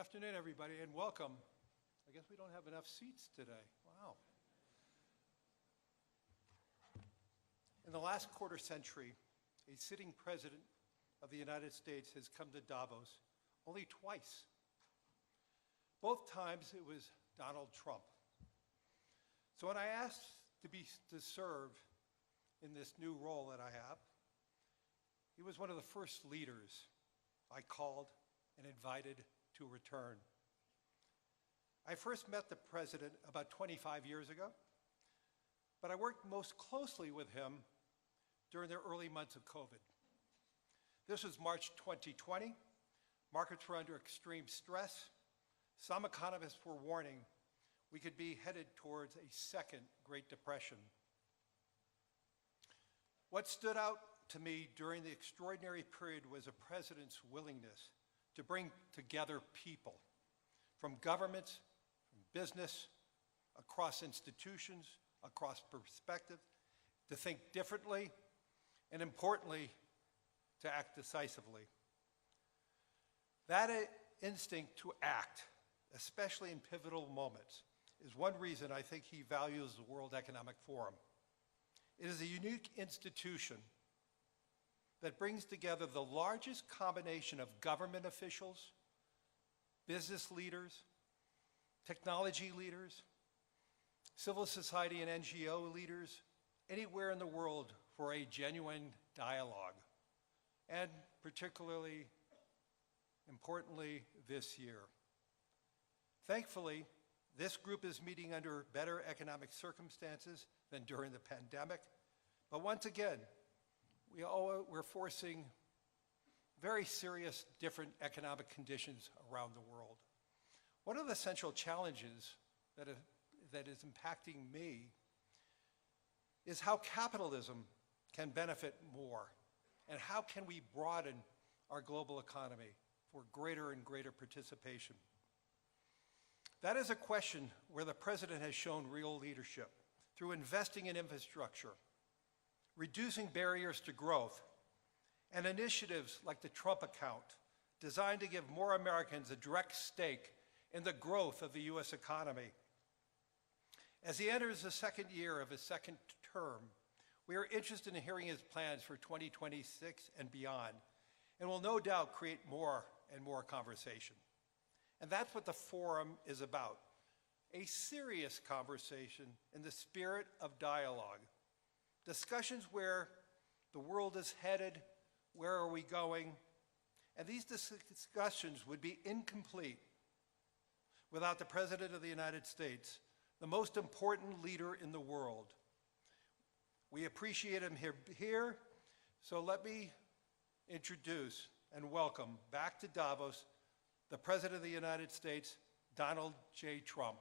afternoon, everybody, and welcome. I guess we don't have enough seats today. Wow. In the last quarter century, a sitting president of the United States has come to Davos only twice. Both times it was Donald Trump. So when I asked to serve in this new role that I have, he was one of the first leaders I called and invited to return. I first met the president about 25 years ago, but I worked most closely with him during the early months of COVID. This was March 2020. Markets were under extreme stress. Some economists were warning we could be headed towards a second Great Depression. What stood out to me during the extraordinary period was a president's willingness to bring together people from governments, from business, across institutions, across perspectives, to think differently, and importantly, to act decisively. That instinct to act, especially in pivotal moments, is one reason I think he values the World Economic Forum. It is a unique institution that brings together the largest combination of government officials, business leaders, technology leaders, civil society and NGO leaders, anywhere in the world for a genuine dialogue, and particularly, importantly, this year. Thankfully, this group is meeting under better economic circumstances than during the pandemic, but once again, we're forcing very serious different economic conditions around the world. One of the central challenges that is impacting me is how capitalism can benefit more, and how can we broaden our global economy for greater and greater participation. That is a question where the president has shown real leadership through investing in infrastructure, reducing barriers to growth, and initiatives like the Trump account, designed to give more Americans a direct stake in the growth of the U.S. economy. As he enters the second year of his second term, we are interested in hearing his plans for 2026 and beyond, and will no doubt create more and more conversation. And that's what the forum is about, a serious conversation in the spirit of dialogue. Discussions where the world is headed, where are we going, and these discussions would be incomplete without the President of the United States, the most important leader in the world. We appreciate him here, so let me introduce and welcome back to Davos the President of the United States, Donald J. Trump.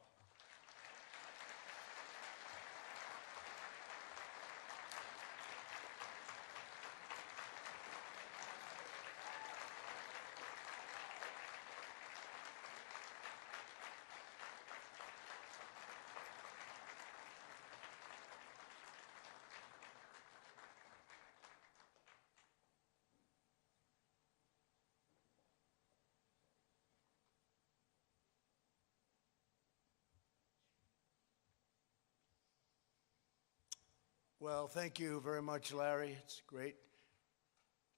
Well, thank you very much, Larry. It's great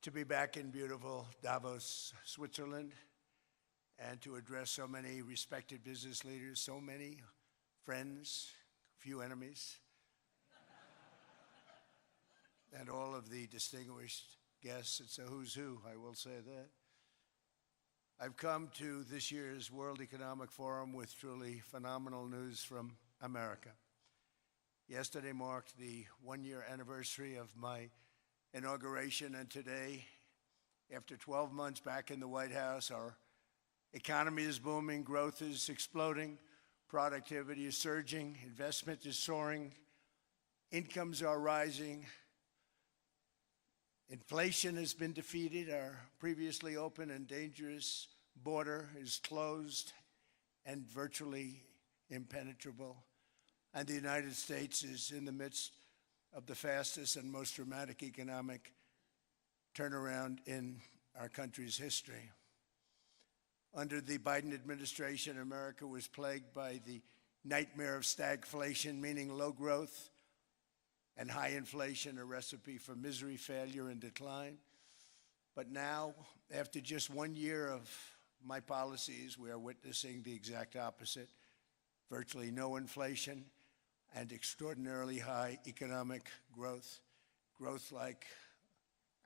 to be back in beautiful Davos, Switzerland, and to address so many respected business leaders, so many friends, few enemies, and all of the distinguished guests. It's a who's who, I will say that. I've come to this year's World Economic Forum with truly phenomenal news from America. Yesterday marked the one-year anniversary of my inauguration, and today, after 12 months back in the White House, our economy is booming, growth is exploding, productivity is surging, investment is soaring, incomes are rising, inflation has been defeated, our previously open and dangerous border is closed and virtually impenetrable. And the United States is in the midst of the fastest and most dramatic economic turnaround in our country's history. Under the Biden administration, America was plagued by the nightmare of stagflation, meaning low growth, and high inflation, a recipe for misery, failure, and decline. But now, after just 1 year of my policies, we are witnessing the exact opposite: virtually no inflation and extraordinarily high economic growth. Growth like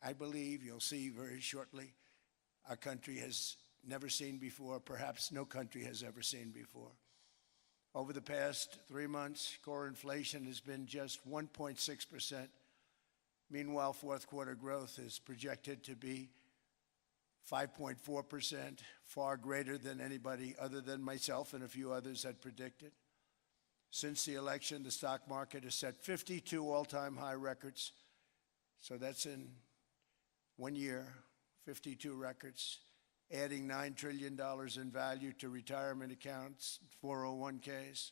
I believe you'll see very shortly our country has never seen before, perhaps no country has ever seen before. Over the past 3 months, core inflation has been just 1.6%. Meanwhile, fourth quarter growth is projected to be 5.4%, far greater than anybody other than myself and a few others had predicted. Since the election, the stock market has set 52 all-time high records. So that's in 1 year, 52 records, adding $9 trillion in value to retirement accounts, 401ks,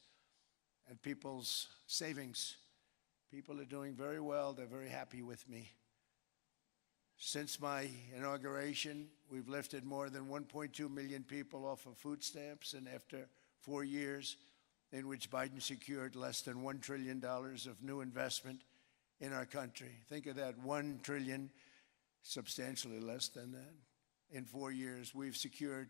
and people's savings. People are doing very well. They're very happy with me. Since my inauguration, we've lifted more than 1.2 million people off of food stamps, and after 4 years in which Biden secured less than $1 trillion of new investment in our country. Think of that, $1 trillion, substantially less than that. In 4 years, we've secured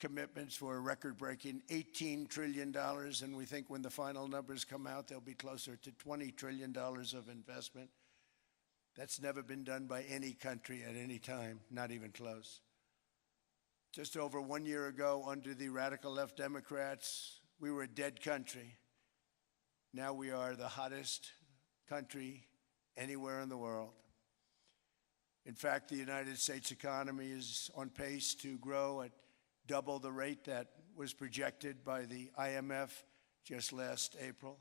commitments for a record-breaking $18 trillion, and we think when the final numbers come out, they'll be closer to $20 trillion of investment. That's never been done by any country at any time, not even close. Just over 1 year ago, under the radical left Democrats, we were a dead country. Now we are the hottest country anywhere in the world. In fact, the United States economy is on pace to grow at double the rate that was projected by the IMF just last April.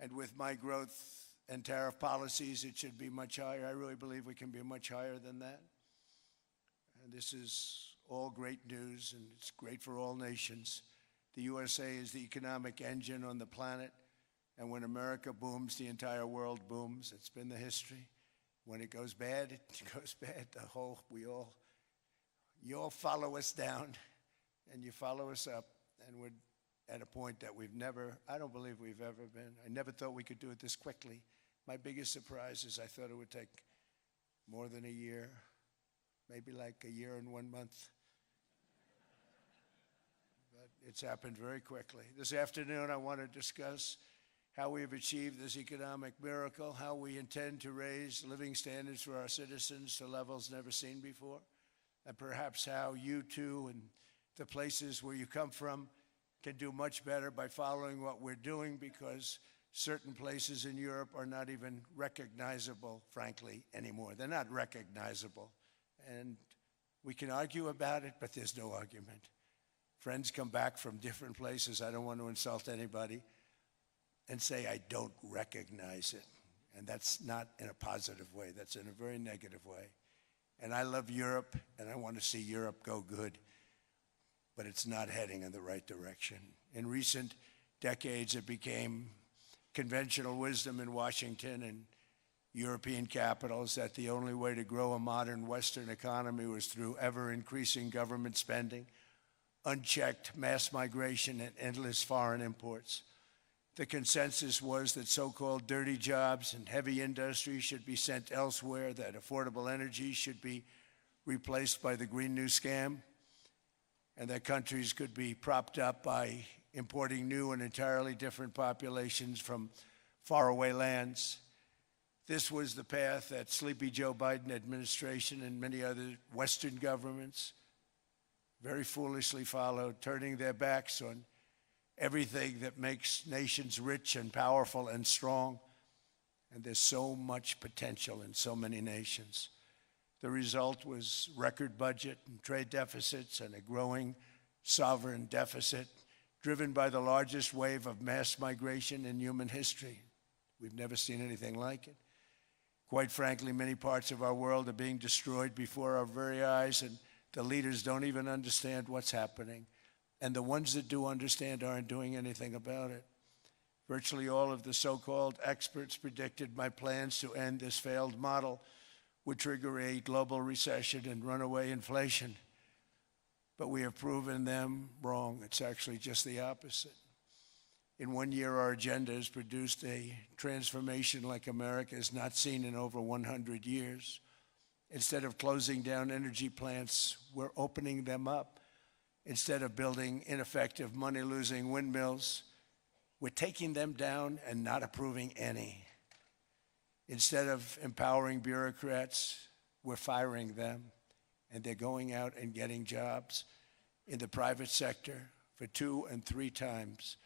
And with my growth and tariff policies, it should be much higher. I really believe we can be much higher than that. And this is all great news, and it's great for all nations. The USA is the economic engine on the planet, and when America booms, the entire world booms. It's been the history. When it goes bad, it goes bad. You all follow us down, and you follow us up, and we're at a point that I don't believe we've ever been. I never thought we could do it this quickly. My biggest surprise is I thought it would take more than a year, maybe like a year and 1 month. But it's happened very quickly. This afternoon, I want to discuss how we have achieved this economic miracle, how we intend to raise living standards for our citizens to levels never seen before, and perhaps how you too and the places where you come from can do much better by following what we're doing, because certain places in Europe are not even recognizable, frankly, anymore. They're not recognizable. And we can argue about it, but there's no argument. Friends come back from different places. I don't want to insult anybody and say I don't recognize it. And that's not in a positive way. That's in a very negative way. And I love Europe, and I want to see Europe go good, but it's not heading in the right direction. In recent decades, it became conventional wisdom in Washington and European capitals that the only way to grow a modern Western economy was through ever-increasing government spending, unchecked mass migration, and endless foreign imports. The consensus was that so-called dirty jobs and heavy industry should be sent elsewhere, that affordable energy should be replaced by the Green New Scam, and that countries could be propped up by importing new and entirely different populations from faraway lands. This was the path that Sleepy Joe Biden administration and many other Western governments very foolishly followed, turning their backs on everything that makes nations rich and powerful and strong. And there's so much potential in so many nations. The result was record budget and trade deficits and a growing sovereign deficit driven by the largest wave of mass migration in human history. We've never seen anything like it. Quite frankly, many parts of our world are being destroyed before our very eyes, and the leaders don't even understand what's happening. And the ones that do understand aren't doing anything about it. Virtually all of the so-called experts predicted my plans to end this failed model would trigger a global recession and runaway inflation. but we have proven them wrong. It's actually just the opposite. In 1 year, our agenda has produced a transformation like America has not seen in over 100 years. Instead of closing down energy plants, we're opening them up. Instead of building ineffective, money-losing windmills, we're taking them down and not approving any. Instead of empowering bureaucrats, we're firing them, and they're going out and getting jobs in the private sector for 2 and 3 times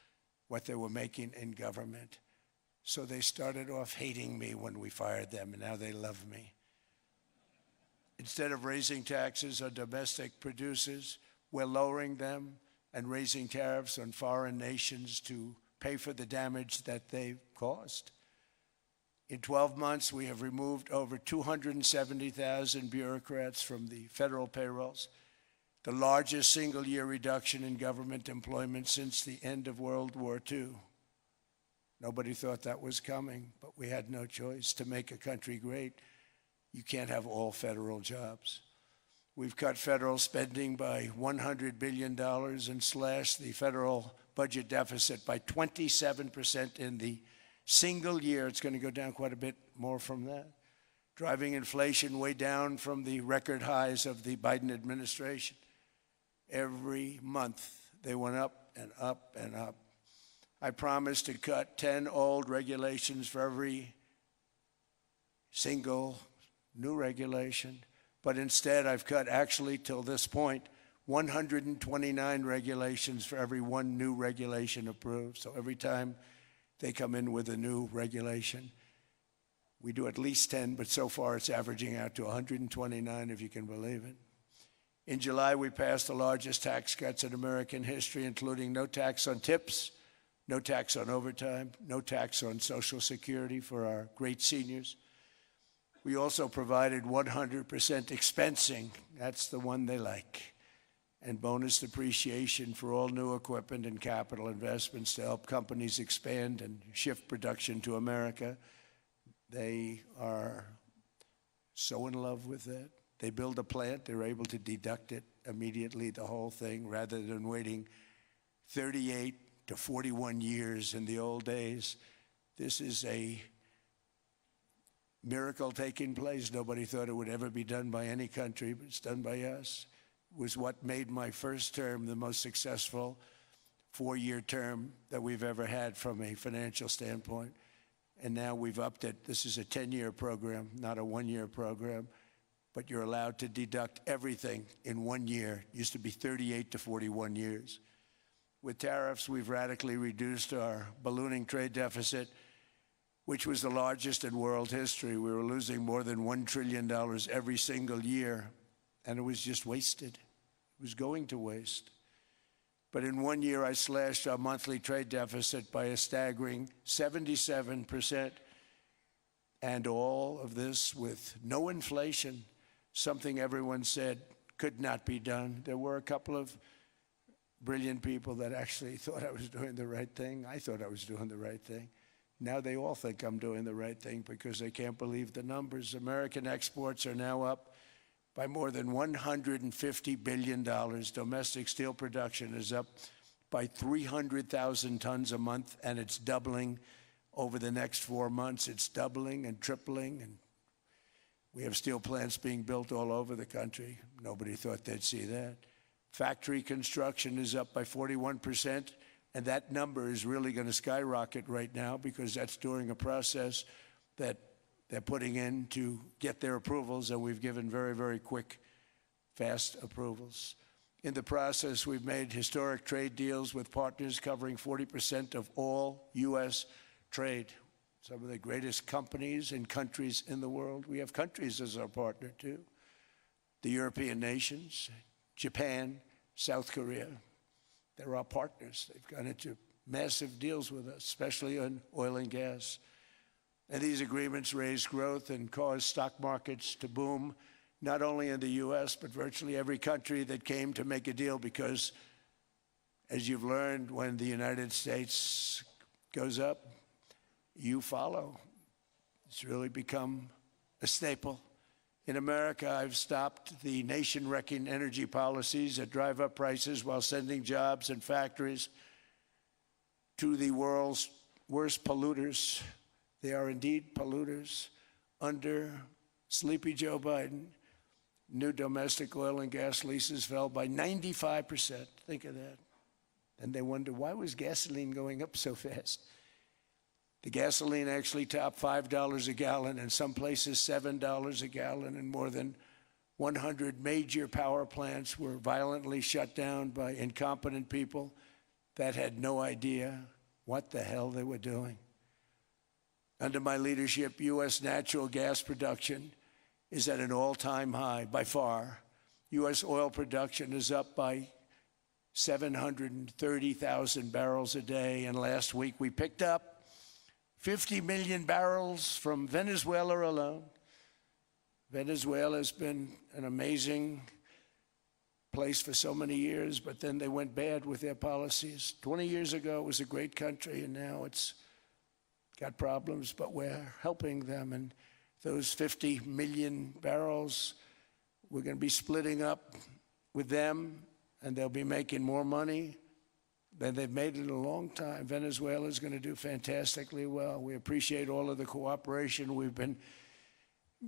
what they were making in government. So they started off hating me when we fired them, and now they love me. Instead of raising taxes on domestic producers, we're lowering them and raising tariffs on foreign nations to pay for the damage that they've caused. In 12 months, we have removed over 270,000 bureaucrats from the federal payrolls, the largest single-year reduction in government employment since the end of World War II. Nobody thought that was coming, but we had no choice. To make a country great, you can't have all federal jobs. We've cut federal spending by $100 billion and slashed the federal budget deficit by 27% in the single year. It's going to go down quite a bit more from that, driving inflation way down from the record highs of the Biden administration. Every month, they went up and up and up. I promised to cut 10 old regulations for every single new regulation, but instead I've cut, actually till this point, 129 regulations for every 1 new regulation approved. So every time they come in with a new regulation, we do at least 10, but so far it's averaging out to 129, if you can believe it. In July, we passed the largest tax cuts in American history, including no tax on tips, no tax on overtime, no tax on Social Security for our great seniors. We also provided 100% expensing, that's the one they like, and bonus depreciation for all new equipment and capital investments to help companies expand and shift production to America. They are so in love with that. They build a plant, they're able to deduct it immediately, the whole thing, rather than waiting 38 to 41 years in the old days. This is a miracle taking place. Nobody thought it would ever be done by any country, but it's done by us. It was what made my first term the most successful 4-year term that we've ever had from a financial standpoint. And now we've upped it. This is a 10-year program, not a 1-year program. But you're allowed to deduct everything in 1 year. It used to be 38 to 41 years. With tariffs, we've radically reduced our ballooning trade deficit, which was the largest in world history. We were losing more than $1 trillion every single year, and it was just wasted. It was going to waste. But in 1 year, I slashed our monthly trade deficit by a staggering 77%, and all of this with no inflation, something everyone said could not be done. There were a couple of brilliant people that actually thought I was doing the right thing. I thought I was doing the right thing. Now they all think I'm doing the right thing because they can't believe the numbers. American exports are now up by more than $150 billion. Domestic steel production is up by 300,000 tons a month, and it's doubling over the next 4 months. It's doubling and tripling, and we have steel plants being built all over the country. Nobody thought they'd see that. Factory construction is up by 41%, and that number is really going to skyrocket right now because that's during a process that they're putting in to get their approvals, and we've given very, very quick, fast approvals. In the process, we've made historic trade deals with partners covering 40% of all U.S. trade. Some of the greatest companies and countries in the world. We have countries as our partner, too. The European nations, Japan, South Korea. They're our partners. They've gone into massive deals with us, especially on oil and gas. And these agreements raise growth and cause stock markets to boom, not only in the U.S., but virtually every country that came to make a deal because, as you've learned, when the United States goes up, you follow. It's really become a staple In America, I've stopped the nation-wrecking energy policies that drive up prices while sending jobs and factories to the world's worst polluters. They are indeed polluters. Under Sleepy Joe Biden, new domestic oil and gas leases fell by 95%. Think of that. And they wonder, why was gasoline going up so fast? The gasoline actually topped $5 a gallon, and some places $7 a gallon, and more than 100 major power plants were violently shut down by incompetent people that had no idea what the hell they were doing. Under my leadership, U.S. natural gas production is at an all-time high, by far. U.S. oil production is up by 730,000 barrels a day, and last week we picked up 50 million barrels from Venezuela alone. Venezuela has been an amazing place for so many years, but then they went bad with their policies. 20 years ago, it was a great country, and now it's got problems, but we're helping them. And those 50 million barrels, we're going to be splitting up with them, and they'll be making more money than they've made in a long time. Venezuela is going to do fantastically well. We appreciate all of the cooperation we've been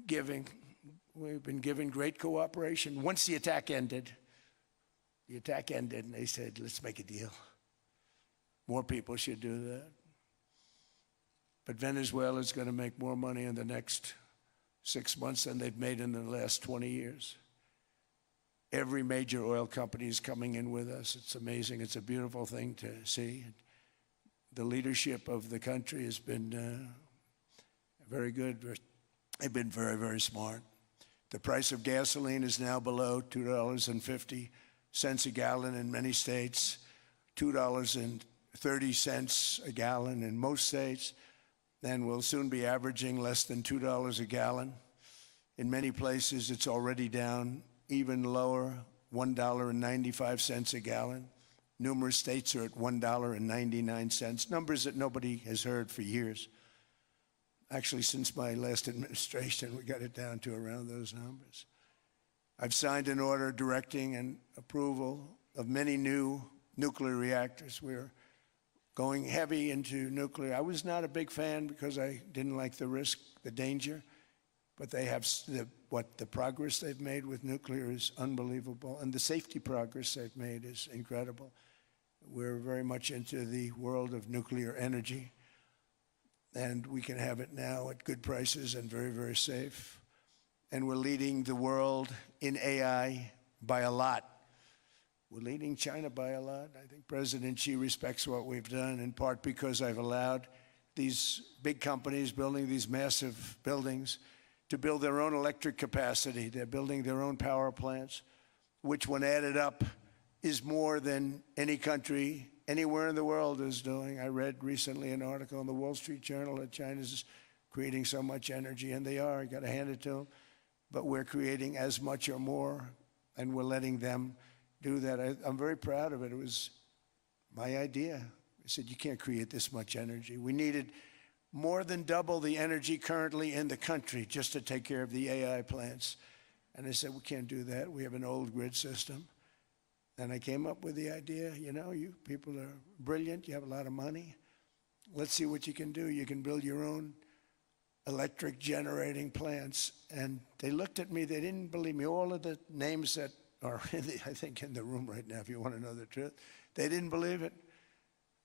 giving. We've been given great cooperation. Once the attack ended, and they said, let's make a deal. More people should do that. But Venezuela is going to make more money in the next 6 months than they've made in the last 20 years. Every major oil company is coming in with us. It's amazing. It's a beautiful thing to see. The leadership of the country has been very good. They've been very, very smart. The price of gasoline is now below $2.50 a gallon in many states, $2.30 a gallon in most states, and will soon be averaging less than $2 a gallon. In many places, it's already down even lower, $1.95 a gallon. Numerous states are at $1.99, numbers that nobody has heard for years. Actually, since my last administration, we got it down to around those numbers. I've signed an order directing and approval of many new nuclear reactors. We're going heavy into nuclear. I was not a big fan because I didn't like the risk, the danger. But they have the progress they've made with nuclear is unbelievable, and the safety progress they've made is incredible. We're very much into the world of nuclear energy, and we can have it now at good prices and very, very safe. And we're leading the world in AI by a lot. We're leading China by a lot. I think President Xi respects what we've done, in part because I've allowed these big companies building these massive buildings to build their own electric capacity. They're building their own power plants, which when added up is more than any country anywhere in the world is doing. I read recently an article in the Wall Street Journal that China's creating so much energy, and they are, I got to hand it to them. But we're creating as much or more, and we're letting them do that. I'm very proud of it. It was my idea. I said, you can't create this much energy. We needed more than double the energy currently in the country just to take care of the AI plants. And I said, we can't do that. We have an old grid system. And I came up with the idea, you know, you people are brilliant. You have a lot of money. Let's see what you can do. You can build your own electric generating plants. And they looked at me. They didn't believe me. All of the names that are, I think, in the room right now, if you want to know the truth, they didn't believe it.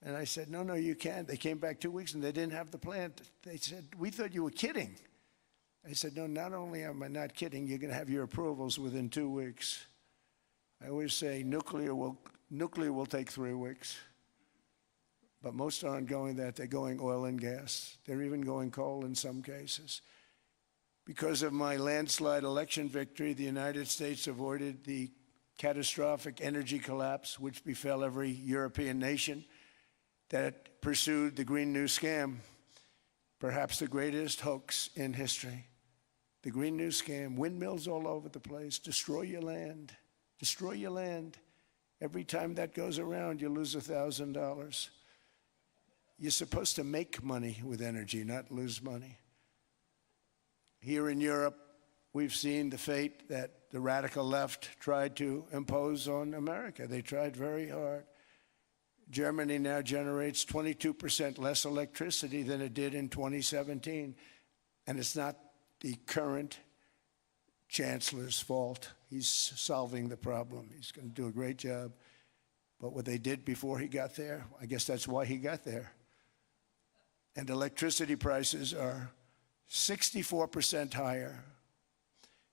And I said, no, you can't. They came back 2 weeks and they didn't have the plant. They said, we thought you were kidding. I said, no, not only am I not kidding, you're going to have your approvals within 2 weeks. I always say nuclear will take 3 weeks. But most aren't going that. They're going oil and gas. They're even going coal in some cases. Because of my landslide election victory, the United States avoided the catastrophic energy collapse which befell every European nation that pursued the Green New Scam, perhaps the greatest hoax in history. The Green New Scam, windmills all over the place, destroy your land, destroy your land. Every time that goes around, you lose $1,000. You're supposed to make money with energy, not lose money. Here in Europe, we've seen the fate that the radical left tried to impose on America. They tried very hard. Germany now generates 22% less electricity than it did in 2017. And it's not the current chancellor's fault. He's solving the problem. He's going to do a great job. But what they did before he got there, I guess that's why he got there. And electricity prices are 64% higher.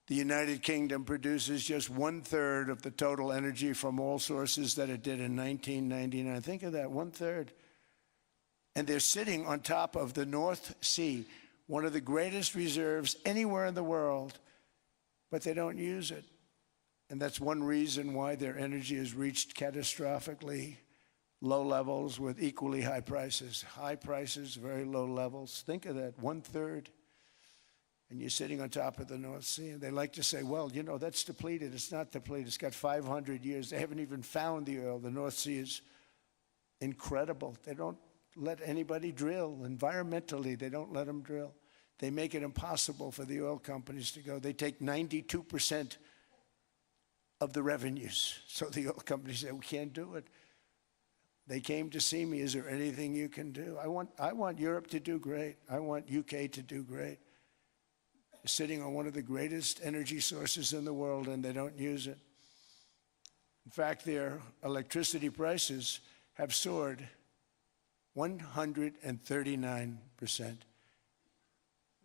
The United Kingdom produces just 1/3 of the total energy from all sources that it did in 1999. Think of that, 1/3. And they're sitting on top of the North Sea, one of the greatest reserves anywhere in the world, but they don't use it. And that's one reason why their energy has reached catastrophically low levels with equally high prices. High prices, very low levels. Think of that, 1/3. And you're sitting on top of the North Sea. And they like to say, well, you know, that's depleted. It's not depleted. It's got 500 years. They haven't even found the oil. The North Sea is incredible. They don't let anybody drill. Environmentally, they don't let them drill. They make it impossible for the oil companies to go. They take 92% of the revenues. So the oil companies say, we can't do it. They came to see me. Is there anything you can do? I want Europe to do great. I want UK to do great. They're sitting on one of the greatest energy sources in the world, and they don't use it. In fact, their electricity prices have soared 139%.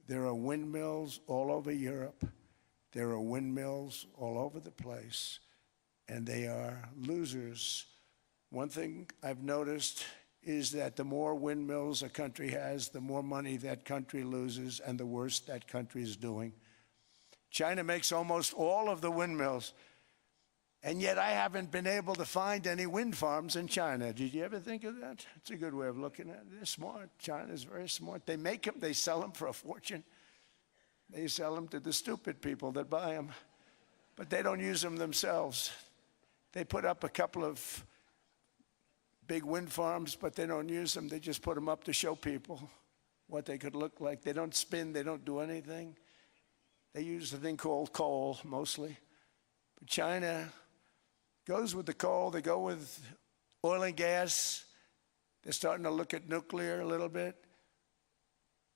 There are windmills all over Europe. There are windmills all over the place, and they are losers. One thing I've noticed is that the more windmills a country has, the more money that country loses and the worse that country is doing. China makes almost all of the windmills, and yet I haven't been able to find any wind farms in China. Did you ever think of that? It's a good way of looking at it. They're smart. China's very smart. They make them, they sell them for a fortune. They sell them to the stupid people that buy them, but they don't use them themselves. They put up a couple of big wind farms, but they don't use them. They just put them up to show people what they could look like. They don't spin. They don't do anything. They use a thing called coal, mostly. But China goes with the coal. They go with oil and gas. They're starting to look at nuclear a little bit.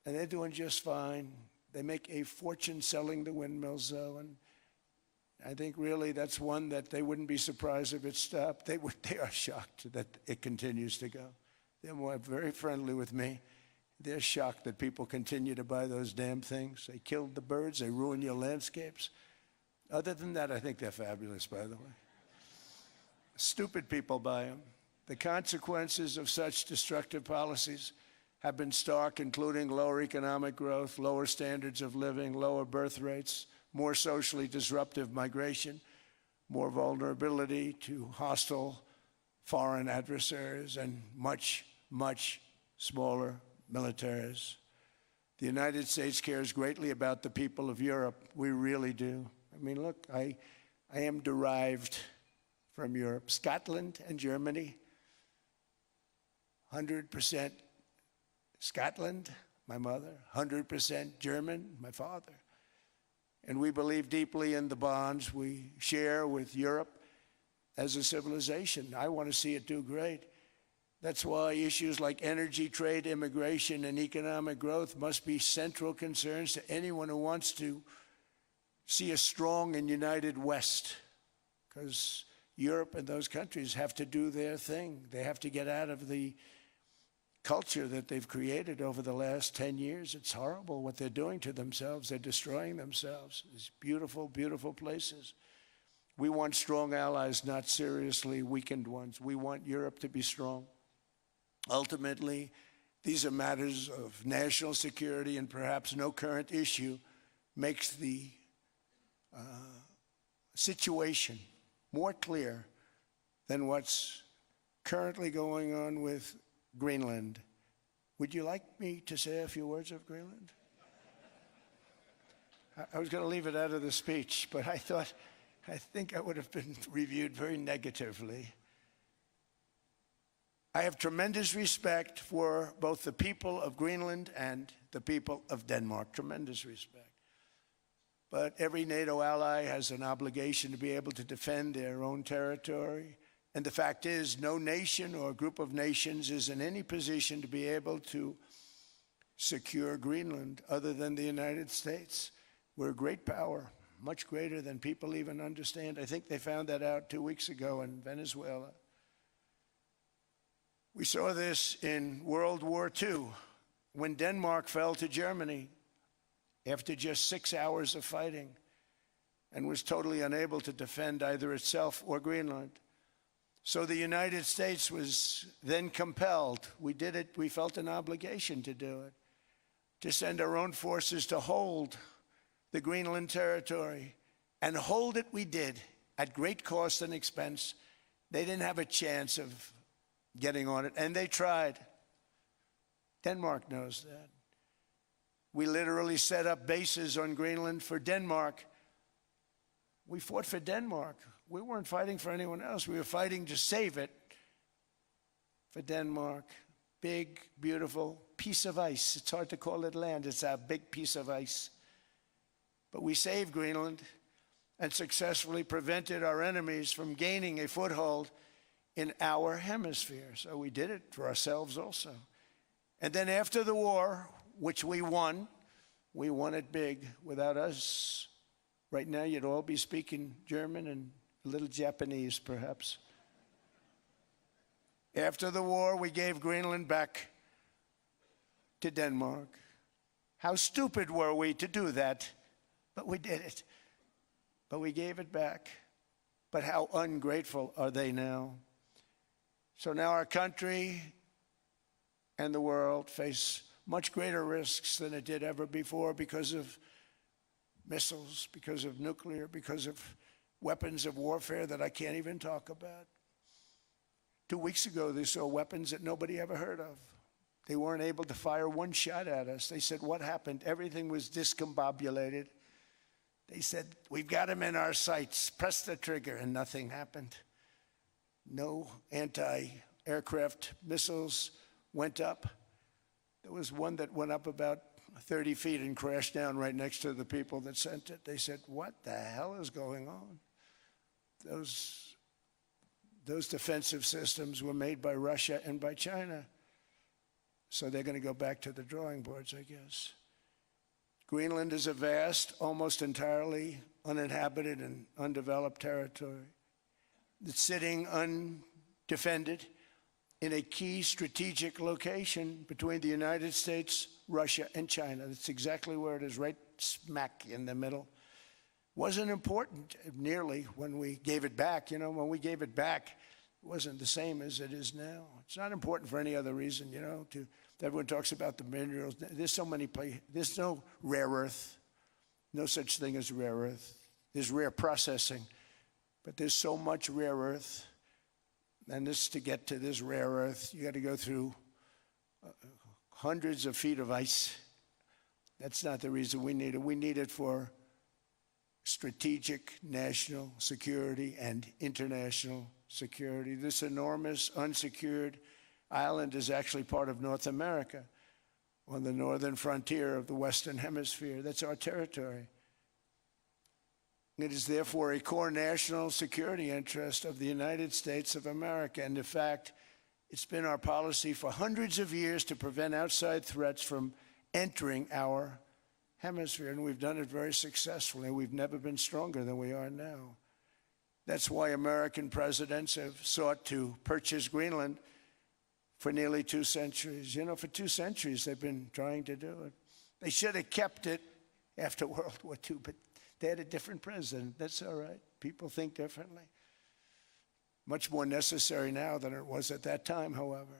And they're doing just fine. They make a fortune selling the windmills, though, and I think really that's one that they wouldn't be surprised if it stopped. They are shocked that it continues to go. They're very friendly with me. They're shocked that people continue to buy those damn things. They killed the birds. They ruin your landscapes. Other than that, I think they're fabulous, by the way. Stupid people buy them. The consequences of such destructive policies have been stark, including lower economic growth, lower standards of living, lower birth rates, more socially disruptive migration, more vulnerability to hostile foreign adversaries, and much, much smaller militaries. The United States cares greatly about the people of Europe. We really do. I mean, look, I am derived from Europe. Scotland and Germany, 100% Scotland, my mother, 100% German, my father. And we believe deeply in the bonds we share with Europe as a civilization. I want to see it do great. That's why issues like energy, trade, immigration, and economic growth must be central concerns to anyone who wants to see a strong and united West, because Europe and those countries have to do their thing. They have to get out of the culture that they've created over the last 10 years. It's horrible what they're doing to themselves. They're destroying themselves. These beautiful, beautiful places. We want strong allies, not seriously weakened ones. We want Europe to be strong. Ultimately, these are matters of national security, and perhaps no current issue makes the situation more clear than what's currently going on with Greenland. Would you like me to say a few words of Greenland? I was going to leave it out of the speech, but I think I would have been reviewed very negatively. I have tremendous respect for both the people of Greenland and the people of Denmark, tremendous respect. but every NATO ally has an obligation to be able to defend their own territory. And the fact is, no nation or group of nations is in any position to be able to secure Greenland other than the United States. We're a great power, much greater than people even understand. I think they found that out 2 weeks ago in Venezuela. We saw this in World War II when Denmark fell to Germany after just 6 hours of fighting and was totally unable to defend either itself or Greenland. So the United States was then compelled, we did it, we felt an obligation to do it, to send our own forces to hold the Greenland territory. And hold it we did, at great cost and expense. They didn't have a chance of getting on it, and they tried. Denmark knows that. We literally set up bases on Greenland for Denmark. We fought for Denmark. We weren't fighting for anyone else. We were fighting to save it for Denmark. Big, beautiful piece of ice. It's hard to call it land. It's a big piece of ice. But we saved Greenland and successfully prevented our enemies from gaining a foothold in our hemisphere. So we did it for ourselves also. And then after the war, which we won it big. Without us, right now you'd all be speaking German and a little Japanese, perhaps. After the war, we gave Greenland back to Denmark. How stupid were we to do that? But we did it. But we gave it back. But how ungrateful are they now? So now our country and the world face much greater risks than it did ever before because of missiles, because of nuclear, because of weapons of warfare that I can't even talk about. 2 weeks ago, they saw weapons that nobody ever heard of. They weren't able to fire one shot at us. They said, what happened? Everything was discombobulated. They said, we've got them in our sights. Press the trigger, and nothing happened. No anti-aircraft missiles went up. There was one that went up about 30 feet and crashed down right next to the people that sent it. They said, what the hell is going on? Those defensive systems were made by Russia and by China. So they're going to go back to the drawing boards, I guess. Greenland is a vast, almost entirely uninhabited and undeveloped territory. It's sitting undefended in a key strategic location between the United States, Russia, and China. That's exactly where it is, right smack in the middle. Wasn't important nearly when we gave it back. You know, when we gave it back, it wasn't the same as it is now. It's not important for any other reason, you know. Everyone talks about the minerals. There's so many places. There's no rare earth. No such thing as rare earth. There's rare processing. But there's so much rare earth. And to get to this rare earth, you got to go through hundreds of feet of ice. That's not the reason we need it. We need it for strategic national security and international security. This enormous unsecured island is actually part of North America on the northern frontier of the Western Hemisphere. That's our territory. It is therefore a core national security interest of the United States of America. And in fact, it's been our policy for hundreds of years to prevent outside threats from entering our hemisphere. And we've done it very successfully. We've never been stronger than we are now. That's why American presidents have sought to purchase Greenland for nearly 2 centuries. You know, for 2 centuries they've been trying to do it. They should have kept it after World War II, but they had a different president. That's all right. People think differently. Much more necessary now than it was at that time, however.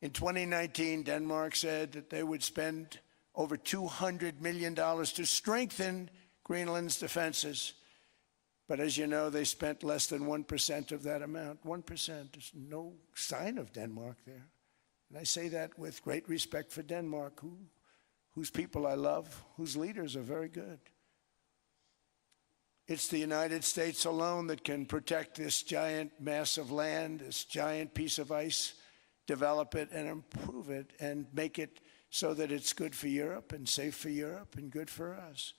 In 2019, Denmark said that they would spend over $200 million to strengthen Greenland's defenses. But as you know, they spent less than 1% of that amount. 1%. There's no sign of Denmark there. And I say that with great respect for Denmark, whose people I love, whose leaders are very good. It's the United States alone that can protect this giant mass of land, this giant piece of ice, develop it and improve it and make it so that it's good for Europe and safe for Europe and good for us.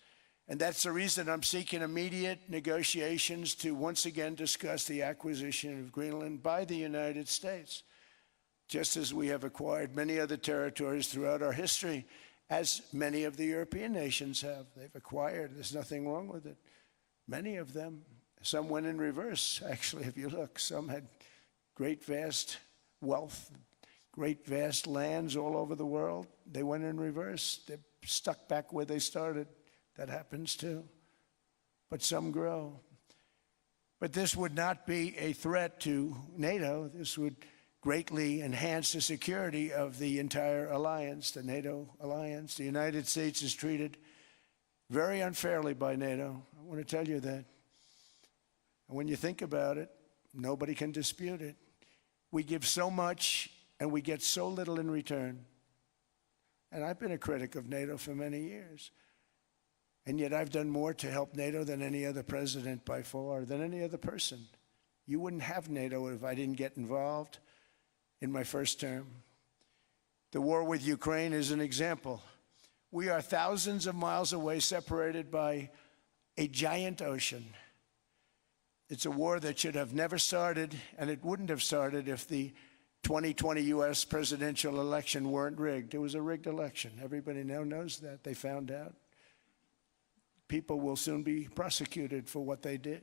And that's the reason I'm seeking immediate negotiations to once again discuss the acquisition of Greenland by the United States, just as we have acquired many other territories throughout our history, as many of the European nations have. They've acquired. There's nothing wrong with it. Many of them. Some went in reverse, actually, if you look. Some had great, vast wealth, great, vast lands all over the world. They went in reverse. They're stuck back where they started. That happens too. But some grow. But this would not be a threat to NATO. This would greatly enhance the security of the entire alliance, the NATO alliance. The United States is treated very unfairly by NATO. I want to tell you that. And when you think about it, nobody can dispute it. We give so much and we get so little in return. And I've been a critic of NATO for many years. And yet I've done more to help NATO than any other president by far, than any other person. You wouldn't have NATO if I didn't get involved in my first term. The war with Ukraine is an example. We are thousands of miles away, separated by a giant ocean. It's a war that should have never started, and it wouldn't have started if the 2020 U.S. presidential election weren't rigged. It was a rigged election. Everybody now knows that. They found out. People will soon be prosecuted for what they did.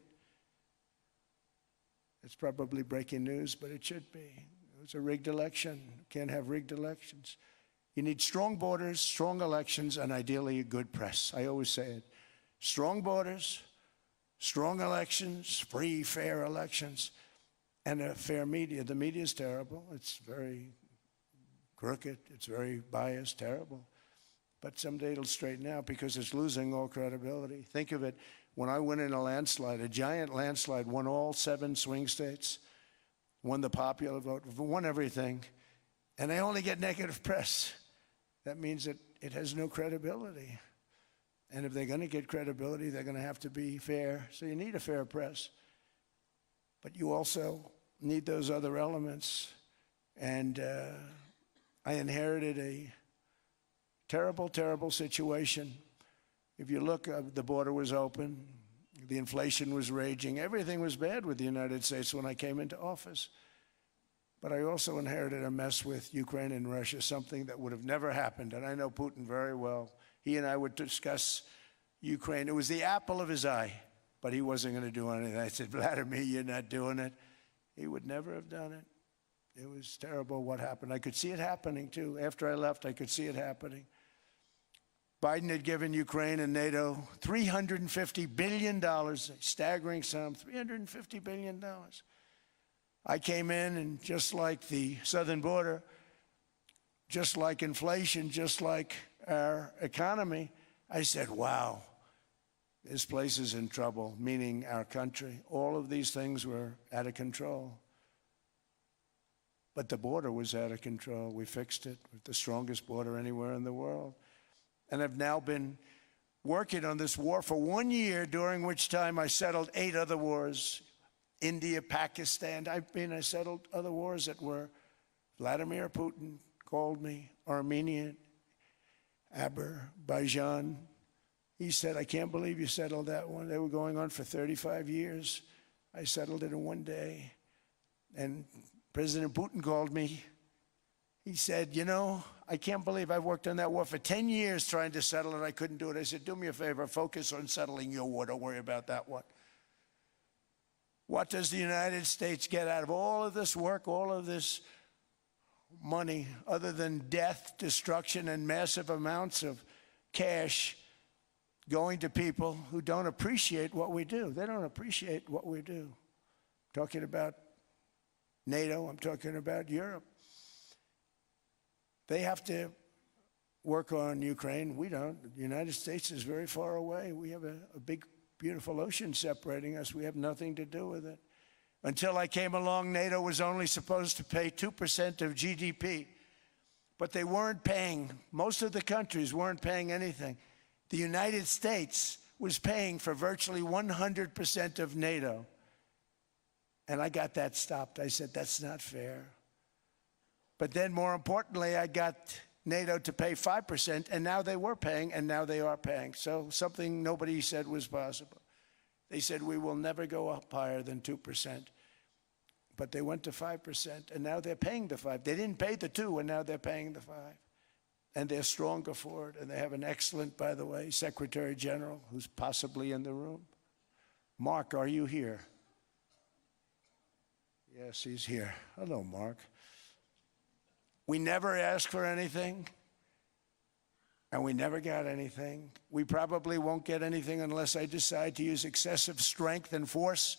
It's probably breaking news, but it should be. It was a rigged election. Can't have rigged elections. You need strong borders, strong elections, and ideally a good press. I always say it. Strong borders, strong elections, free, fair elections, and a fair media. The media is terrible. It's very crooked. It's very biased, terrible. But someday it'll straighten out because it's losing all credibility. Think of it. When I went in a landslide, a giant landslide, won all 7 swing states, won the popular vote, won everything, and they only get negative press. That means that it has no credibility. And if they're going to get credibility, they're going to have to be fair. So you need a fair press. But you also need those other elements. And I inherited a terrible, terrible situation. If you look, the border was open. The inflation was raging. Everything was bad with the United States when I came into office. But I also inherited a mess with Ukraine and Russia, something that would have never happened. And I know Putin very well. He and I would discuss Ukraine. It was the apple of his eye, but he wasn't going to do anything. I said, Vladimir, you're not doing it. He would never have done it. It was terrible what happened. I could see it happening, too. After I left, I could see it happening. Biden had given Ukraine and NATO $350 billion, a staggering sum, $350 billion. I came in, and just like the southern border, just like inflation, just like our economy, I said, wow, this place is in trouble, meaning our country. All of these things were out of control. But the border was out of control. We fixed it with the strongest border anywhere in the world. And I've now been working on this war for 1 year, during which time I settled 8 other wars. India, Pakistan. I settled other wars that were Vladimir Putin called me, Armenia, Azerbaijan. He said, I can't believe you settled that one. They were going on for 35 years. I settled it in 1 day. And President Putin called me. He said, you know, I can't believe I've worked on that war for 10 years trying to settle it. I couldn't do it. I said, do me a favor, focus on settling your war. Don't worry about that one. What does the United States get out of all of this work, all of this money, other than death, destruction, and massive amounts of cash going to people who don't appreciate what we do? They don't appreciate what we do. I'm talking about NATO. I'm talking about Europe. They have to work on Ukraine. We don't. The United States is very far away. We have a big, beautiful ocean separating us. We have nothing to do with it. Until I came along, NATO was only supposed to pay 2% of GDP. But they weren't paying. Most of the countries weren't paying anything. The United States was paying for virtually 100% of NATO. And I got that stopped. I said, that's not fair. But then, more importantly, I got NATO to pay 5%, and now they were paying, and now they are paying. So something nobody said was possible. They said we will never go up higher than 2%. But they went to 5%, and now they're paying the 5. They didn't pay the 2, and now they're paying the 5. And they're stronger for it, and they have an excellent, by the way, Secretary General who's possibly in the room. Mark, are you here? Yes, he's here. Hello, Mark. We never asked for anything, and we never got anything. We probably won't get anything unless I decide to use excessive strength and force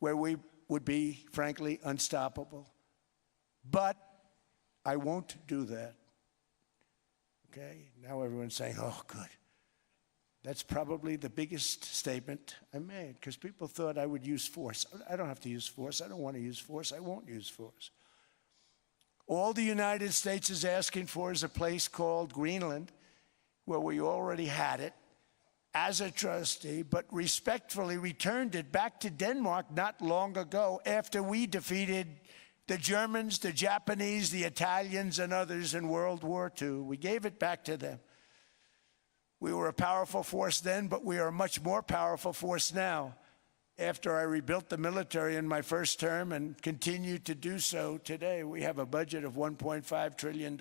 where we would be, frankly, unstoppable. But I won't do that. Okay? Now everyone's saying, oh, good. That's probably the biggest statement I made, because people thought I would use force. I don't have to use force. I don't want to use force. I won't use force. All the United States is asking for is a place called Greenland, where we already had it as a trustee, but respectfully returned it back to Denmark not long ago after we defeated the Germans, the Japanese, the Italians, and others in World War II. We gave it back to them. We were a powerful force then, but we are a much more powerful force now, after I rebuilt the military in my first term and continue to do so today. We have a budget of $1.5 trillion.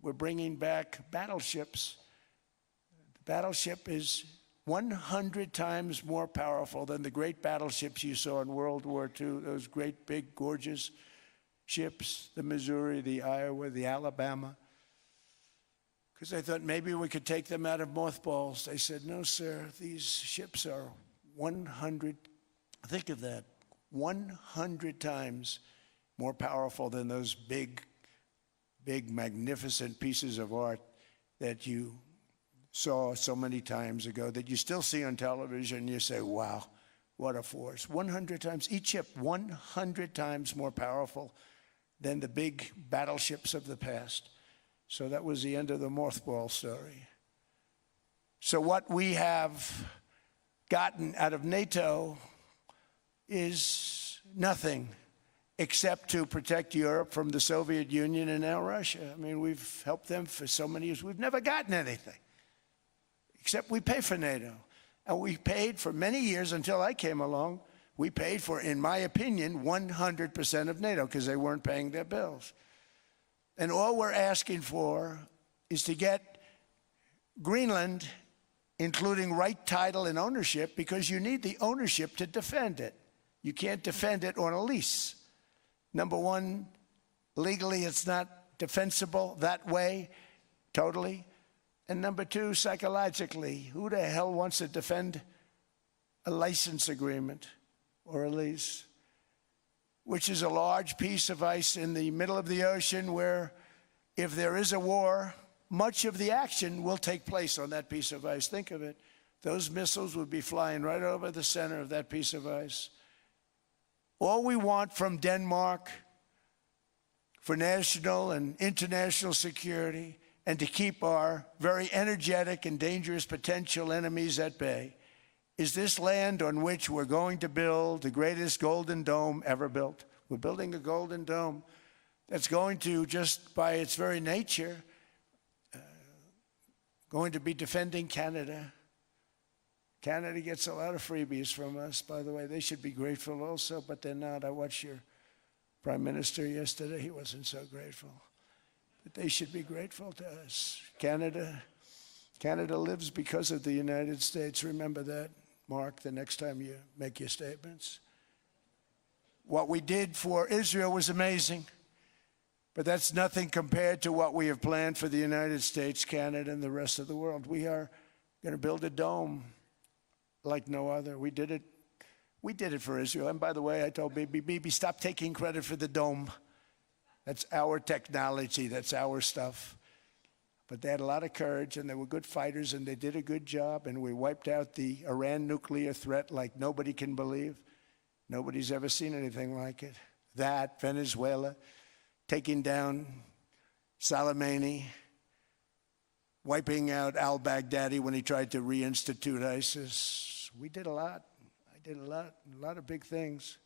We're bringing back battleships. The battleship is 100 times more powerful than the great battleships you saw in World War II, those great, big, gorgeous ships, the Missouri, the Iowa, the Alabama. Because I thought maybe we could take them out of mothballs. They said, no, sir, these ships are 100, think of that, 100 times more powerful than those big, magnificent pieces of art that you saw so many times ago, that you still see on television. You say, wow, what a force. 100 times, each ship 100 times more powerful than the big battleships of the past. So that was the end of the mothball story. So what we have gotten out of NATO is nothing except to protect Europe from the Soviet Union and now Russia. I mean, we've helped them for so many years. We've never gotten anything, except we pay for NATO. And we paid for many years until I came along. We paid for, in my opinion, 100% of NATO because they weren't paying their bills. And all we're asking for is to get Greenland, including right title and ownership, because you need the ownership to defend it. You can't defend it on a lease. Number one, legally it's not defensible that way, totally. And number two, psychologically, who the hell wants to defend a license agreement or a lease, which is a large piece of ice in the middle of the ocean where if there is a war, much of the action will take place on that piece of ice. Think of it. Those missiles would be flying right over the center of that piece of ice. All we want from Denmark for national and international security and to keep our very energetic and dangerous potential enemies at bay is this land on which we're going to build the greatest golden dome ever built. We're building a golden dome that's going to, just by its very nature, going to be defending Canada. Canada gets a lot of freebies from us, by the way. They should be grateful also, but they're not. I watched your Prime Minister yesterday. He wasn't so grateful. But they should be grateful to us. Canada lives because of the United States. Remember that, Mark, the next time you make your statements. What we did for Israel was amazing, but that's nothing compared to what we have planned for the United States, Canada, and the rest of the world. We are going to build a dome like no other. We did it for Israel. And by the way, I told Bibi, stop taking credit for the dome. That's our technology. That's our stuff. But they had a lot of courage, and they were good fighters, and they did a good job, and we wiped out the Iran nuclear threat like nobody can believe. Nobody's ever seen anything like it. That, Venezuela, taking down Soleimani, wiping out al-Baghdadi when he tried to reinstitute ISIS. We did a lot. I did a lot of big things.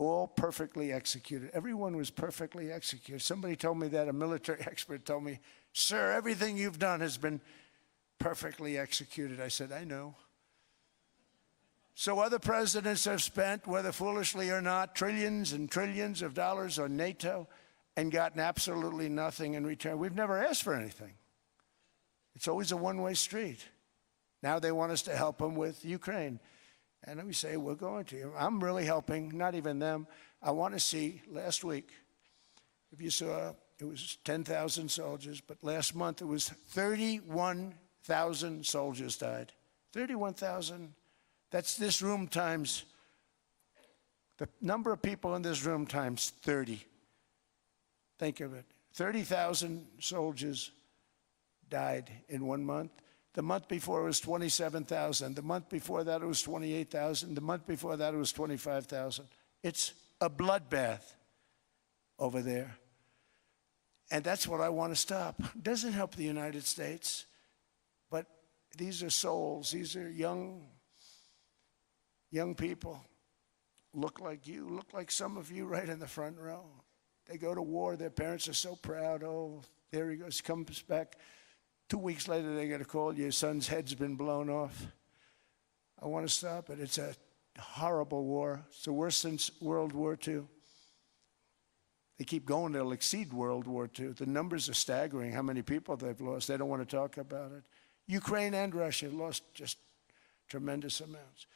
all perfectly executed. Everyone was perfectly executed. Somebody told me that, a military expert told me, "Sir, everything you've done has been perfectly executed." I said, "I know." So other presidents have spent, whether foolishly or not, trillions and trillions of dollars on NATO and gotten absolutely nothing in return. We've never asked for anything. It's always a one-way street. Now they want us to help them with Ukraine. And we say, we're going to. I'm really helping, not even them. I want to see, last week, if you saw, it was 10,000 soldiers, but last month it was 31,000 soldiers died. 31,000. That's this room times, the number of people in this room times 30. Think of it. 30,000 soldiers died in 1 month. The month before it was 27,000. The month before that it was 28,000. The month before that it was 25,000. It's a bloodbath over there. And that's what I want to stop. It doesn't help the United States, but these are souls. These are young people. Look like you, look like some of you right in the front row. They go to war. Their parents are so proud. Oh, there he goes, comes back. 2 weeks later, they get a call, your son's head's been blown off. I want to stop it. It's a horrible war. It's the worst since World War II. They keep going, they'll exceed World War II. The numbers are staggering, how many people they've lost. They don't want to talk about it. Ukraine and Russia lost just tremendous amounts.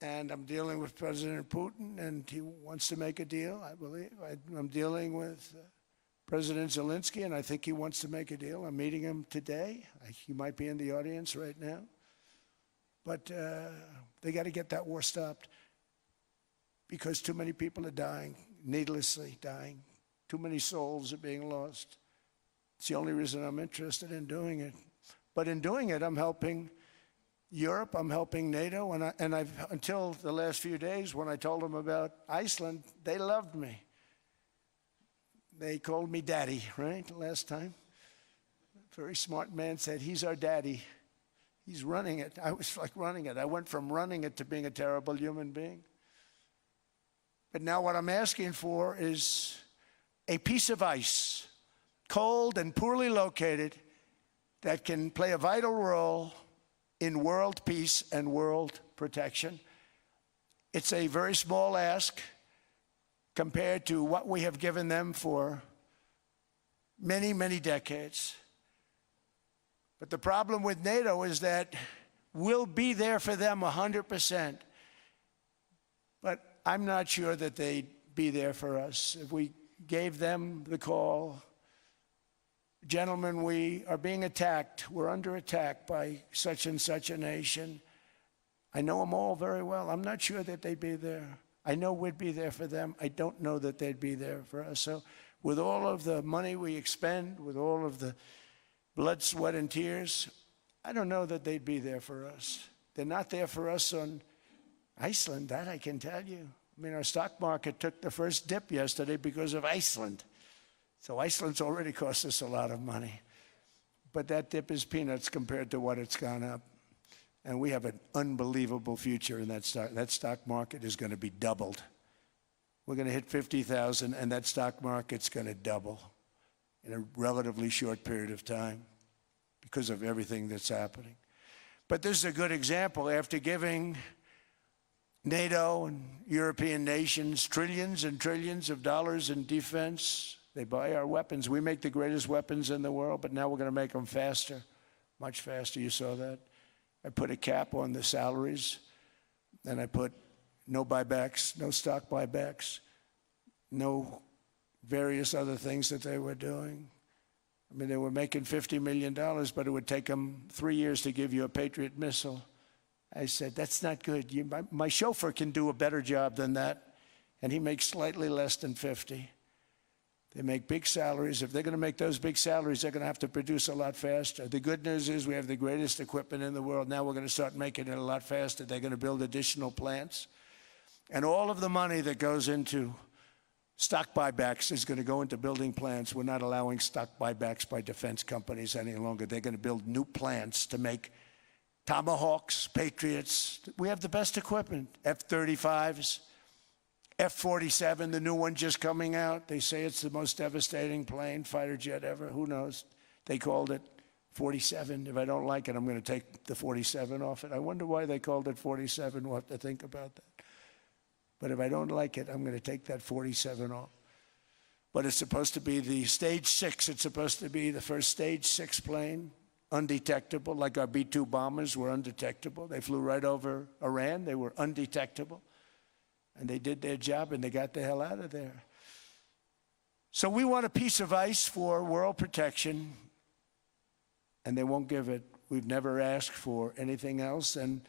And I'm dealing with President Putin, and he wants to make a deal, I believe. I'm dealing with President Zelensky, and I think he wants to make a deal. I'm meeting him today. He might be in the audience right now. But they got to get that war stopped because too many people are dying, needlessly dying. Too many souls are being lost. It's the only reason I'm interested in doing it. But in doing it, I'm helping Europe, I'm helping NATO, and I've until the last few days when I told them about Iceland, they loved me. They called me daddy, right, last time. A very smart man said, he's our daddy. He's running it. I was like running it. I went from running it to being a terrible human being. But now what I'm asking for is a piece of ice, cold and poorly located, that can play a vital role in world peace and world protection. It's a very small ask compared to what we have given them for many, many decades. But the problem with NATO is that we'll be there for them 100%. But I'm not sure that they'd be there for us. If we gave them the call, gentlemen, we are being attacked. We're under attack by such and such a nation. I know them all very well. I'm not sure that they'd be there. I know we'd be there for them. I don't know that they'd be there for us. So with all of the money we expend, with all of the blood, sweat, and tears, I don't know that they'd be there for us. They're not there for us on Iceland, that I can tell you. I mean, our stock market took the first dip yesterday because of Iceland. So Iceland's already cost us a lot of money. But that dip is peanuts compared to what it's gone up. And we have an unbelievable future in that stock. That stock market is going to be doubled. We're going to hit 50,000, and that stock market's going to double in a relatively short period of time because of everything that's happening. But this is a good example. After giving NATO and European nations trillions and trillions of dollars in defense, they buy our weapons. We make the greatest weapons in the world, but now we're going to make them faster, much faster. You saw that. I put a cap on the salaries, and I put no buybacks, no stock buybacks, no various other things that they were doing. I mean, they were making $50 million, but it would take them 3 years to give you a Patriot missile. I said, that's not good. My chauffeur can do a better job than that, and he makes slightly less than 50. They make big salaries. If they're going to make those big salaries, they're going to have to produce a lot faster. The good news is we have the greatest equipment in the world. Now we're going to start making it a lot faster. They're going to build additional plants. And all of the money that goes into stock buybacks is going to go into building plants. We're not allowing stock buybacks by defense companies any longer. They're going to build new plants to make Tomahawks, Patriots. We have the best equipment, F-35s. F-47, the new one just coming out. They say it's the most devastating plane, fighter jet ever. Who knows? They called it 47. If I don't like it, I'm going to take the 47 off it. I wonder why they called it 47. We'll have to think about that. But if I don't like it, I'm going to take that 47 off. But it's supposed to be the stage 6. It's supposed to be the first stage 6 plane, undetectable, like our B-2 bombers were undetectable. They flew right over Iran. They were undetectable. And they did their job, and they got the hell out of there. So we want a piece of ice for world protection, and they won't give it. We've never asked for anything else, and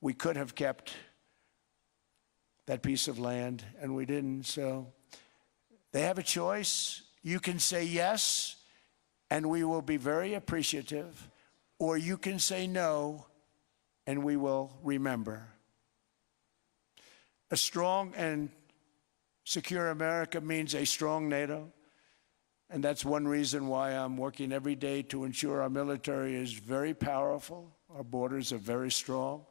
we could have kept that piece of land, and we didn't. So they have a choice. You can say yes, and we will be very appreciative, or you can say no, and we will remember. A strong and secure America means a strong NATO, and that's one reason why I'm working every day to ensure our military is very powerful, our borders are very strong,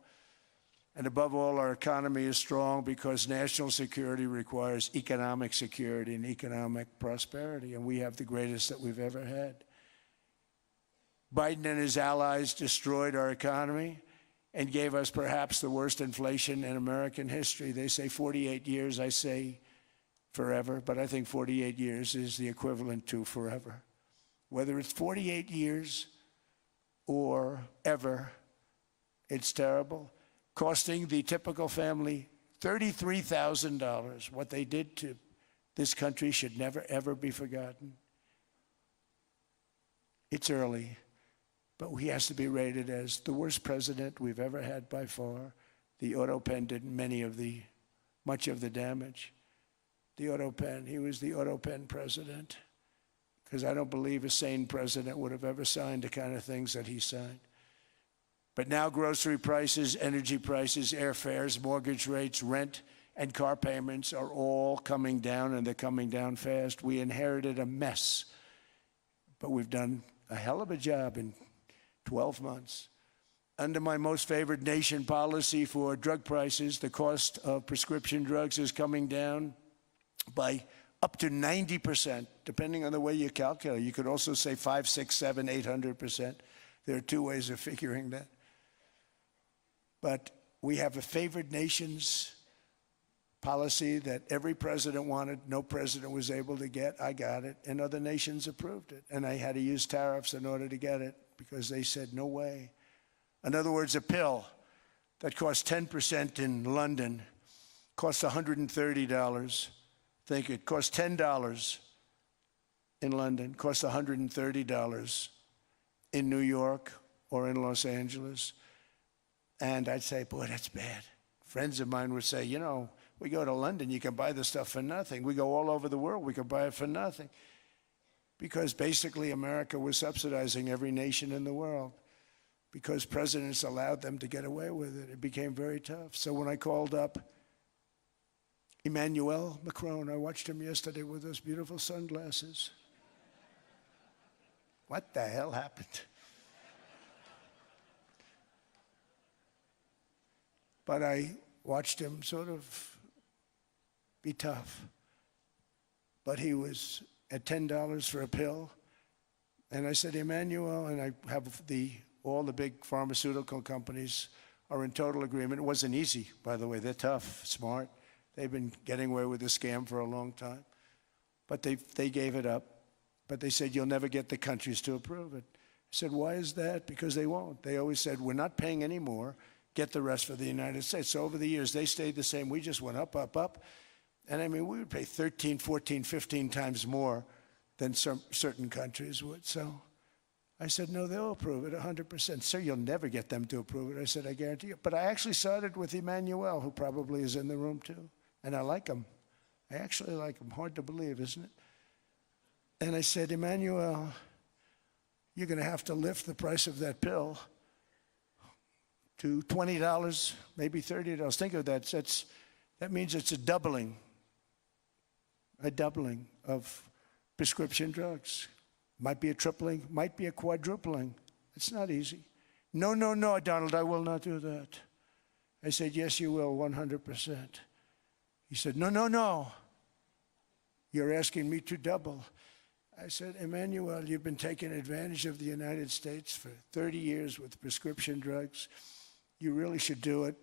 and above all, our economy is strong because national security requires economic security and economic prosperity, and we have the greatest that we've ever had. Biden and his allies destroyed our economy and gave us perhaps the worst inflation in American history. They say 48 years, I say forever, but I think 48 years is the equivalent to forever. Whether it's 48 years or ever, it's terrible, costing the typical family $33,000. What they did to this country should never, ever be forgotten. It's early, but he has to be rated as the worst president we've ever had by far. The auto pen did much of the damage. The auto pen, he was the auto pen president, because I don't believe a sane president would have ever signed the kind of things that he signed. But now grocery prices, energy prices, airfares, mortgage rates, rent, and car payments are all coming down, and they're coming down fast. We inherited a mess, but we've done a hell of a job in 12 months. Under my most favored nation policy for drug prices, the cost of prescription drugs is coming down by up to 90%, depending on the way you calculate. You could also say 5, 6, 7, 800%. There are two ways of figuring that. But we have a favored nations policy that every president wanted, no president was able to get. I got it, and other nations approved it. And I had to use tariffs in order to get it because they said, no way. In other words, a pill that costs 10% in London costs $130. Think it costs $10 in London, costs $130 in New York or in Los Angeles. And I'd say, boy, that's bad. Friends of mine would say, you know, we go to London, you can buy the stuff for nothing. We go all over the world, we can buy it for nothing. Because basically America was subsidizing every nation in the world because presidents allowed them to get away with it. It became very tough. So when I called up Emmanuel Macron, I watched him yesterday with those beautiful sunglasses. What the hell happened? But I watched him sort of be tough. But he was at $10 for a pill. And I said, Emmanuel, and I have all the big pharmaceutical companies are in total agreement. It wasn't easy, by the way. They're tough, smart. They've been getting away with the scam for a long time. But they gave it up. But they said, you'll never get the countries to approve it. I said, why is that? Because they won't. They always said, we're not paying any more. Get the rest for the United States. So over the years, they stayed the same. We just went up, up, up. And I mean, we would pay 13, 14, 15 times more than certain countries would. So I said, no, they'll approve it 100%. Sir, you'll never get them to approve it. I said, I guarantee you. But I actually started with Emmanuel, who probably is in the room too. And I like him. I actually like him. Hard to believe, isn't it? And I said, Emmanuel, you're going to have to lift the price of that pill to $20, maybe $30. Think of that. That means it's a doubling of prescription drugs. Might be a tripling, might be a quadrupling. It's not easy. No, no, no, Donald, I will not do that. I said, yes, you will, 100%. He said, no, no, no. You're asking me to double. I said, Emmanuel, you've been taking advantage of the United States for 30 years with prescription drugs. You really should do it,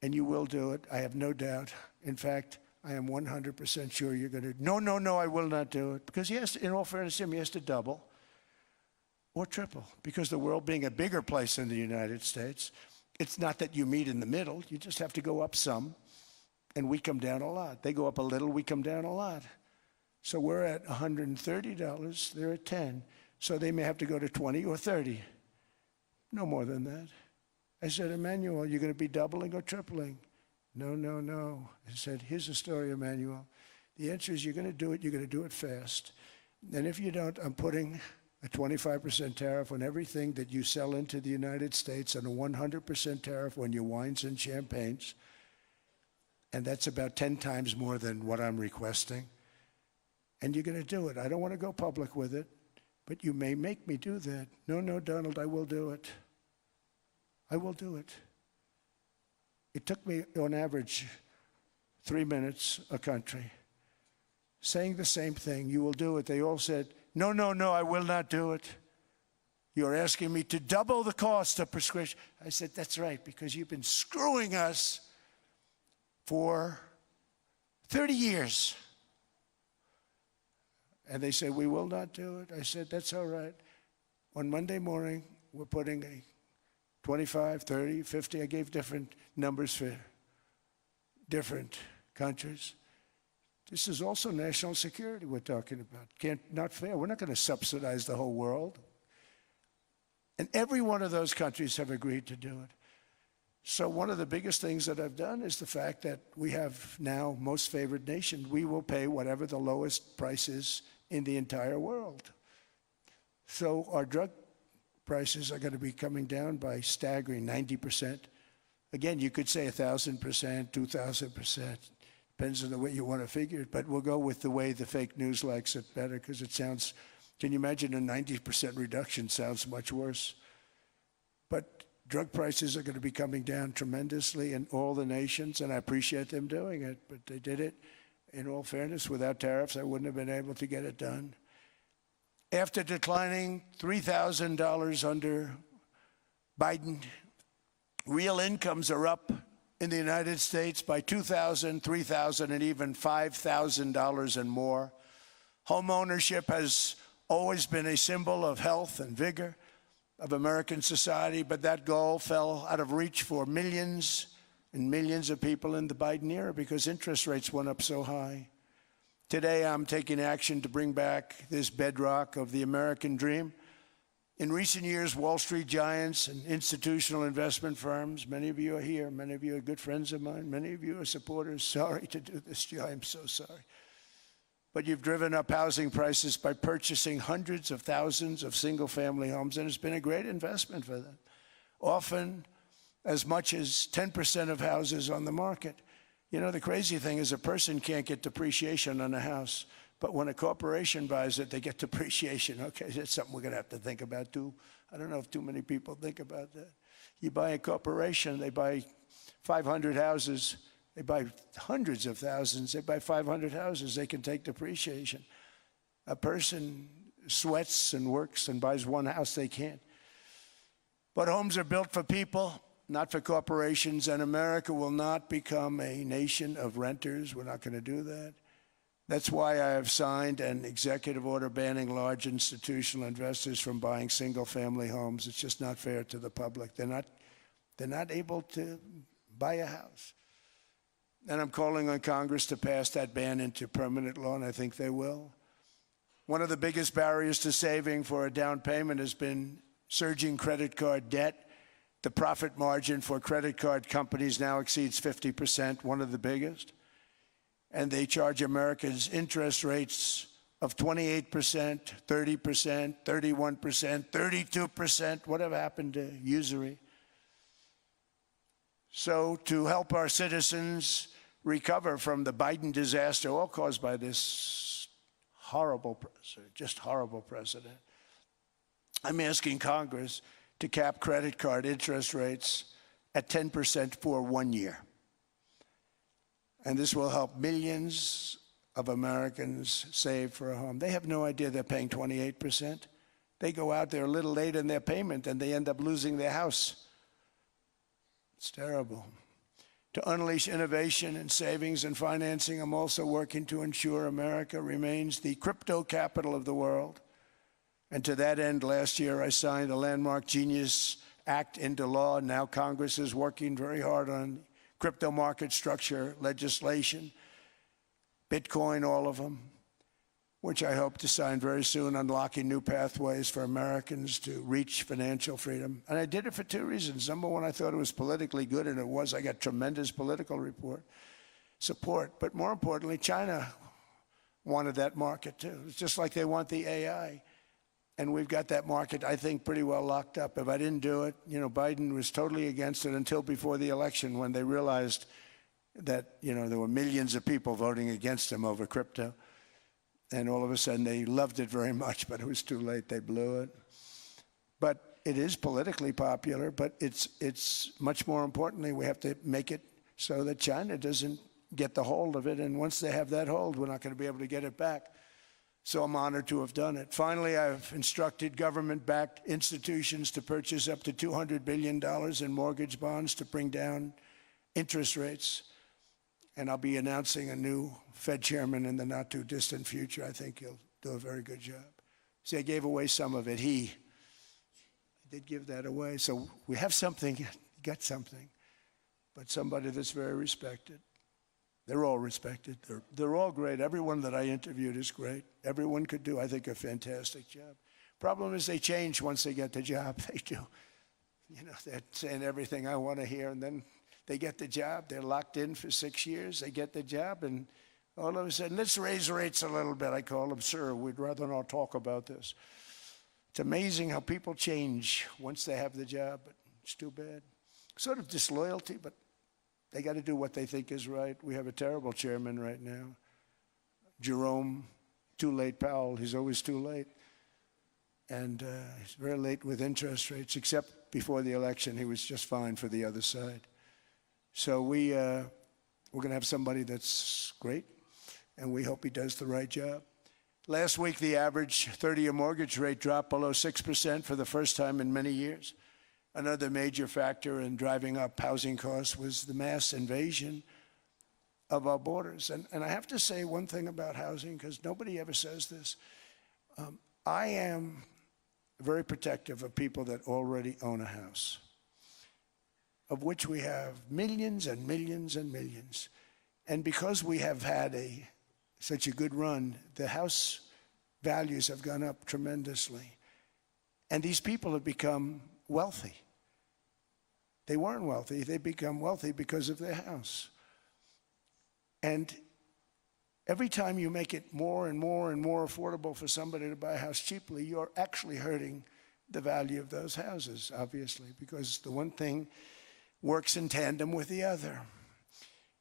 and you will do it. I have no doubt. In fact, I am 100% sure you're going to. No, no, no, I will not do it. Because he has to, in all fairness to him, he has to double or triple. Because the world being a bigger place than the United States, it's not that you meet in the middle. You just have to go up some, and we come down a lot. They go up a little, we come down a lot. So we're at $130, they're at 10. So they may have to go to 20 or 30. No more than that. I said, Emmanuel, you're going to be doubling or tripling? No, no, no. I said, here's the story, Emmanuel. The answer is you're going to do it, you're going to do it fast. And if you don't, I'm putting a 25% tariff on everything that you sell into the United States and a 100% tariff on your wines and champagnes. And that's about 10 times more than what I'm requesting. And you're going to do it. I don't want to go public with it, but you may make me do that. No, no, Donald, I will do it. I will do it. It took me, on average, 3 minutes a country, saying the same thing. You will do it. They all said, no, no, no, I will not do it. You're asking me to double the cost of prescription. I said, that's right, because you've been screwing us for 30 years. And they said, we will not do it. I said, that's all right. On Monday morning, we're putting a 25, 30, 50. I gave different numbers for different countries. This is also national security we're talking about. Not fair. We're not going to subsidize the whole world. And every one of those countries have agreed to do it. So one of the biggest things that I've done is the fact that we have now most favored nation. We will pay whatever the lowest price is in the entire world. So our drug prices are going to be coming down by staggering 90%. Again, you could say 1,000%, 2,000%. Depends on the way you want to figure it. But we'll go with the way the fake news likes it better because it sounds, can you imagine a 90% reduction sounds much worse. But drug prices are going to be coming down tremendously in all the nations, and I appreciate them doing it. But they did it, in all fairness, without tariffs, I wouldn't have been able to get it done. After declining $3,000 under Biden, real incomes are up in the United States by $2,000, $3,000, and even $5,000 and more. Home ownership has always been a symbol of health and vigor of American society, but that goal fell out of reach for millions and millions of people in the Biden era because interest rates went up so high. Today, I'm taking action to bring back this bedrock of the American dream. In recent years, Wall Street giants and institutional investment firms, many of you are here, many of you are good friends of mine, many of you are supporters. Sorry to do this to you, I'm so sorry. But you've driven up housing prices by purchasing hundreds of thousands of single-family homes, and it's been a great investment for them. Often as much as 10% of houses on the market. You know, the crazy thing is a person can't get depreciation on a house, but when a corporation buys it, they get depreciation. Okay, that's something we're going to have to think about too. I don't know if too many people think about that. You buy a corporation, they buy 500 houses, they buy hundreds of thousands, they buy 500 houses, they can take depreciation. A person sweats and works and buys one house, they can't. But homes are built for people, not for corporations, and America will not become a nation of renters. We're not going to do that. That's why I have signed an executive order banning large institutional investors from buying single-family homes. It's just not fair to the public. They're not able to buy a house. And I'm calling on Congress to pass that ban into permanent law, and I think they will. One of the biggest barriers to saving for a down payment has been surging credit card debt. The profit margin for credit card companies now exceeds 50%, one of the biggest. And they charge Americans interest rates of 28%, 30%, 31%, 32%. Whatever happened to usury? So to help our citizens recover from the Biden disaster, all caused by this horrible president, I'm asking Congress to cap credit card interest rates at 10% for 1 year. and this will help millions of Americans save for a home. They have no idea they're paying 28%. They go out there a little late in their payment and they end up losing their house. It's terrible. To unleash innovation in savings and financing, I'm also working to ensure America remains the crypto capital of the world. And to that end, last year I signed the landmark Genius Act into law. Now Congress is working very hard on crypto market structure legislation, Bitcoin, all of them, which I hope to sign very soon, unlocking new pathways for Americans to reach financial freedom. And I did it for two reasons. Number one, I thought it was politically good, and it was. I got tremendous political support. But more importantly, China wanted that market too. It's just like they want the AI. And we've got that market, I think, pretty well locked up. If I didn't do it, Biden was totally against it until before the election, when they realized that, there were millions of people voting against him over crypto. And all of a sudden, they loved it very much, but it was too late. They blew it. But it is politically popular, but it's much more importantly, we have to make it so that China doesn't get the hold of it. And once they have that hold, we're not going to be able to get it back. So I'm honored to have done it. Finally, I've instructed government-backed institutions to purchase up to $200 billion in mortgage bonds to bring down interest rates. And I'll be announcing a new Fed chairman in the not-too-distant future. I think he'll do a very good job. See, I gave away some of it. I did give that away. So we have something, got something, but somebody that's very respected. They're all respected. They're all great. Everyone that I interviewed is great. Everyone could do, I think, a fantastic job. Problem is they change once they get the job. They do. They're saying everything I want to hear, and then they get the job. They're locked in for 6 years. They get the job, and all of a sudden, let's raise rates a little bit. I call them, sir, we'd rather not talk about this. It's amazing how people change once they have the job, but it's too bad. Sort of disloyalty, but they got to do what they think is right. We have a terrible chairman right now. Jerome, too late Powell. He's always too late. And he's very late with interest rates, except before the election, he was just fine for the other side. So we're going to have somebody that's great, and we hope he does the right job. Last week, the average 30-year mortgage rate dropped below 6% for the first time in many years. Another major factor in driving up housing costs was the mass invasion of our borders. And I have to say one thing about housing, because nobody ever says this. I am very protective of people that already own a house, of which we have millions and millions and millions. And because we have had such a good run, the house values have gone up tremendously. And these people have become wealthy. They weren't wealthy. They become wealthy because of their house. And every time you make it more and more and more affordable for somebody to buy a house cheaply, you're actually hurting the value of those houses, obviously, because the one thing works in tandem with the other.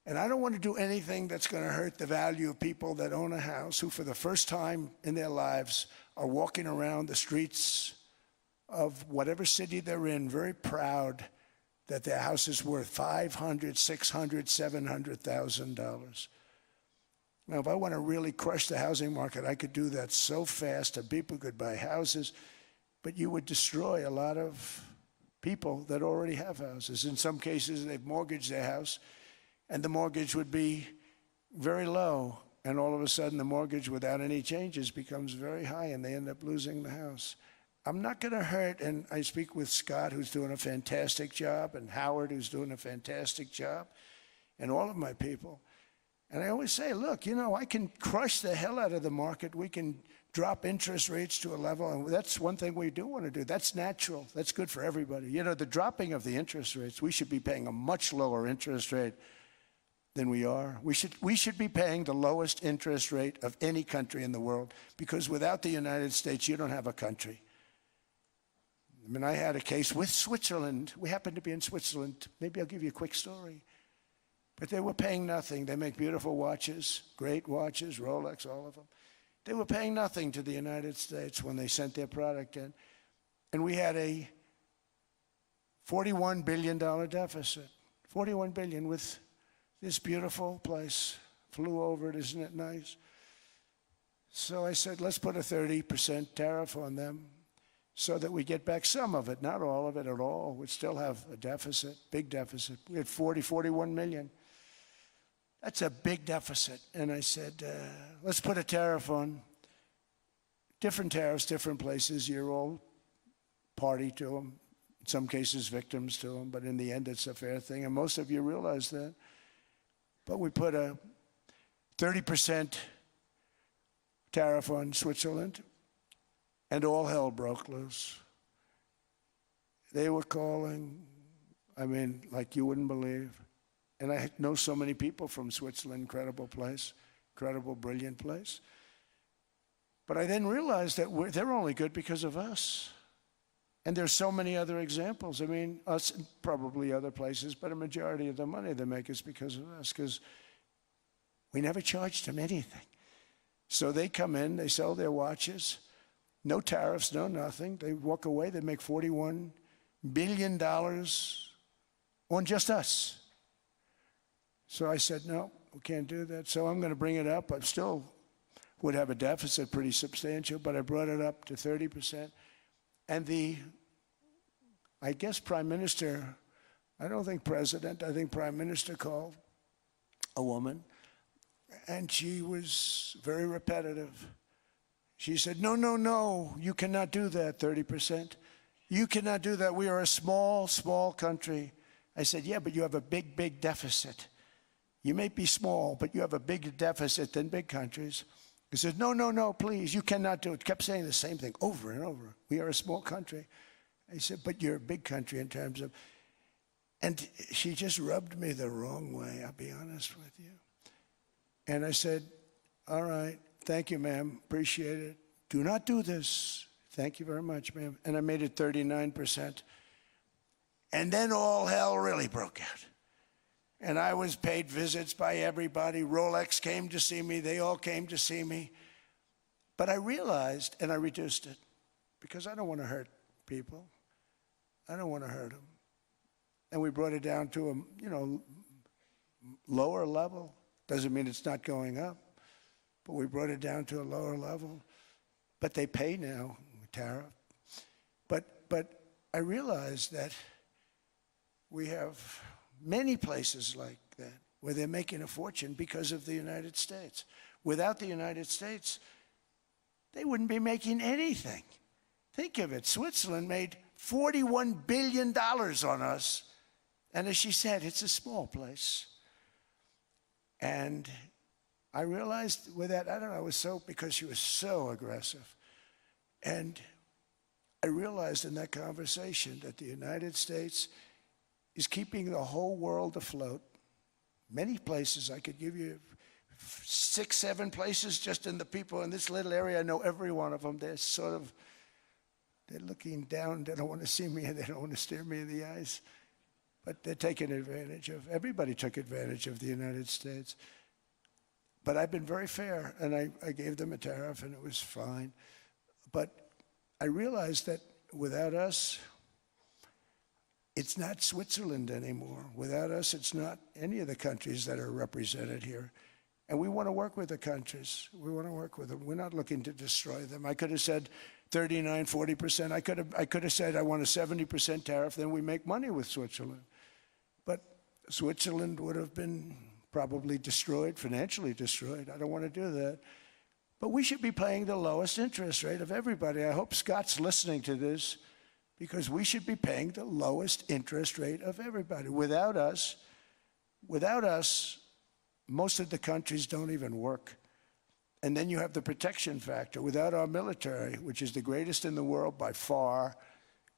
And I don't want to do anything that's going to hurt the value of people that own a house, who for the first time in their lives are walking around the streets of whatever city they're in, very proud that their house is worth $500,000, $600,000, $700,000. Now, if I want to really crush the housing market, I could do that so fast and people could buy houses, but you would destroy a lot of people that already have houses. In some cases, they've mortgaged their house, and the mortgage would be very low, and all of a sudden the mortgage without any changes becomes very high, and they end up losing the house. I'm not going to hurt, and I speak with Scott, who's doing a fantastic job, and Howard, who's doing a fantastic job, and all of my people. And I always say, look, I can crush the hell out of the market. We can drop interest rates to a level, and that's one thing we do want to do. That's natural. That's good for everybody. The dropping of the interest rates, we should be paying a much lower interest rate than we are. We should be paying the lowest interest rate of any country in the world, because without the United States, you don't have a country. I mean, I had a case with Switzerland. We happened to be in Switzerland. Maybe I'll give you a quick story. But they were paying nothing. They make beautiful watches, great watches, Rolex, all of them. They were paying nothing to the United States when they sent their product in. And we had a $41 billion deficit. $41 billion with this beautiful place. Flew over it, isn't it nice? So I said, let's put a 30% tariff on them so that we get back some of it, not all of it at all. We'd still have a deficit, big deficit. We had 41 million. That's a big deficit. And I said, let's put a tariff on. Different tariffs, different places. You're all party to them. In some cases, victims to them. But in the end, it's a fair thing. And most of you realize that. But we put a 30% tariff on Switzerland, and all hell broke loose. They were calling, like you wouldn't believe. And I know so many people from Switzerland, incredible place, incredible, brilliant place. But I then realized that they're only good because of us. And there's so many other examples. Us and probably other places, but a majority of the money they make is because of us, because we never charged them anything. So they come in, they sell their watches, no tariffs, no nothing. They walk away, they make $41 billion on just us. So I said, no, we can't do that. So I'm going to bring it up. I still would have a deficit pretty substantial, but I brought it up to 30%. And I guess Prime Minister, I don't think President, I think Prime Minister called a woman, and she was very repetitive. She said, no, you cannot do that, 30%. You cannot do that. We are a small, small country. I said, yeah, but you have a big, big deficit. You may be small, but you have a bigger deficit than big countries. He said, no, please, you cannot do it. Kept saying the same thing over and over. We are a small country. I said, but you're a big country in terms of, and she just rubbed me the wrong way, I'll be honest with you. And I said, all right, thank you, ma'am, appreciate it. Do not do this. Thank you very much, ma'am. And I made it 39%. And then all hell really broke out. And I was paid visits by everybody. Rolex came to see me. They all came to see me. But I realized, and I reduced it, because I don't want to hurt people. I don't want to hurt them. And we brought it down to a, lower level. Doesn't mean it's not going up. But we brought it down to a lower level. But they pay now, tariff. But I realized that we have many places like that where they're making a fortune because of the United States. Without the United States, they wouldn't be making anything. Think of it. Switzerland made $41 billion on us. And as she said, it's a small place. And I realized with that, I don't know, it was so, because she was so aggressive. And I realized in that conversation that the United States is keeping the whole world afloat. Many places, I could give you 6, 7 places just in the people in this little area. I know every one of them. They're looking down. They don't want to see me, and they don't want to stare me in the eyes. But they're taking advantage of, everybody took advantage of the United States. But I've been very fair, and I gave them a tariff, and it was fine. But I realized that without us, it's not Switzerland anymore. Without us, it's not any of the countries that are represented here. And we want to work with the countries. We want to work with them. We're not looking to destroy them. I could have said 39, 40%. I could have said I want a 70% tariff, then we make money with Switzerland. But Switzerland would have been probably destroyed, financially destroyed. I don't want to do that. But we should be paying the lowest interest rate of everybody. I hope Scott's listening to this, because we should be paying the lowest interest rate of everybody. Without us, most of the countries don't even work. And then you have the protection factor. Without our military, which is the greatest in the world by far,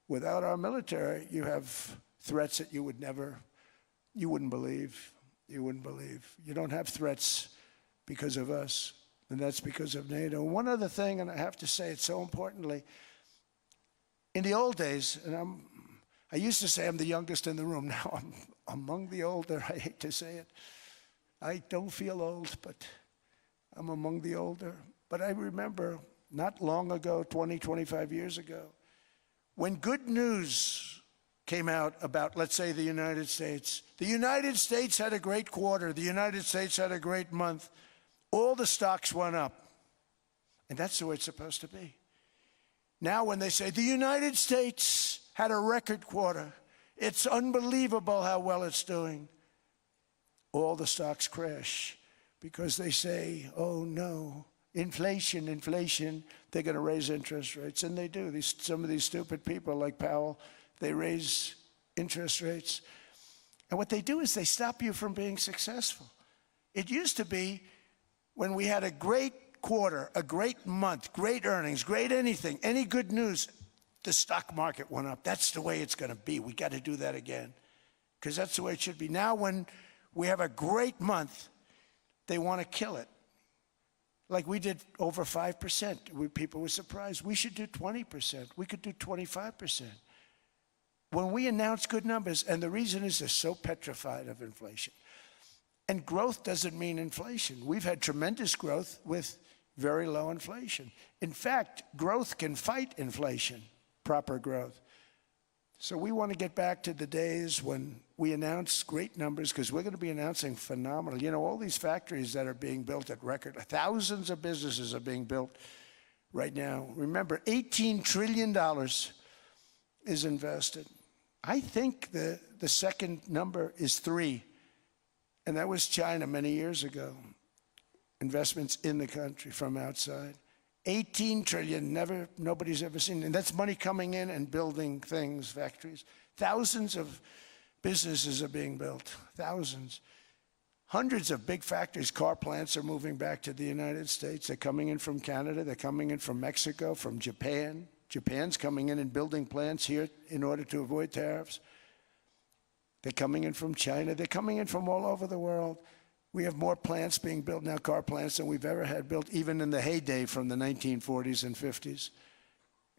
without our military, you have threats that you wouldn't believe. You wouldn't believe. You don't have threats because of us, and that's because of NATO. One other thing, and I have to say it so importantly, in the old days, and I used to say I'm the youngest in the room. Now I'm among the older. I hate to say it. I don't feel old, but I'm among the older. But I remember not long ago, 20, 25 years ago, when good news came out about, let's say, the United States. The United States had a great quarter. The United States had a great month. All the stocks went up. And that's the way it's supposed to be. Now when they say the United States had a record quarter, it's unbelievable how well it's doing, all the stocks crash because they say, oh no, inflation, inflation, they're going to raise interest rates. And they do. Some of these stupid people like Powell, they raise interest rates. And what they do is they stop you from being successful. It used to be when we had a great quarter, a great month, great earnings, great anything, any good news, the stock market went up. That's the way it's going to be. We got to do that again because that's the way it should be. Now when we have a great month, they want to kill it. Like we did over 5%. People were surprised. We should do 20%. We could do 25%. When we announce good numbers, and the reason is they're so petrified of inflation. And growth doesn't mean inflation. We've had tremendous growth with very low inflation. In fact, growth can fight inflation, proper growth. So we want to get back to the days when we announce great numbers, because we're going to be announcing phenomenal. You know, all these factories that are being built at record, thousands of businesses are being built right now. Remember, $18 trillion is invested. I think the second number is 3, and that was China many years ago. Investments in the country from outside. 18 trillion, nobody's ever seen. And that's money coming in and building things, factories. Thousands of businesses are being built, thousands. Hundreds of big factories, car plants are moving back to the United States. They're coming in from Canada, they're coming in from Mexico, from Japan. Japan's coming in and building plants here in order to avoid tariffs. They're coming in from China, they're coming in from all over the world. We have more plants being built now, car plants, than we've ever had built, even in the heyday from the 1940s and 50s.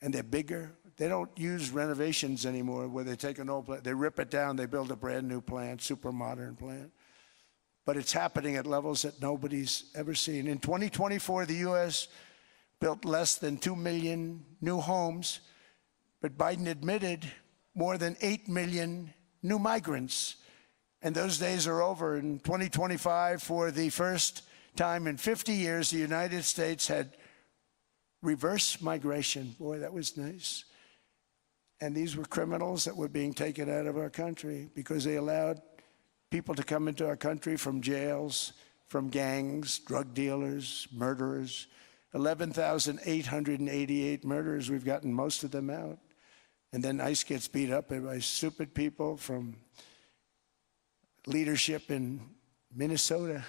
And they're bigger. They don't use renovations anymore where they take an old plant, they rip it down, they build a brand new plant, super modern plant. But it's happening at levels that nobody's ever seen. In 2024, the U.S. built less than 2 million new homes, but Biden admitted more than 8 million new migrants. And those days are over. In 2025, for the first time in 50 years, the United States had reverse migration. Boy, that was nice. And these were criminals that were being taken out of our country because they allowed people to come into our country from jails, from gangs, drug dealers, murderers. 11,888 murderers. We've gotten most of them out. And then ICE gets beat up by stupid people from leadership in Minnesota.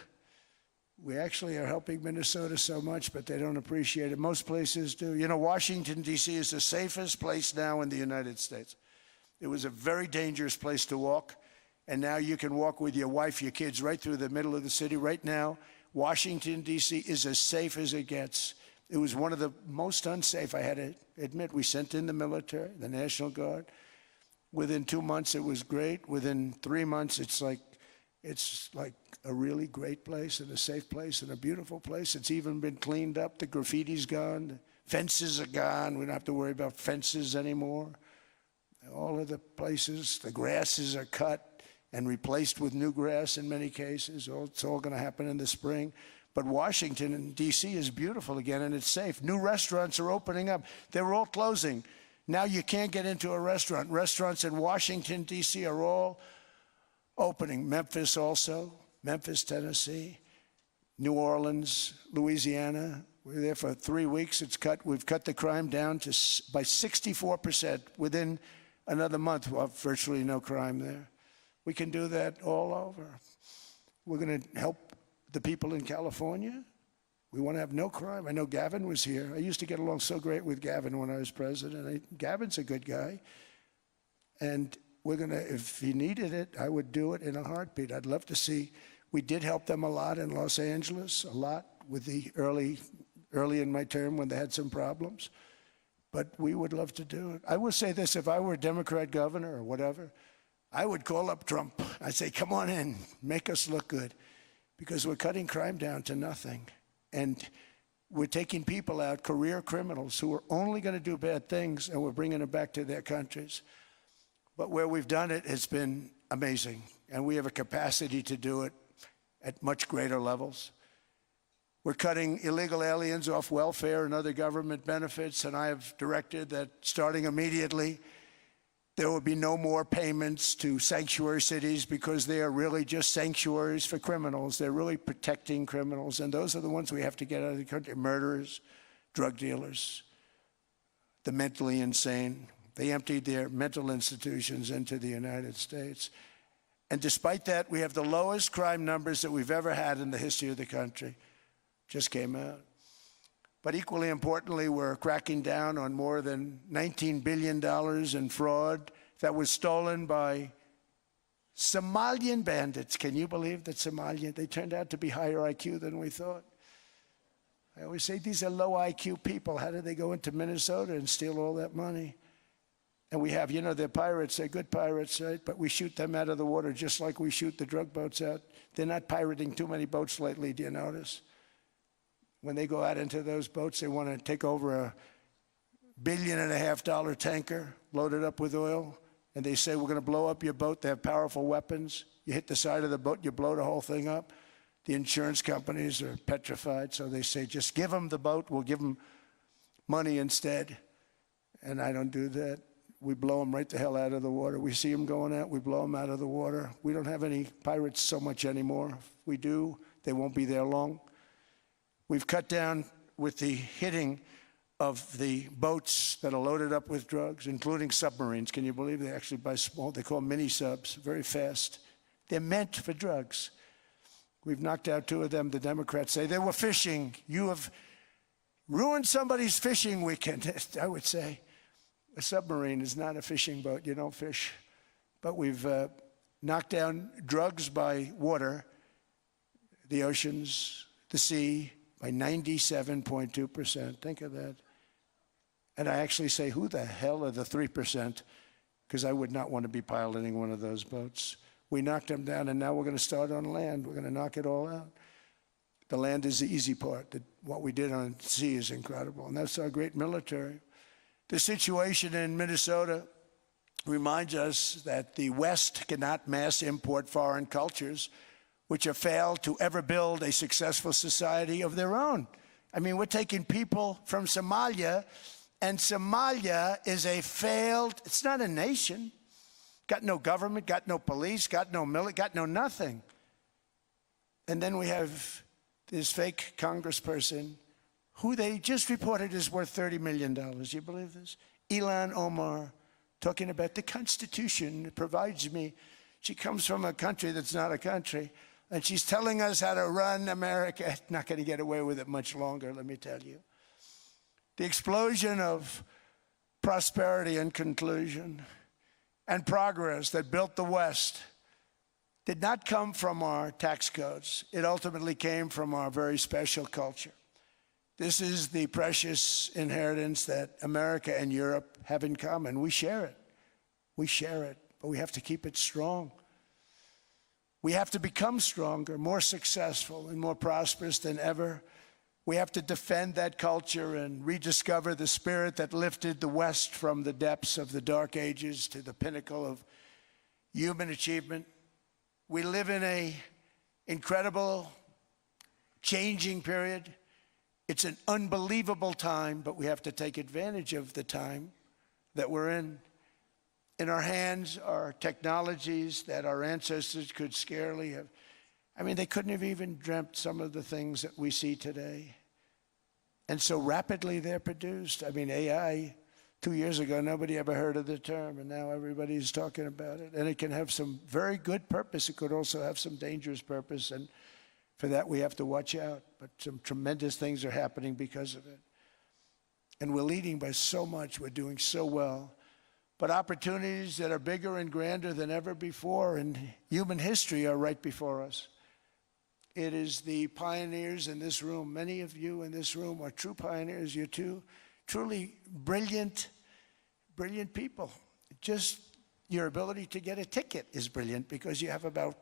We actually are helping Minnesota so much, but they don't appreciate it. Most places do. You know, Washington, D.C. is the safest place now in the United States. It was a very dangerous place to walk, and now you can walk with your wife, your kids, right through the middle of the city. Right now, Washington, D.C. is as safe as it gets. It was one of the most unsafe, I had to admit. We sent in the military, the National Guard. Within 2 months, it was great. Within 3 months, it's like a really great place and a safe place and a beautiful place. It's even been cleaned up. The graffiti's gone. The fences are gone. We don't have to worry about fences anymore. All of the places, the grasses are cut and replaced with new grass in many cases. It's all going to happen in the spring. But Washington and D.C. is beautiful again, and it's safe. New restaurants are opening up. They were all closing. Now you can't get into a restaurant. Restaurants in Washington, D.C. are all opening. Memphis also, Memphis, Tennessee, New Orleans, Louisiana. We were there for 3 weeks. We've cut the crime down by 64%. Within another month, we'll have virtually no crime there. We can do that all over. We're going to help the people in California. We want to have no crime. I know Gavin was here. I used to get along so great with Gavin when I was president. Gavin's a good guy. And we're going to, if he needed it, I would do it in a heartbeat. I'd love to see. We did help them a lot in Los Angeles, a lot with the early in my term when they had some problems. But we would love to do it. I will say this, if I were a Democrat governor or whatever, I would call up Trump. I'd say, come on in, make us look good. Because we're cutting crime down to nothing. And we're taking people out, career criminals, who are only going to do bad things, and we're bringing them back to their countries. But where we've done it, it's been amazing. And we have a capacity to do it at much greater levels. We're cutting illegal aliens off welfare and other government benefits, and I have directed that starting immediately, there will be no more payments to sanctuary cities because they are really just sanctuaries for criminals. They're really protecting criminals, and those are the ones we have to get out of the country: murderers, drug dealers, the mentally insane. They emptied their mental institutions into the United States. And despite that, we have the lowest crime numbers that we've ever had in the history of the country. Just came out. But equally importantly, we're cracking down on more than $19 billion in fraud that was stolen by Somalian bandits. Can you believe that Somalian? They turned out to be higher IQ than we thought. I always say these are low IQ people. How did they go into Minnesota and steal all that money? And we have, they're pirates. They're good pirates, right? But we shoot them out of the water just like we shoot the drug boats out. They're not pirating too many boats lately, do you notice? When they go out into those boats, they want to take over a $1.5 billion tanker loaded up with oil, and they say, we're going to blow up your boat. They have powerful weapons. You hit the side of the boat, you blow the whole thing up. The insurance companies are petrified, so they say, just give them the boat. We'll give them money instead. And I don't do that. We blow them right the hell out of the water. We see them going out, we blow them out of the water. We don't have any pirates so much anymore. If we do, they won't be there long. We've cut down with the hitting of the boats that are loaded up with drugs, including submarines. Can you believe they actually buy small, they call them mini subs, very fast. They're meant for drugs. We've knocked out 2 of them. The Democrats say they were fishing. You have ruined somebody's fishing weekend, I would say. A submarine is not a fishing boat. You don't fish. But we've knocked down drugs by water, the oceans, the sea, by 97.2%. Think of that. And I actually say, who the hell are the 3%? Because I would not want to be piloting one of those boats. We knocked them down, and now we're going to start on land. We're going to knock it all out. The land is the easy part. What we did on sea is incredible, and that's our great military. The situation in Minnesota reminds us that the West cannot mass import foreign cultures, which have failed to ever build a successful society of their own. I mean, we're taking people from Somalia, and Somalia is a failed, it's not a nation. Got no government, got no police, got no military, got no nothing. And then we have this fake congressperson who they just reported is worth $30 million. You believe this? Ilhan Omar, talking about the Constitution provides me. She comes from a country that's not a country, and she's telling us how to run America. Not going to get away with it much longer, let me tell you. The explosion of prosperity and conclusion and progress that built the West did not come from our tax codes. It ultimately came from our very special culture. This is the precious inheritance that America and Europe have in common. We share it. We share it, but we have to keep it strong. We have to become stronger, more successful, and more prosperous than ever. We have to defend that culture and rediscover the spirit that lifted the West from the depths of the Dark Ages to the pinnacle of human achievement. We live in an incredible, changing period. It's an unbelievable time, but we have to take advantage of the time that we're in. In our hands are technologies that our ancestors could scarcely have. I mean, they couldn't have even dreamt some of the things that we see today. And so rapidly they're produced. I mean, AI, 2 years ago, nobody ever heard of the term, and now everybody's talking about it. And it can have some very good purpose. It could also have some dangerous purpose, and for that we have to watch out. But some tremendous things are happening because of it. And we're leading by so much. We're doing so well. But opportunities that are bigger and grander than ever before in human history are right before us. It is the pioneers in this room. Many of you in this room are true pioneers. You're truly brilliant people. Just your ability to get a ticket is brilliant because you have about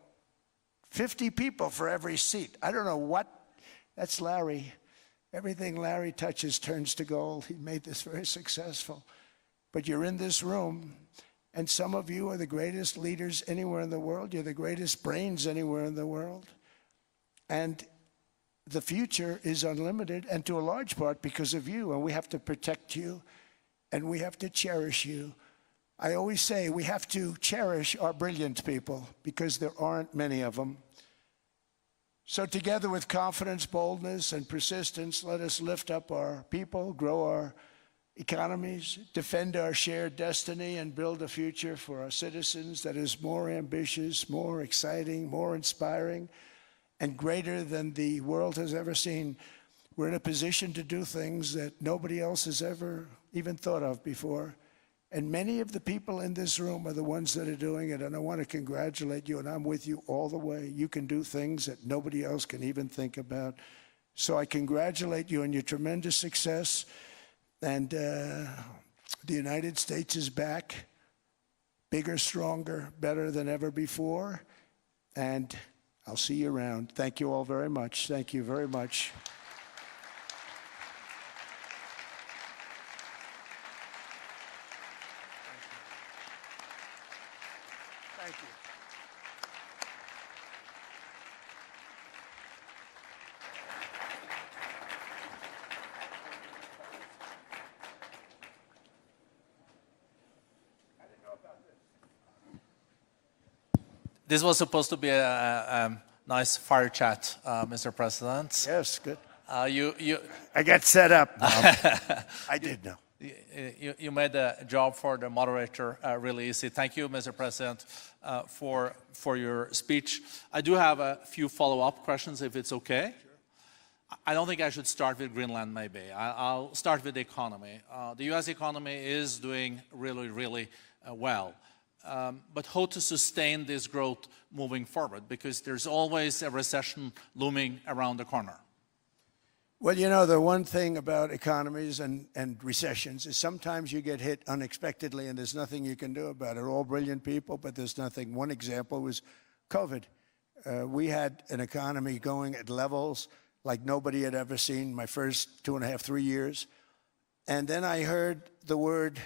50 people for every seat. I don't know what, that's Larry. Everything Larry touches turns to gold. He made this very successful. But you're in this room, And some of you are the greatest leaders anywhere in the world. You're the greatest brains anywhere in the world. And the future is unlimited, and to a large part because of you. And we have to protect you, and we have to cherish you. I always say we have to cherish our brilliant people because there aren't many of them. So together with confidence, boldness, and persistence, let us lift up our people, grow our economies, defend our shared destiny, and build a future for our citizens that is more ambitious, more exciting, more inspiring, and greater than the world has ever seen. We're in a position to do things that nobody else has ever even thought of before. And many of the people in this room are the ones that are doing it, and I want to congratulate you, and I'm with you all the way. You can do things that nobody else can even think about. So I congratulate you on your tremendous success, and the United States is back, bigger, stronger, better than ever before, and I'll see you around. Thank you all very much. Thank you very much. Thank you. This was supposed to be a nice fire chat, Mr. President. Yes, good. You I got set up. I did know. You made the job for the moderator really easy. Thank you, Mr. President, for your speech. I do have a few follow-up questions, if it's okay. Sure. I don't think I should start with Greenland, maybe. I'll start with the economy. The U.S. economy is doing really, really well. But how to sustain this growth moving forward? Because there's always a recession looming around the corner. Well, you know, the one thing about economies and recessions is sometimes you get hit unexpectedly and there's nothing you can do about it. All brilliant people, but there's nothing. One example was COVID. We had an economy going at levels like nobody had ever seen my first 2.5, 3 years. And then I heard the word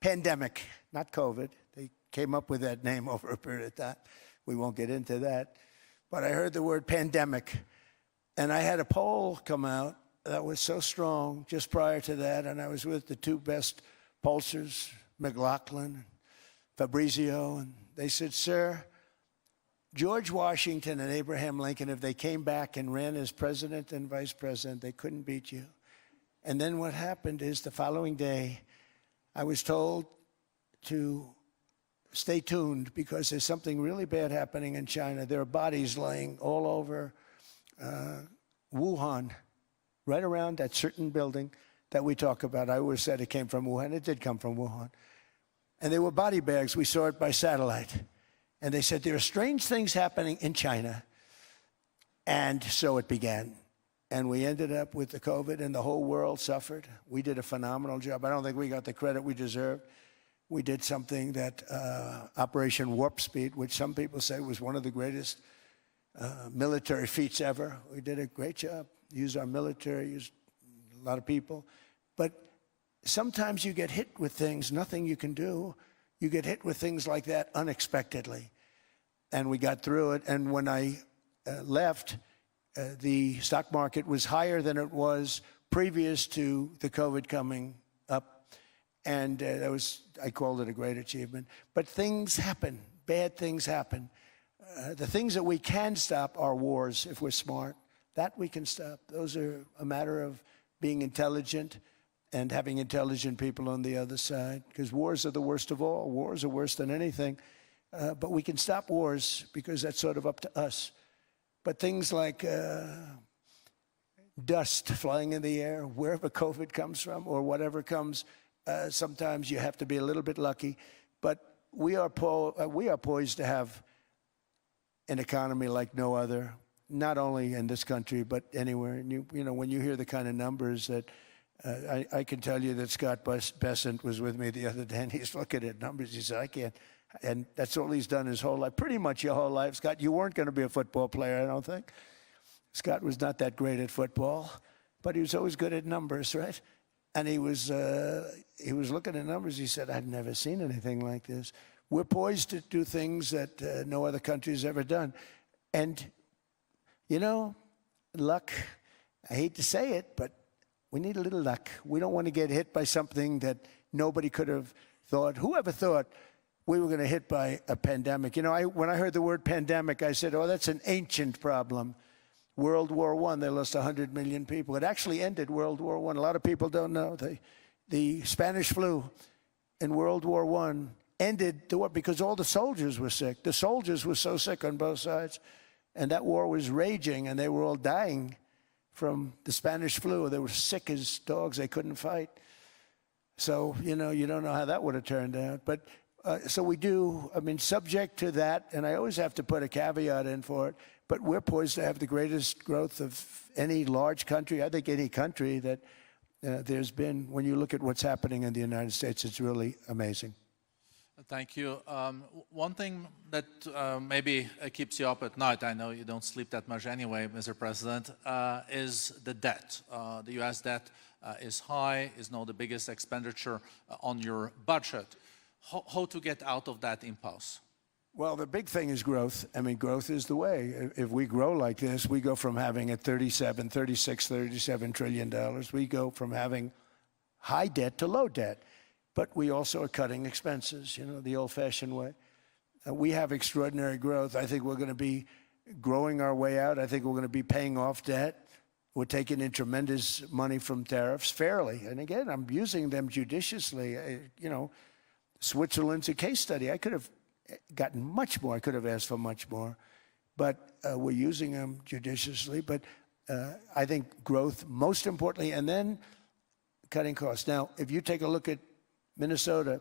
pandemic, not COVID. They came up with that name over a period of time. We won't get into that. But I heard the word pandemic. And I had a poll come out that was so strong just prior to that, and I was with the two best pollsters, McLaughlin and Fabrizio, and they said, sir, George Washington and Abraham Lincoln, if they came back and ran as president and vice president, they couldn't beat you. And then what happened is the following day, I was told to stay tuned because there's something really bad happening in China. There are bodies laying all over Wuhan, right around that certain building that we talk about. I always said it came from Wuhan. It did come from Wuhan. And they were body bags. We saw it by satellite. And they said, there are strange things happening in China. And so it began. And we ended up with the COVID, and the whole world suffered. We did a phenomenal job. I don't think we got the credit we deserved. We did something that Operation Warp Speed, which some people say was one of the greatest military feats ever. We did a great job. Used our military, used a lot of people. But sometimes you get hit with things, nothing you can do. You get hit with things like that unexpectedly. And we got through it. And when I left, the stock market was higher than it was previous to the COVID coming up. And that was, I called it a great achievement. But things happen. Bad things happen. The things that we can stop are wars if we're smart. That we can stop. Those are a matter of being intelligent and having intelligent people on the other side. Because wars are the worst of all. Wars are worse than anything. But we can stop wars because that's sort of up to us. But things like dust flying in the air, wherever COVID comes from or whatever comes, sometimes you have to be a little bit lucky. But we are poised to have an economy like no other, not only in this country, but anywhere. And you know, when you hear the kind of numbers that, I can tell you that Scott Bessent was with me the other day, and he's looking at numbers. He said, I can't. And that's all he's done his whole life, pretty much your whole life. Scott, you weren't going to be a football player, I don't think. Scott was not that great at football, but he was always good at numbers, right? And he was he was looking at numbers. He said, I've never seen anything like this. We're poised to do things that no other country has ever done. And, you know, luck, I hate to say it, but we need a little luck. We don't want to get hit by something that nobody could have thought. Whoever thought we were going to hit by a pandemic? You know, when I heard the word pandemic, I said, oh, that's an ancient problem. World War I, they lost 100 million people. It actually ended World War I. A lot of people don't know. The Spanish flu in World War I ended the war because all the soldiers were sick. The soldiers were so sick on both sides, and that war was raging, and they were all dying from the Spanish flu. They were sick as dogs. They couldn't fight. So, you know, you don't know how that would have turned out. But so we do, I mean, subject to that, and I always have to put a caveat in for it, but we're poised to have the greatest growth of any large country, I think any country that there's been. When you look at what's happening in the United States, it's really amazing. Thank you. One thing that maybe keeps you up at night, I know you don't sleep that much anyway, Mr. President, is the debt. The U.S. debt is high, is now the biggest expenditure on your budget. How to get out of that impasse? Well, the big thing is growth. I mean, growth is the way. If we grow like this, we go from having at $37 trillion. We go from having high debt to low debt. But we also are cutting expenses, you know, the old-fashioned way. We have extraordinary growth. I think we're going to be growing our way out. I think we're going to be paying off debt. We're taking in tremendous money from tariffs fairly. And again, I'm using them judiciously. You know, Switzerland's a case study. I could have gotten much more. I could have asked for much more. But we're using them judiciously. But I think growth, most importantly, and then cutting costs. Now, if you take a look at Minnesota,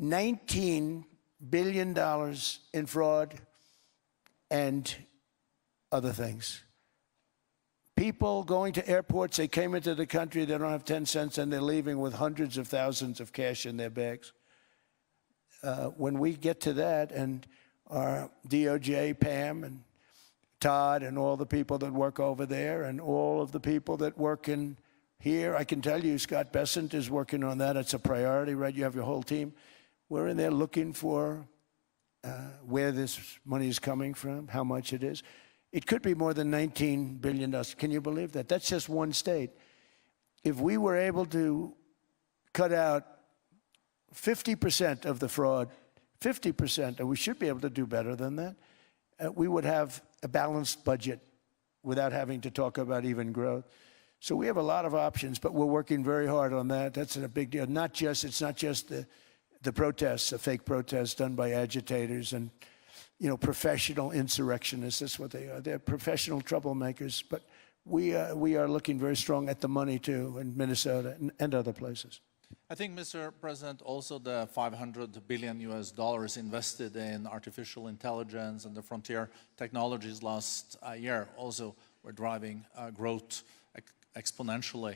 $19 billion in fraud and other things. People going to airports, they came into the country, they don't have 10 cents, and they're leaving with hundreds of thousands of cash in their bags. When we get to that, and our DOJ, Pam, and Todd, and all the people that work over there, and all of the people that work in here, I can tell you, Scott Bessent is working on that. It's a priority, right? You have your whole team. We're in there looking for where this money is coming from, how much it is. It could be more than $19 billion. Can you believe that? That's just one state. If we were able to cut out 50% of the fraud, 50%, and we should be able to do better than that, we would have a balanced budget without having to talk about even growth. So we have a lot of options, but we're working very hard on that. That's a big deal. It's not just the protests, the fake protests done by agitators and, you know, professional insurrectionists. That's what they are. They're professional troublemakers. But we are looking very strong at the money too in Minnesota and other places. I think, Mr. President, also the $500 billion invested in artificial intelligence and the frontier technologies last year also were driving growth exponentially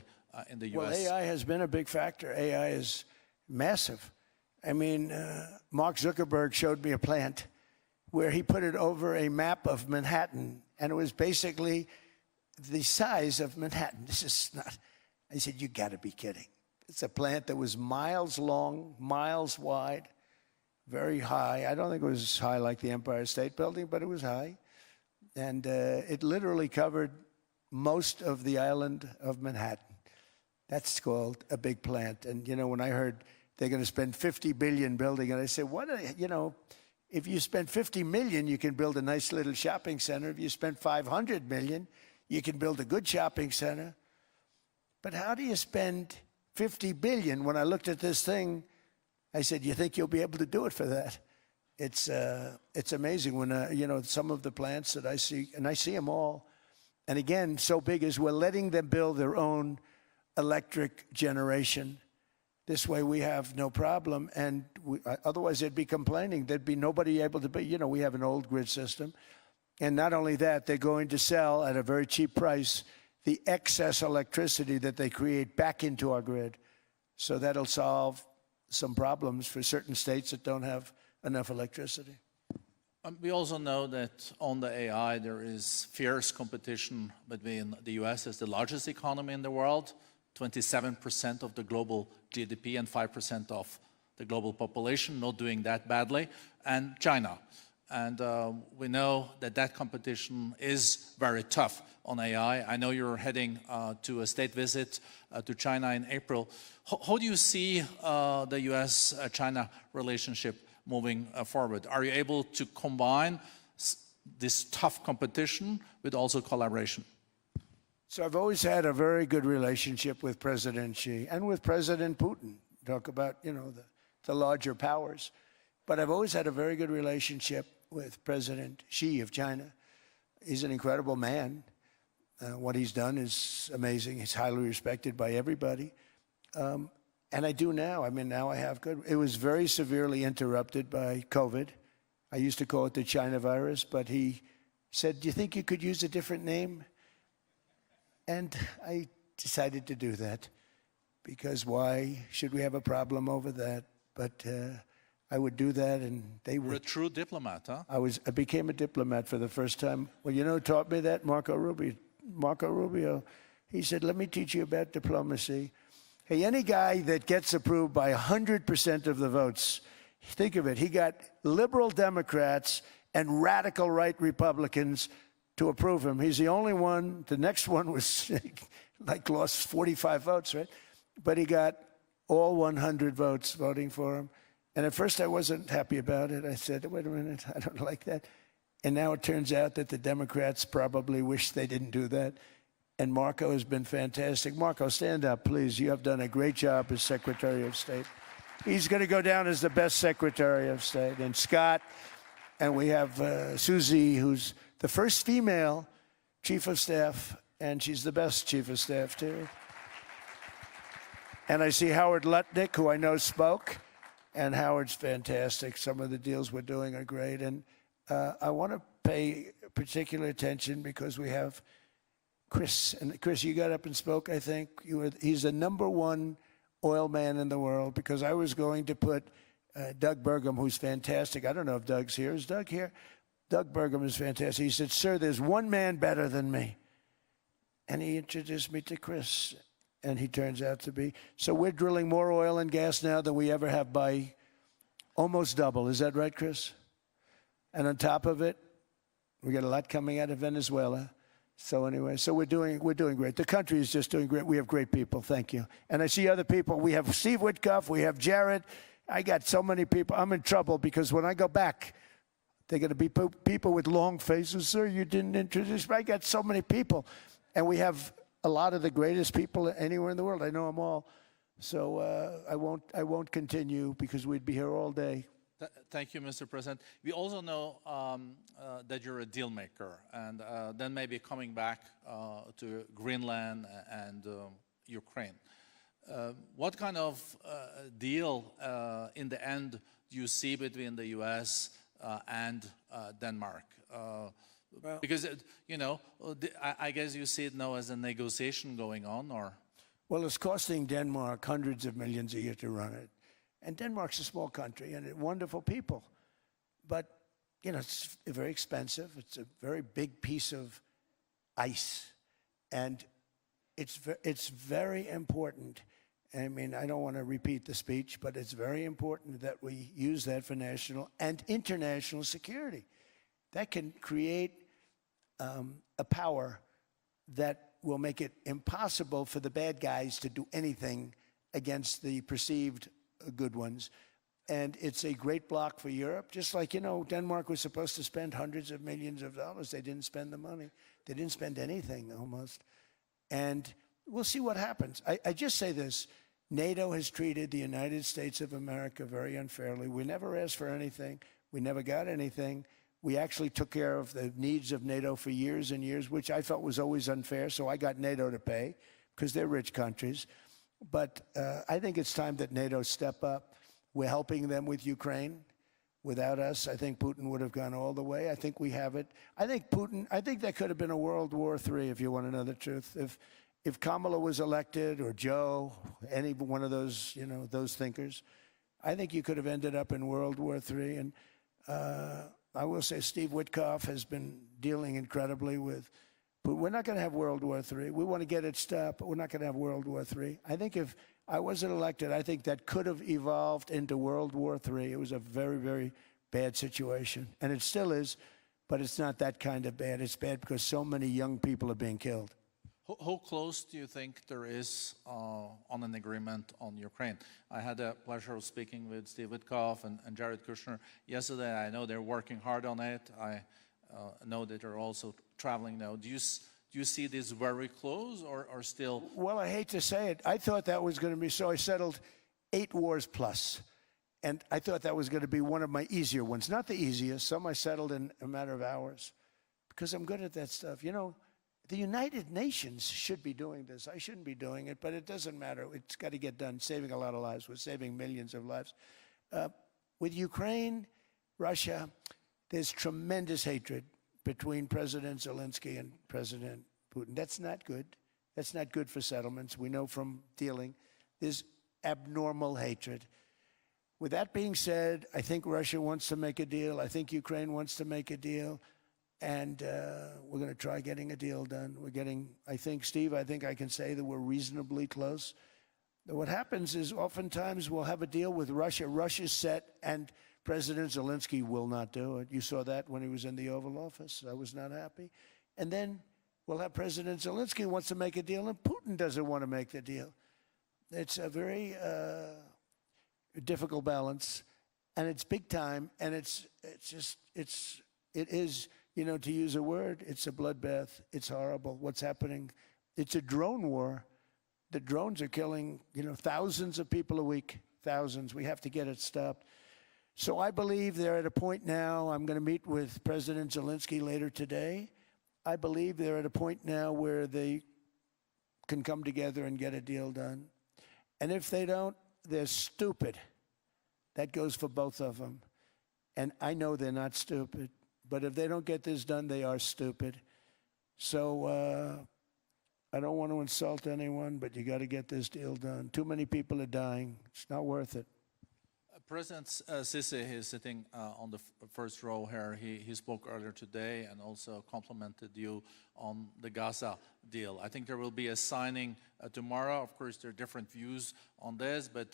in the U.S. Well, AI has been a big factor. AI is massive. I mean, Mark Zuckerberg showed me a plant where he put it over a map of Manhattan, and it was basically the size of Manhattan. This is not, I said, you got to be kidding. It's a plant that was miles long, miles wide, very high. I don't think it was as high like the Empire State Building, but it was high. And it literally covered most of the island of Manhattan. That's called a big plant. And, you know, when I heard they're going to spend $50 billion building it, I said, what, you know, if you spend $50 million, you can build a nice little shopping center. If you spend $500 million, you can build a good shopping center. But how do you spend $50 billion? When I looked at this thing, I said, you think you'll be able to do it for that? It's amazing when, you know, some of the plants that I see, and I see them all. And again, so big is we're letting them build their own electric generation. This way we have no problem. And otherwise they'd be complaining. There'd be nobody able to be, you know, we have an old grid system. And not only that, they're going to sell at a very cheap price the excess electricity that they create back into our grid. So that'll solve some problems for certain states that don't have enough electricity. We also know that on the AI there is fierce competition between the US as the largest economy in the world 27% of the global GDP and 5% of the global population, not doing that badly, and China. And we know that that competition is very tough on AI. I know you're heading to a state visit to China in April. How do you see the US-China relationship moving forward? Are you able to combine this tough competition with also collaboration? So I've always had a very good relationship with President Xi and with President Putin. Talk about, you know, the larger powers. But I've always had a very good relationship with President Xi of China. He's an incredible man. What he's done is amazing. He's highly respected by everybody. And I do now. I mean, now I have good. It was very severely interrupted by COVID. I used to call it the China virus, but he said, "Do you think you could use a different name?" And I decided to do that, because why should we have a problem over that? But I would do that, and they were... You're a true diplomat, huh? I became a diplomat for the first time. Well, you know who taught me that? Marco Rubio. Marco Rubio, he said, "Let me teach you about diplomacy." Hey, any guy that gets approved by 100% of the votes, think of it, he got liberal Democrats and radical right Republicans to approve him. He's the only one. The next one was like lost 45 votes, right? But he got all 100 votes voting for him. And at first I wasn't happy about it. I said, wait a minute, I don't like that. And now it turns out that the Democrats probably wish they didn't do that. And Marco has been fantastic. Marco, stand up, please. You have done a great job as Secretary of State. He's going to go down as the best Secretary of State. And Scott, and we have Susie, who's the first female Chief of Staff, and she's the best Chief of Staff, too. And I see Howard Lutnick, who I know spoke, and Howard's fantastic. Some of the deals we're doing are great. And I want to pay particular attention because we have Chris. And Chris, you got up and spoke, I think. He's the #1 oil man in the world, because I was going to put Doug Burgum, who's fantastic. I don't know if Doug's here. Is Doug here? Doug Burgum is fantastic. He said, "Sir, there's one man better than me." And he introduced me to Chris, and he turns out to be. So we're drilling more oil and gas now than we ever have, by almost double. Is that right, Chris? And on top of it, we got a lot coming out of Venezuela. So anyway, so we're doing great. The country is just doing great. We have great people. Thank you. And I see other people. We have Steve Witkoff. We have Jared. I got so many people. I'm in trouble, because when I go back, they're going to be people with long faces. "Sir, you didn't introduce me." I got so many people. And we have a lot of the greatest people anywhere in the world. I know them all. So I won't continue, because we'd be here all day. Thank you, Mr. President. We also know that you're a deal maker, and then maybe coming back to Greenland and Ukraine. What kind of deal in the end do you see between the US and Denmark? Because, you know, I guess you see it now as a negotiation going on, or? Well, it's costing Denmark hundreds of millions a year to run it. And Denmark's a small country, and wonderful people. But, you know, it's very expensive. It's a very big piece of ice. And it's very important. I mean, I don't want to repeat the speech, but it's very important that we use that for national and international security. That can create a power that will make it impossible for the bad guys to do anything against the perceived good ones. And it's a great block for Europe. Just like, you know, Denmark was supposed to spend hundreds of millions of dollars. They didn't spend the money. They didn't spend anything, almost. And we'll see what happens. I just say this. NATO has treated the United States of America very unfairly. We never asked for anything. We never got anything. We actually took care of the needs of NATO for years and years, which I felt was always unfair. So I got NATO to pay, because they're rich countries. But I think it's time that NATO step up. We're helping them with Ukraine. Without us, I think Putin would have gone all the way. I think we have it. I think there could have been a World War III, if you want to know the truth. If Kamala was elected, or Joe, any one of those, you know, those thinkers, I think you could have ended up in World War III. And I will say Steve Witkoff has been dealing incredibly with But we're not going to have World War III. We want to get it stopped, but we're not going to have World War III. I think if I wasn't elected, I think that could have evolved into World War III. It was a very, very bad situation, and it still is, but it's not that kind of bad. It's bad because so many young people are being killed. How close do you think there is on an agreement on Ukraine? I had the pleasure of speaking with Steve Witkoff and Jared Kushner yesterday. I know they're working hard on it. I know that they're also traveling now. Do you see this very close or still? Well, I hate to say it. I thought that was going to be so. I settled 8 wars plus, and I thought that was going to be one of my easier ones. Not the easiest. Some I settled in a matter of hours because I'm good at that stuff. You know, the United Nations should be doing this. I shouldn't be doing it, but it doesn't matter. It's got to get done. Saving a lot of lives. We're saving millions of lives. With Ukraine, Russia, there's tremendous hatred between President Zelensky and President Putin. That's not good. That's not good for settlements. We know from dealing. There's abnormal hatred. With that being said, I think Russia wants to make a deal. I think Ukraine wants to make a deal. And we're going to try getting a deal done. We're getting, I think, Steve, I think I can say that we're reasonably close. What happens is oftentimes we'll have a deal with Russia. Russia's set, and President Zelensky will not do it. You saw that when he was in the Oval Office. I was not happy. And then we'll have President Zelensky wants to make a deal, and Putin doesn't want to make the deal. It's a very difficult balance, and it's big time, and it is. You know, to use a word, it's a bloodbath. It's horrible what's happening. It's a drone war. The drones are killing, you know, thousands of people a week, thousands. We have to get it stopped. So I believe they're at a point now, I'm going to meet with President Zelensky later today. I believe they're at a point now where they can come together and get a deal done. And if they don't, they're stupid. That goes for both of them. And I know they're not stupid. But if they don't get this done, they are stupid. So I don't want to insult anyone, but you got to get this deal done. Too many people are dying. It's not worth it. President Sisi is sitting on the first row here. He spoke earlier today and also complimented you on the Gaza deal. I think there will be a signing tomorrow. Of course, there are different views on this, but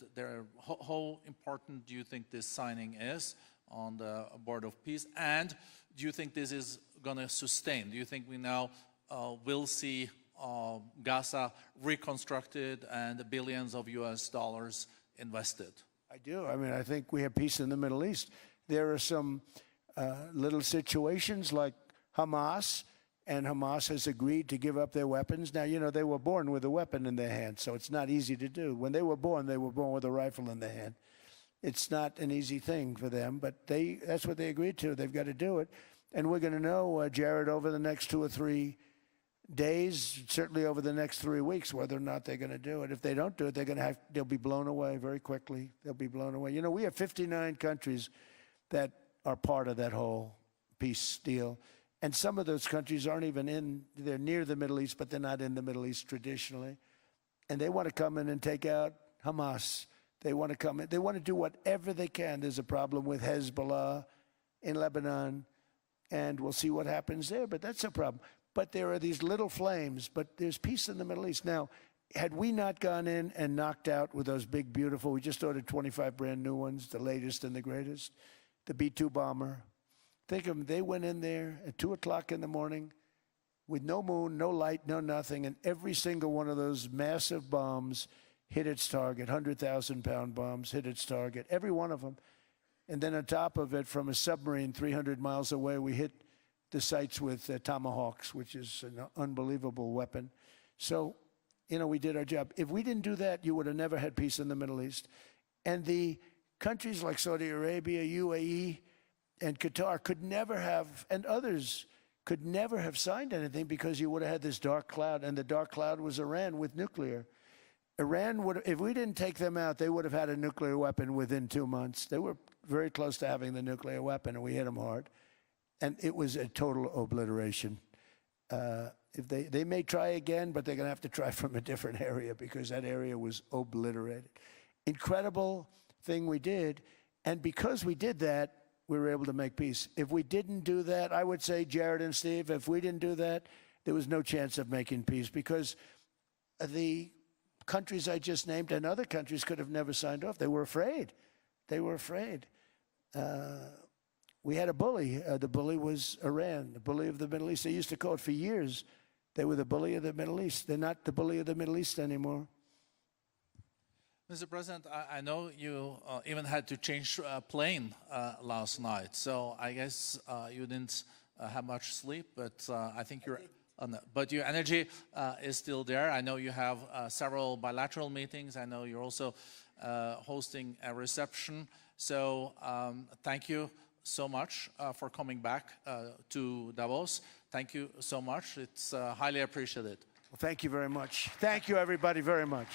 how important do you think this signing is on the Board of Peace? And do you think this is going to sustain? Do you think we now will see Gaza reconstructed and billions of US dollars invested? I do. I mean, I think we have peace in the Middle East. There are some little situations like Hamas, and Hamas has agreed to give up their weapons. Now, you know, they were born with a weapon in their hand, so it's not easy to do. When they were born with a rifle in their hand. It's not an easy thing for them, but that's what they agreed to. They've got to do it. And we're going to know, Jared, over the next 2 or 3 days, certainly over the next 3 weeks, whether or not they're going to do it. If they don't do it, they'll be blown away very quickly. They'll be blown away. You know, we have 59 countries that are part of that whole peace deal. And some of those countries aren't even they're near the Middle East, but they're not in the Middle East traditionally. And they want to come in and take out Hamas. They want to come in. They want to do whatever they can. There's a problem with Hezbollah in Lebanon, and we'll see what happens there, but that's a problem. But there are these little flames, but there's peace in the Middle East. Now, had we not gone in and knocked out with those big, beautiful, we just ordered 25 brand new ones, the latest and the greatest, the B-2 bomber. Think of them, they went in there at 2 o'clock in the morning with no moon, no light, no nothing, and every single one of those massive bombs hit its target, 100,000-pound bombs hit its target, every one of them. And then on top of it, from a submarine 300 miles away, we hit the sites with tomahawks, which is an unbelievable weapon. So, you know, we did our job. If we didn't do that, you would have never had peace in the Middle East. And the countries like Saudi Arabia, UAE, and Qatar could never have, and others could never have signed anything because you would have had this dark cloud, and the dark cloud was Iran with nuclear. Iran would, if we didn't take them out, they would have had a nuclear weapon within 2 months. They were very close to having the nuclear weapon, and we hit them hard. And it was a total obliteration. If they may try again, but they're going to have to try from a different area because that area was obliterated. Incredible thing we did. And because we did that, we were able to make peace. If we didn't do that, I would say, Jared and Steve, if we didn't do that, there was no chance of making peace because the countries I just named and other countries could have never signed off. They were afraid. They were afraid. We had a bully. The bully was Iran, the bully of the Middle East. They used to call it for years. They were the bully of the Middle East. They're not the bully of the Middle East anymore. Mr. President, I know you even had to change a plane last night, so I guess you didn't have much sleep, but I think you're but your energy is still there. I know you have several bilateral meetings. I know you're also hosting a reception. So thank you so much for coming back to Davos. Thank you so much. It's highly appreciated. Well, thank you very much. Thank you, everybody, very much.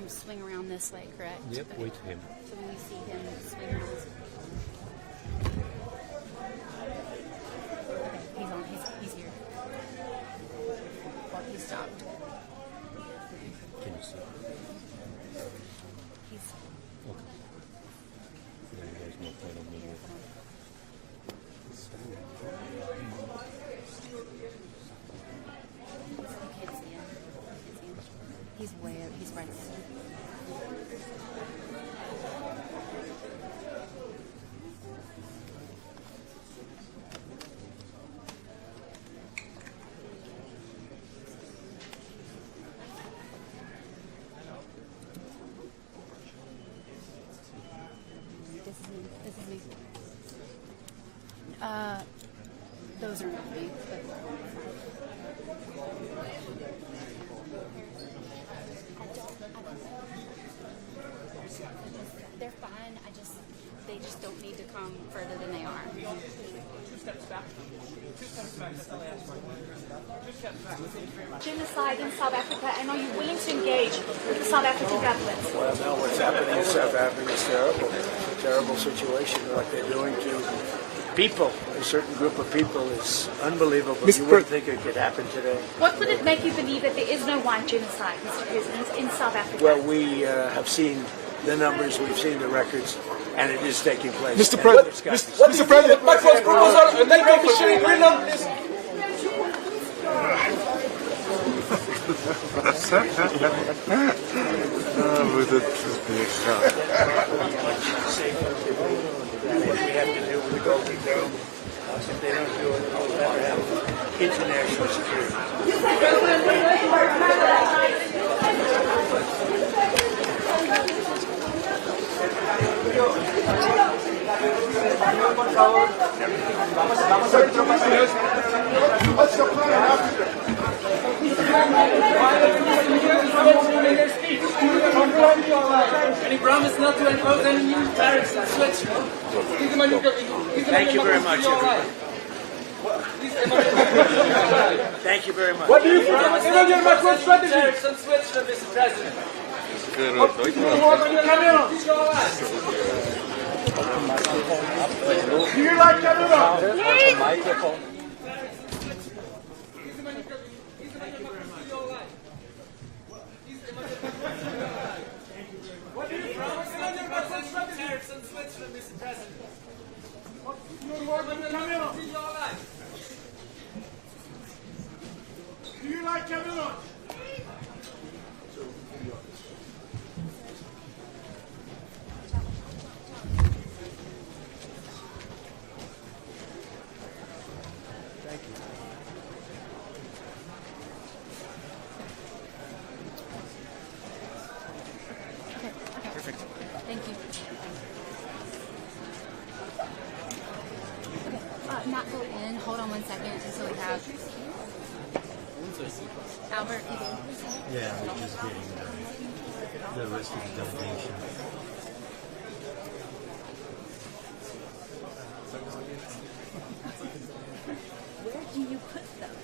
him swing around this way, correct? Yep, Okay. wait for him. So when we see him swing around this way. Okay, he's on. He's here. Well, he stopped. Can you see? He's Okay. Then there's no point of me. here. Hold on. You can't see him. He's way up. He's right there. This is me. This is me. Those are not me, but they're fine. They just don't need to come further than they are. Genocide in South Africa, and are you willing to engage with the South African government? Well, now what's happening in South Africa is terrible. It's a terrible situation. What they're doing to people, a certain group of people, is unbelievable. You wouldn't think it could happen today. What would it make you believe that there is no white genocide, Mr. President, in South Africa? Well, we have seen the numbers, we've seen the records, and it is taking place. Mr. President, Mr. President, Macron's proposal, NATO to share Greenland is... What we have to do with the Golden Dome, if they don't do it, we'll never have international security. What's your plan after? And he promised not to impose any new tariffs and switch. Thank you very much, everybody. Thank you very much. What do you promise? Emmanuel Macron's strategy. Tariffs and switch, Mr. President. Do you like Canada? Tariffs and switch, Mr. President. Do you like Canada? Thank you. Okay, not go in. Hold on 1 second until we have Albert. Yeah, we're just getting the rest of the delegation. Where do you put them?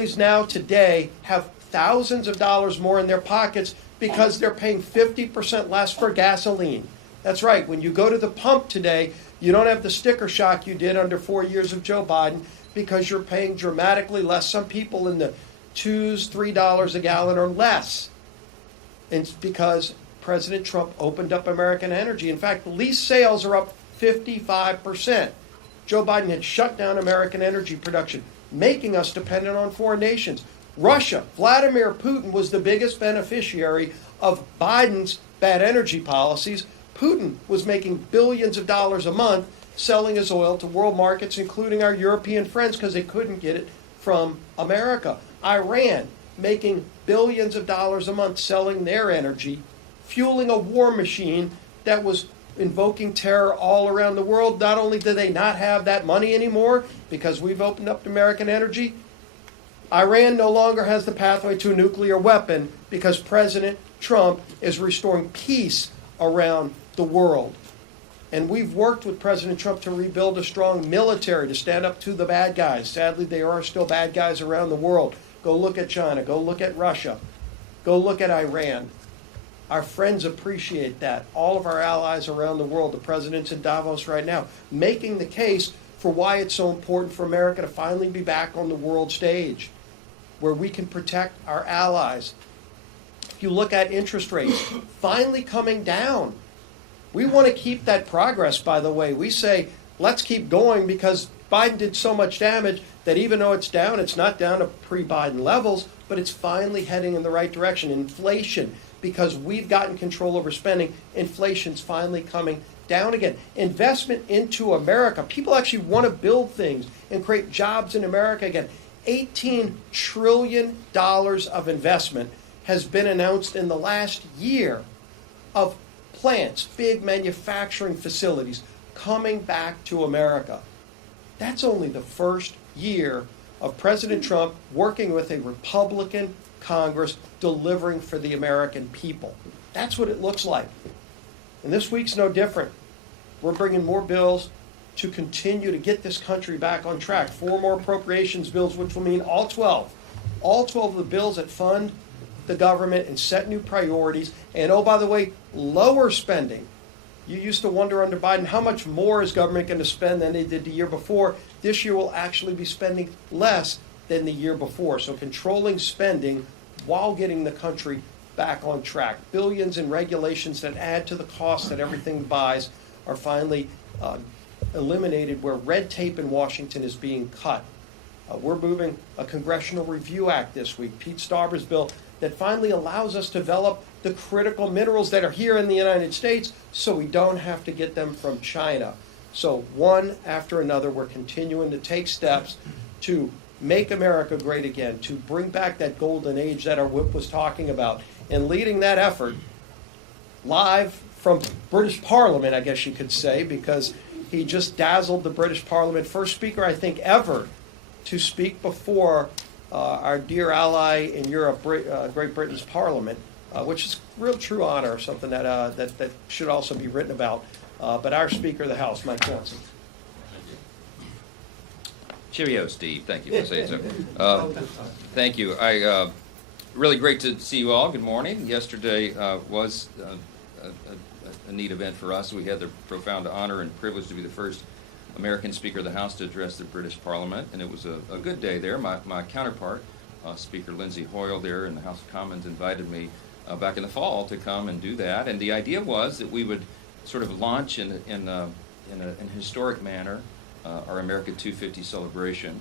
now today have thousands of dollars more in their pockets because they're paying 50% less for gasoline. That's right. When you go to the pump today, you don't have the sticker shock you did under 4 years of Joe Biden because you're paying dramatically less. Some people in the $2, $3 a gallon or less. And it's because President Trump opened up American energy. In fact, lease sales are up 55%. Joe Biden had shut down American energy production, making us dependent on foreign nations. Russia, Vladimir Putin was the biggest beneficiary of Biden's bad energy policies. Putin was making billions of dollars a month selling his oil to world markets, including our European friends, because they couldn't get it from America. Iran making billions of dollars a month selling their energy, fueling a war machine that was invoking terror all around the world. Not only do they not have that money anymore because we've opened up American energy, Iran no longer has the pathway to a nuclear weapon because President Trump is restoring peace around the world. And we've worked with President Trump to rebuild a strong military to stand up to the bad guys. Sadly, there are still bad guys around the world. Go look at China. Go look at Russia. Go look at Iran. Our friends appreciate that. All of our allies around the world, the president's in Davos right now, making the case for why it's so important for America to finally be back on the world stage, where we can protect our allies. If you look at interest rates, finally coming down. We want to keep that progress, by the way. We say, let's keep going because Biden did so much damage that even though it's down, it's not down to pre-Biden levels, but it's finally heading in the right direction. Inflation, because we've gotten control over spending, inflation's finally coming down again. Investment into America. People actually want to build things and create jobs in America again. $18 trillion of investment has been announced in the last year of plants, big manufacturing facilities coming back to America. That's only the first year of President Trump working with a Republican Congress delivering for the American people. That's what it looks like. And this week's no different. We're bringing more bills to continue to get this country back on track. 4 more appropriations bills, which will mean all 12 of the bills that fund the government and set new priorities. And oh, by the way, lower spending. You used to wonder under Biden, how much more is government going to spend than they did the year before? This year will actually be spending less than the year before. So controlling spending while getting the country back on track. Billions in regulations that add to the cost that everything buys are finally eliminated, where red tape in Washington is being cut. We're moving a Congressional Review Act this week, Pete Stauber's bill, that finally allows us to develop the critical minerals that are here in the United States so we don't have to get them from China. So one after another, we're continuing to take steps to make America great again, to bring back that golden age that our whip was talking about. And leading that effort live from British Parliament, I guess you could say, because he just dazzled the British Parliament. First speaker, I think, ever to speak before our dear ally in Europe, Great Britain's Parliament, which is a real true honor, something that should also be written about. But our Speaker of the House, Mike Johnson. Cheerio, Steve. Thank you for saying so. Thank you. Really great to see you all. Good morning. Yesterday was a neat event for us. We had the profound honor and privilege to be the first American Speaker of the House to address the British Parliament, and it was a good day there. My counterpart, Speaker Lindsay Hoyle there in the House of Commons, invited me back in the fall to come and do that, and the idea was that we would sort of launch in a historic manner our America 250 celebration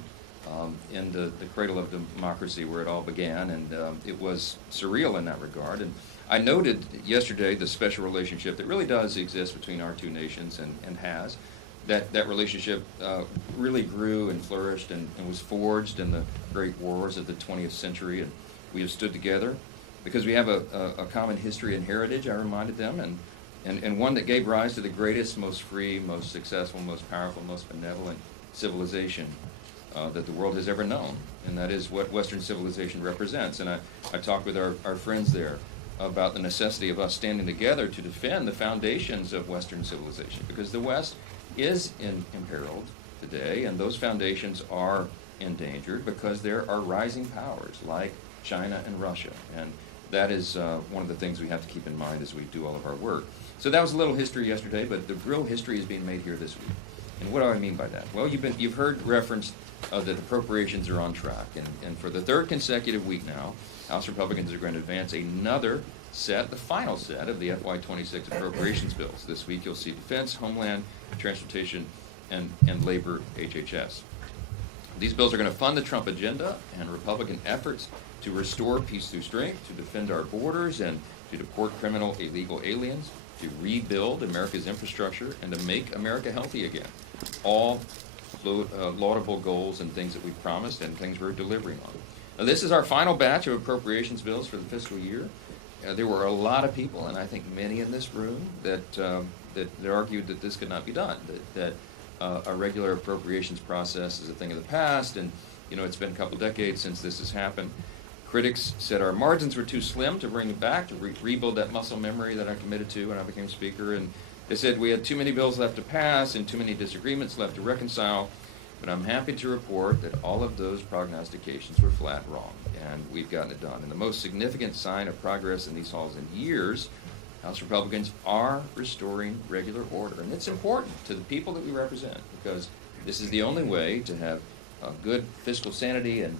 in the cradle of democracy where it all began, and it was surreal in that regard. And I noted yesterday the special relationship that really does exist between our two nations and has. That relationship really grew and flourished and was forged in the great wars of the 20th century, and we have stood together because we have a common history and heritage, I reminded them, and one that gave rise to the greatest, most free, most successful, most powerful, most benevolent civilization that the world has ever known, and that is what Western civilization represents. And I talked with our friends there about the necessity of us standing together to defend the foundations of Western civilization, because the West is imperiled today, and those foundations are endangered because there are rising powers like China and Russia. And that is one of the things we have to keep in mind as we do all of our work. So that was a little history yesterday, but the real history is being made here this week. And what do I mean by that? Well, you've heard reference that appropriations are on track. And for the third consecutive week now, House Republicans are going to advance another set, the final set of the FY26 appropriations bills. This week you'll see Defense, Homeland, Transportation, and Labor, HHS. These bills are going to fund the Trump agenda and Republican efforts to restore peace through strength, to defend our borders, and to deport criminal illegal aliens, to rebuild America's infrastructure, and to make America healthy again. All laudable goals and things that we promised and things we're delivering on. Now, this is our final batch of appropriations bills for the fiscal year. There were a lot of people, and I think many in this room, that argued that this could not be done, that a regular appropriations process is a thing of the past, and it's been a couple decades since this has happened. Critics said our margins were too slim to bring it back, to rebuild that muscle memory that I committed to when I became Speaker, and they said we had too many bills left to pass and too many disagreements left to reconcile. But I'm happy to report that all of those prognostications were flat wrong, and we've gotten it done. And the most significant sign of progress in these halls in years, House Republicans are restoring regular order. And it's important to the people that we represent, because this is the only way to have good fiscal sanity and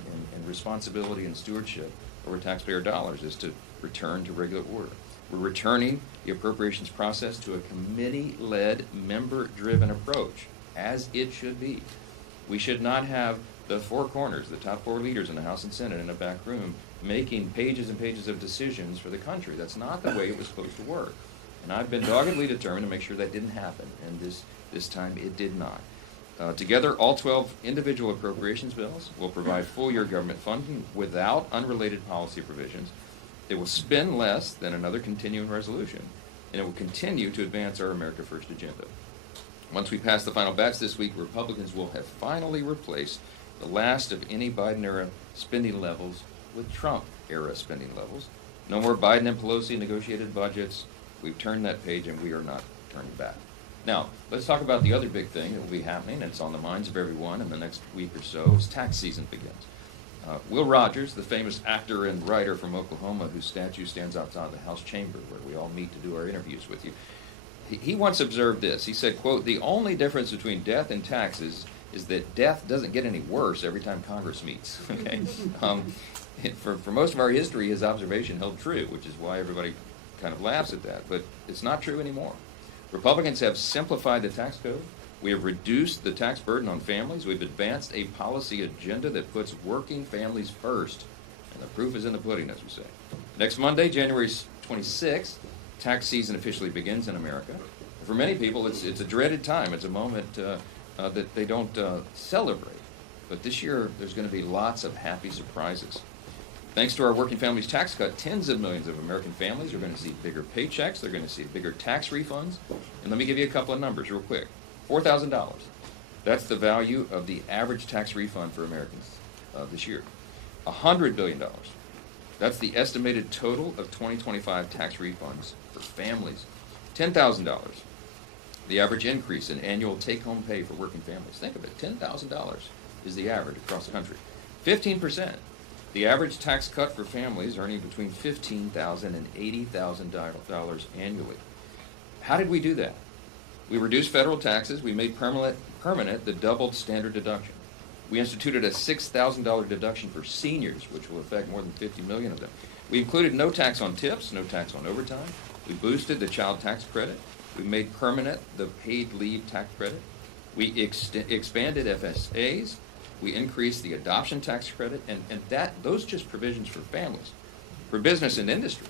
responsibility and stewardship over taxpayer dollars, is to return to regular order. We're returning the appropriations process to a committee-led, member-driven approach, as it should be. We should not have the four corners, the top four leaders in the House and Senate in a back room, making pages and pages of decisions for the country. That's not the way it was supposed to work. And I've been doggedly determined to make sure that didn't happen, and this time it did not. Together, all 12 individual appropriations bills will provide full-year government funding without unrelated policy provisions. It will spend less than another continuing resolution, and it will continue to advance our America First agenda. Once we pass the final batch this week, Republicans will have finally replaced the last of any Biden-era spending levels with Trump-era spending levels. No more Biden and Pelosi negotiated budgets. We've turned that page, and we are not turning back. Now, let's talk about the other big thing that will be happening, and it's on the minds of everyone in the next week or so, as tax season begins. Will Rogers, the famous actor and writer from Oklahoma, whose statue stands outside the House chamber where we all meet to do our interviews with you, he once observed this. He said, quote, "The only difference between death and taxes is that death doesn't get any worse every time Congress meets." Okay? For most of our history, his observation held true, which is why everybody kind of laughs at that. But it's not true anymore. Republicans have simplified the tax code. We have reduced the tax burden on families. We've advanced a policy agenda that puts working families first. And the proof is in the pudding, as we say. Next Monday, January 26th, tax season officially begins in America. For many people, it's a dreaded time. It's a moment that they don't celebrate. But this year, there's going to be lots of happy surprises. Thanks to our Working Families Tax Cut, tens of millions of American families are going to see bigger paychecks. They're going to see bigger tax refunds. And let me give you a couple of numbers real quick. $4,000. That's the value of the average tax refund for Americans this year. $100 billion. That's the estimated total of 2025 tax refunds for families. $10,000. The average increase in annual take-home pay for working families. Think of it. $10,000 is the average across the country. 15%. The average tax cut for families earning between $15,000 and $80,000 annually. How did we do that? We reduced federal taxes. We made permanent the doubled standard deduction. We instituted a $6,000 deduction for seniors, which will affect more than 50 million of them. We included no tax on tips, no tax on overtime. We boosted the child tax credit. We made permanent the paid leave tax credit. We expanded FSAs. We increased the adoption tax credit, and those just provisions for families. For business and industry,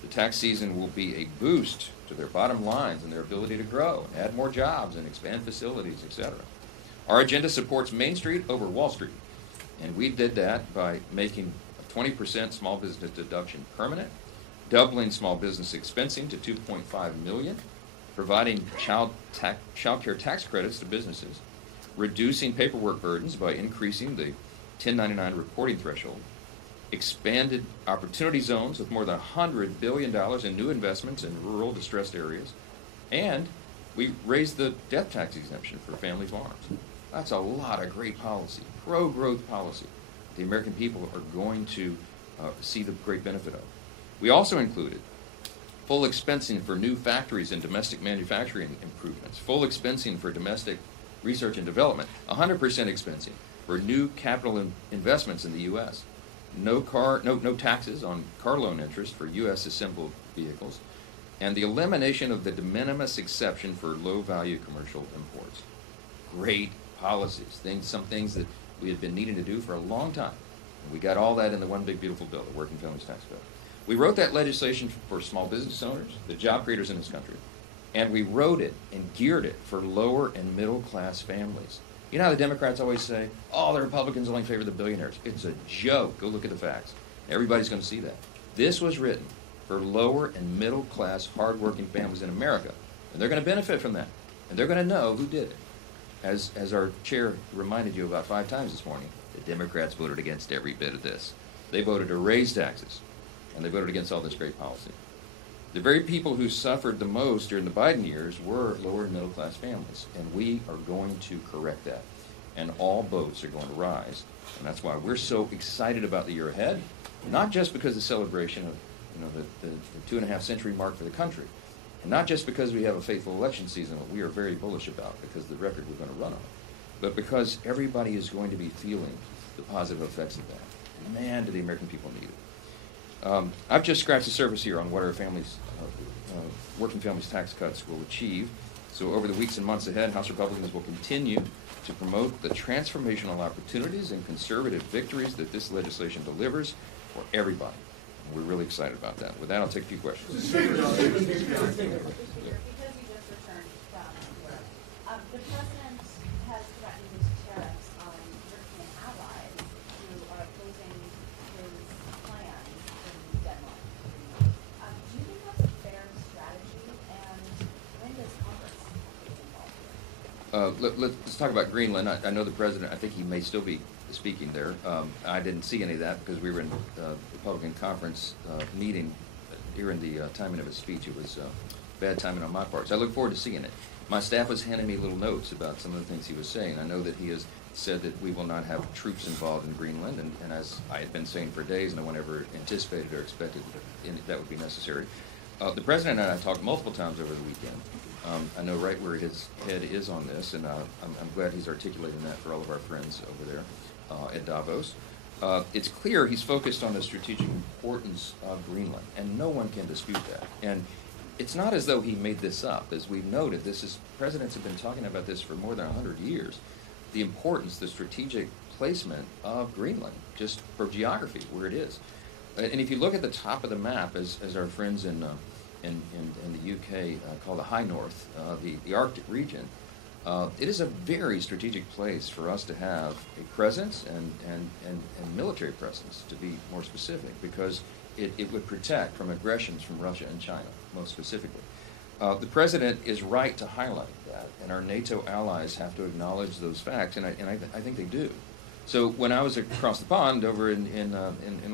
the tax season will be a boost to their bottom lines and their ability to grow, and add more jobs, and expand facilities, etc. Our agenda supports Main Street over Wall Street, and we did that by making a 20% small business deduction permanent, doubling small business expensing to $2.5 million, providing child care tax credits to businesses, reducing paperwork burdens by increasing the 1099 reporting threshold, expanded opportunity zones with more than $100 billion in new investments in rural distressed areas, and we raised the death tax exemption for family farms. That's a lot of great policy, pro-growth policy. The American people are going to see the great benefit of. We also included full expensing for new factories and domestic manufacturing improvements, full expensing for domestic research and development, 100% expensing for new capital investments in the U.S., no taxes on car loan interest for U.S. assembled vehicles, and the elimination of the de minimis exception for low-value commercial imports. Great policies, some things that we had been needing to do for a long time. And we got all that in the one big beautiful bill, the Working Families Tax Bill. We wrote that legislation for small business owners, the job creators in this country, and we wrote it and geared it for lower and middle class families. You know how the Democrats always say, oh, the Republicans only favor the billionaires. It's a joke. Go look at the facts. Everybody's going to see that. This was written for lower and middle class, hardworking families in America, and they're going to benefit from that, and they're going to know who did it. As our chair reminded you about 5 times this morning, the Democrats voted against every bit of this. They voted to raise taxes, and they voted against all this great policy. The very people who suffered the most during the Biden years were lower and middle class families, and we are going to correct that. And all boats are going to rise, and that's why we're so excited about the year ahead, not just because of the celebration of the 2.5 century mark for the country, and not just because we have a faithful election season that we are very bullish about because of the record we're going to run on, but because everybody is going to be feeling the positive effects of that. And man, do the American people need it. I've just scratched the surface here on what our working families tax cuts will achieve. So over the weeks and months ahead, House Republicans will continue to promote the transformational opportunities and conservative victories that this legislation delivers for everybody. And we're really excited about that. With that, I'll take a few questions. Because you just returned from Europe, the president has threatened tariffs on European allies who are opposing his plans in Denmark. Do you think that's a fair strategy, and when does Congress get involved? Let's talk about Greenland. I know the president, I think he may still be speaking there. I didn't see any of that because we were in the Republican conference meeting during the timing of his speech. It was bad timing on my part. So I look forward to seeing it. My staff was handing me little notes about some of the things he was saying. I know that he has said that we will not have troops involved in Greenland, and as I had been saying for days, no one ever anticipated or expected that would be necessary. The president and I talked multiple times over the weekend. I know right where his head is on this, and I'm glad he's articulating that for all of our friends over there at Davos. It's clear he's focused on the strategic importance of Greenland, and no one can dispute that. And it's not as though he made this up. As we've noted, presidents have been talking about this for more than 100 years. The importance, the strategic placement of Greenland, just for geography, where it is. And if you look at the top of the map, as our friends in the UK call the High North, the Arctic region, it is a very strategic place for us to have a presence and military presence, to be more specific, because it would protect from aggressions from Russia and China, most specifically. The president is right to highlight that, and our NATO allies have to acknowledge those facts, and I think they do. So when I was across the pond over in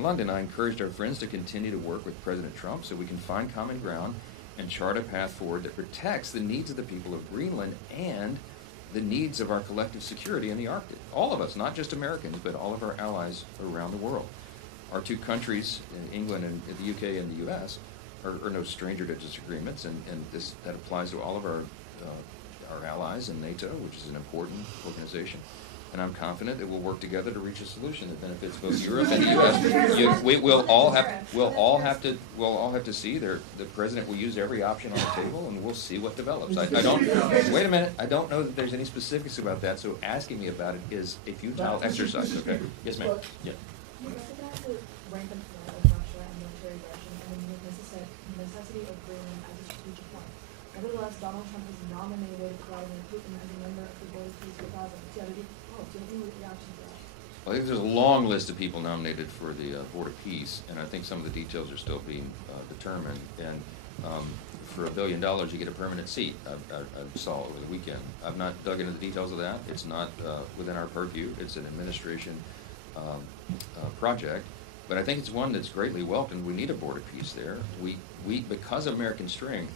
London, I encouraged our friends to continue to work with President Trump so we can find common ground and chart a path forward that protects the needs of the people of Greenland and the needs of our collective security in the Arctic. All of us, not just Americans, but all of our allies around the world. Our two countries, England and the UK and the US, are no stranger to disagreements, and that applies to all of our allies in NATO, which is an important organization. And I'm confident that we'll work together to reach a solution that benefits both Europe and the U.S. We'll all have to see. The president will use every option on the table, and we'll see what develops. I don't. Wait a minute. I don't know that there's any specifics about that. So asking me about it is a futile exercise. Okay. Yes, ma'am. Yeah. You recognize the rampant threat of Russia and military aggression, and the necessity of Greenland as a strategic point. Nevertheless, Donald Trump has nominated Vladimir Putin as a member of the Board of Peace 2000. Do you have any reaction to that? Well, I think there's a long list of people nominated for the Board of Peace, and I think some of the details are still being determined. And for $1 billion, you get a permanent seat. I saw over the weekend. I've not dug into the details of that. It's not within our purview. It's an administration project, but I think it's one that's greatly welcomed. We need a Board of Peace there. We because of American strength,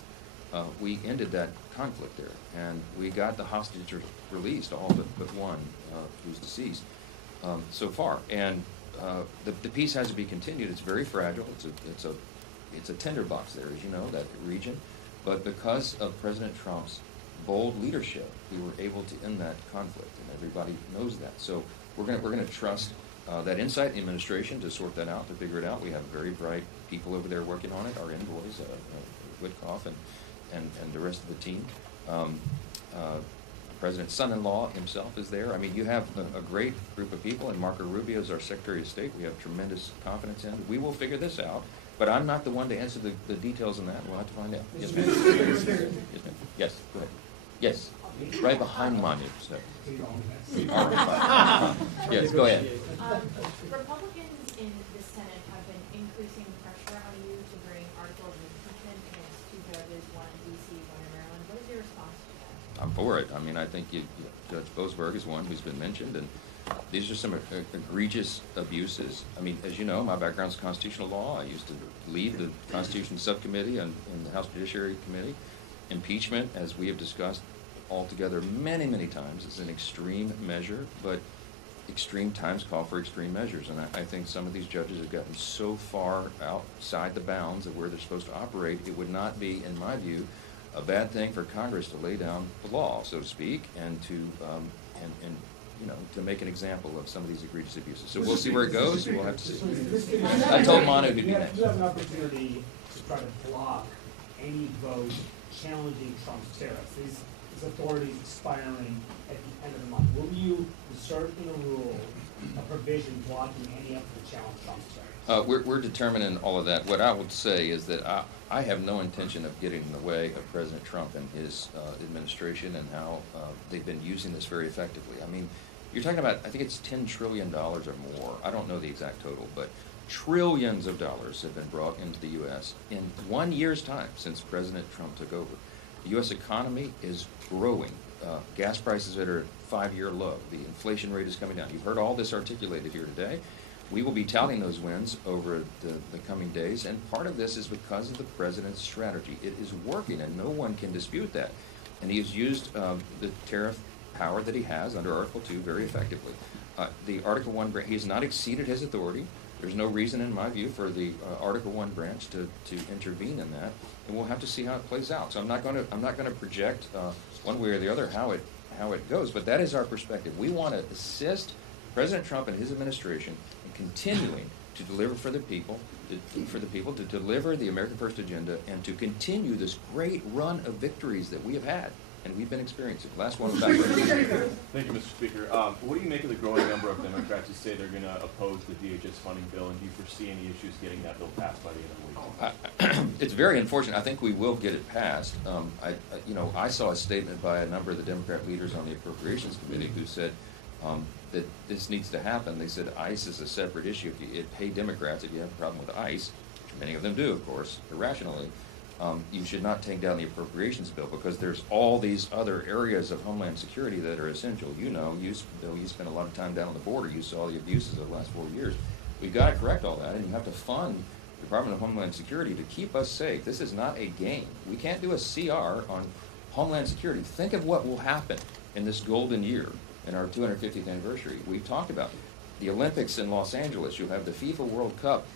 we ended that conflict there, and we got the hostages released, all but one who's deceased so far. And the peace has to be continued. It's very fragile. It's a tinderbox there, as you know, that region. But because of President Trump's bold leadership, we were able to end that conflict, and everybody knows that. So we're going to trust that inside the administration to sort that out, to figure it out. We have very bright people over there working on it. Our envoys, Witkoff and the rest of the team. President's son-in-law himself is there. I mean, you have a great group of people, and Marco Rubio is our Secretary of State. We have tremendous confidence in. We will figure this out, but I'm not the one to answer the details on that. We'll have to find out. Yes, ma'am. Yes, ma'am. Yes, go ahead. Yes, right behind Manu. So. Yes, go ahead. Republicans in the Senate have been increasing pressure on you to bring articles of impeachment against two judges, one in D.C., one in Maryland. What is your response to that? I'm for it. I mean, I think Judge Boasberg is one who's been mentioned, and these are some egregious abuses. I mean, as you know, my background's constitutional law. I used to lead the Constitution Subcommittee in the House Judiciary Committee. Impeachment, as we have discussed altogether many, many times, is an extreme measure, but extreme times call for extreme measures. And I think some of these judges have gotten so far outside the bounds of where they're supposed to operate, it would not be, in my view, a bad thing for Congress to lay down the law, so to speak, and to to make an example of some of these egregious abuses. So we'll see where it goes. We'll have to see. I told Manu to do that. You have an opportunity to try to block any vote challenging Trump's tariffs. These authorities expiring at the end of the month. Will you insert in a rule a provision blocking any effort to challenge Trump's tariffs? We're determining all of that. What I would say is that I have no intention of getting in the way of President Trump and his administration and how they've been using this very effectively. I mean, you're talking about, I think it's $10 trillion or more. I don't know the exact total, but trillions of dollars have been brought into the U.S. in 1 year's time since President Trump took over. The U.S. economy is growing. Gas prices that are at 5-year low. The inflation rate is coming down. You've heard all this articulated here today. We will be touting those wins over the coming days, and part of this is because of the president's strategy. It is working, and no one can dispute that. And he has used the tariff power that he has under Article 2 very effectively. The Article 1 branch, he has not exceeded his authority. There's no reason, in my view, for the Article 1 branch to intervene in that, and we'll have to see how it plays out. So I'm not going to project one way or the other how it goes, but that is our perspective. We want to assist President Trump and his administration in continuing to deliver for the people, to deliver the American First agenda, and to continue this great run of victories that we have had and we've been experiencing. Last one was back. Thank you, Mr. Speaker. What do you make of the growing number of Democrats who say they're going to oppose the DHS funding bill, and do you foresee any issues getting that bill passed by the end of the week? It's very unfortunate. I think we will get it passed. I saw a statement by a number of the Democrat leaders on the Appropriations Committee who said that this needs to happen. They said ICE is a separate issue. Hey, Democrats, if you have a problem with ICE, many of them do, of course, irrationally, you should not take down the appropriations bill because there's all these other areas of Homeland Security that are essential. You know, Bill, you spent a lot of time down on the border. You saw the abuses of the last 4 years. We've got to correct all that, and you have to fund the Department of Homeland Security to keep us safe. This is not a game. We can't do a CR on Homeland Security. Think of what will happen in this golden year, in our 250th anniversary. We talked about the Olympics in Los Angeles. You'll have the FIFA World Cup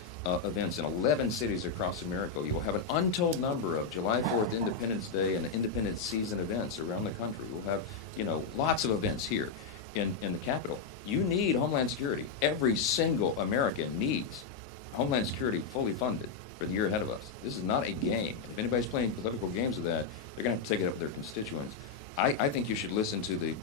events in 11 cities across America. You will have an untold number of July 4th Independence Day and Independence season events around the country. We'll have, lots of events here in the Capitol. You need Homeland Security. Every single American needs Homeland Security fully funded for the year ahead of us. This is not a game. If anybody's playing political games with that, they're going to have to take it up with their constituents. I think you should listen to the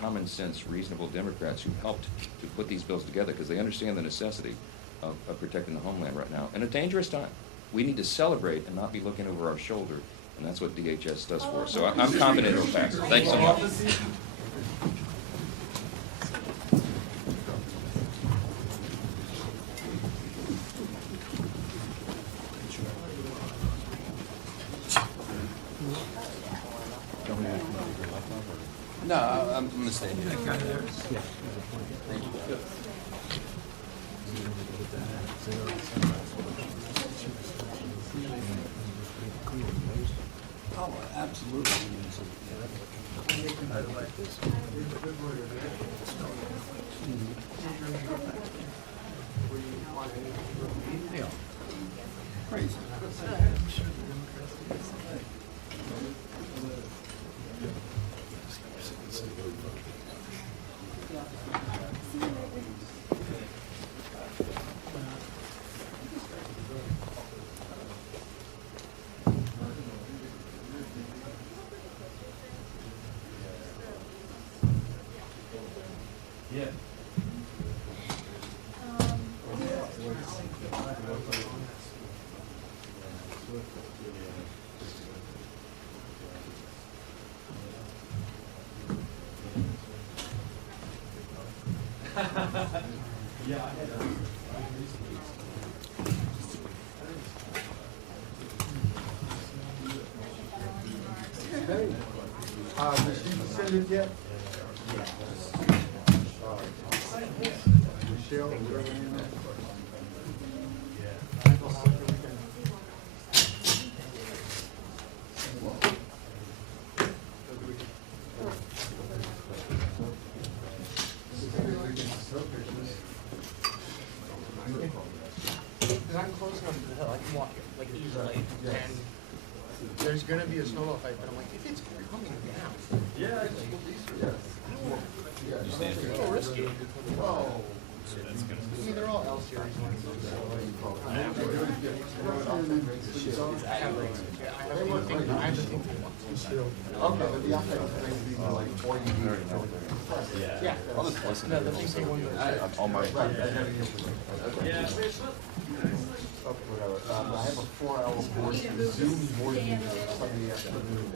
common sense, reasonable Democrats who helped to put these bills together because they understand the necessity of protecting the homeland right now. In a dangerous time, we need to celebrate and not be looking over our shoulder, and that's what DHS does for us. So I'm confident it'll pass. Thanks so much. No, I'm going to stay here. Thank you. Absolutely. Crazy. Did she send it yet? Michelle, whatever her name is. Because I'm close enough to the hill, I can walk it, like easily, and there's gonna be a snowball fight, but I'm like, if it's coming down. Yeah. It's a little risky. Oh. I mean, they're all L series ones. I have to think they want. Okay, but the outside thing would be more like 40 years. Yeah. I'll just listen No, to the it. things they want. On my. Right, I never knew. Okay, whatever. I have a 4-hour board, Zoom board meeting Sunday afternoon.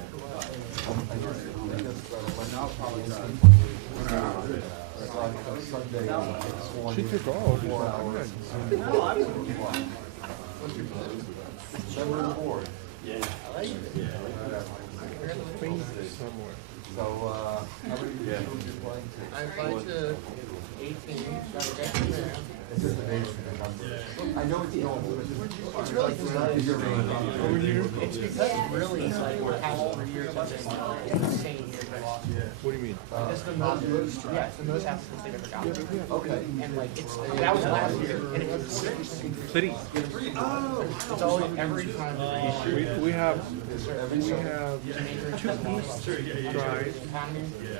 Sunday. She took all. 4 hours. Member of the board. Yeah. I like it. Somewhere. So, how many years are you playing to? I applied to 18, got a guy from there. It's just amazing the numbers. I know it's normal, but It's really It's because really, it's like the past 4 years have been insane years. What do you mean? It's the most, yeah, it's the most applicants they've ever gotten. Okay. And like, that was last year, and it was City. it's always every time. We have 2 east drive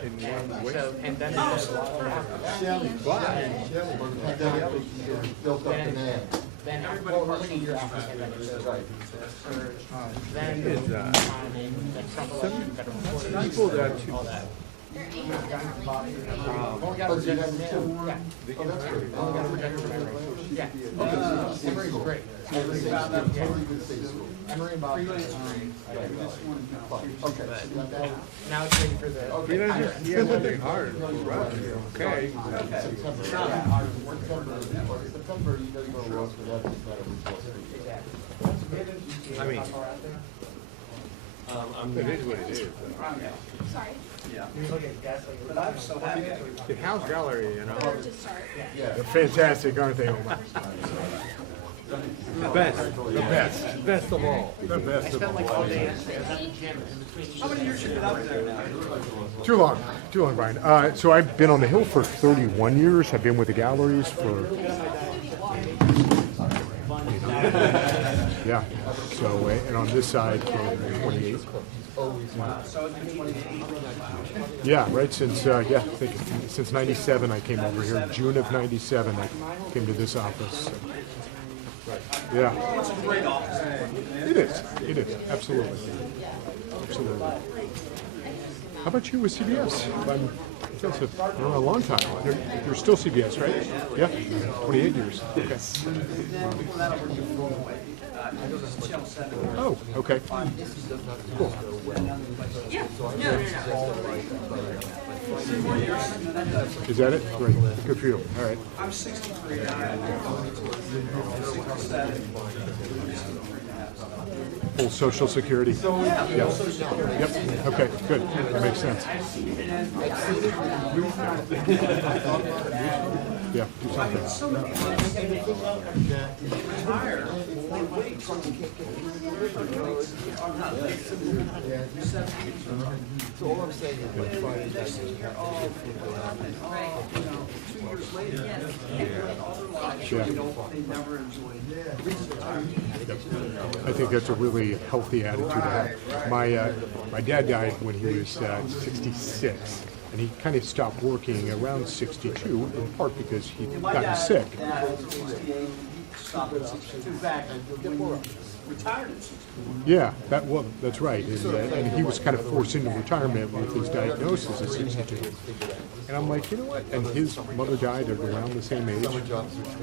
in one So, west. and then there's a lot of after that. When the pandemic built up demand. Then, well, we're like a year after the pandemic, so Right. then, Is, like Trump election, federal court, People that all that. But you have two. Yeah. Oh, that's great. Only got a rejected from Emory. Yeah. Okay, Emory's great. Totally good state school. Emory and Boston. Okay, so you got that? Now it's ready for the. Yeah, nothing hard. Okay. September, you know you're gonna work for that, it's not a result. I mean, it is what it is. Sorry. But I'm so happy. The house gallery, you know. To start. They're fantastic, aren't they, Omar? The best. The best. Best of all. The best of all. How many years have you been up there now? Too long, Brian. So I've been on the Hill for 31 years. I've been with the galleries for, yeah. So, and on this side for 28. Yeah, right. Since I think since '97 I came over here. June of '97 I came to this office. Yeah. It's a great office. It is. It is. Absolutely. Absolutely. How about you with CBS? That's a long time. You're still CBS, right? Yeah. 28 years. Okay. Oh, okay. Cool. Is that it? Great. Good for you. All right. I'm 63 now. Full Social Security. Yeah. Yep. Okay. Good. That makes sense. Yeah, do something. So all I'm saying is, like, Friday night, I think that's a really healthy attitude to have. My dad died when he was 66, and he kind of stopped working around 62, in part because he'd gotten sick. retired at 60. Yeah, that's right. And he was kind of forced into retirement with his diagnosis at 62. And I'm like, you know what? And his mother died at around the same age. I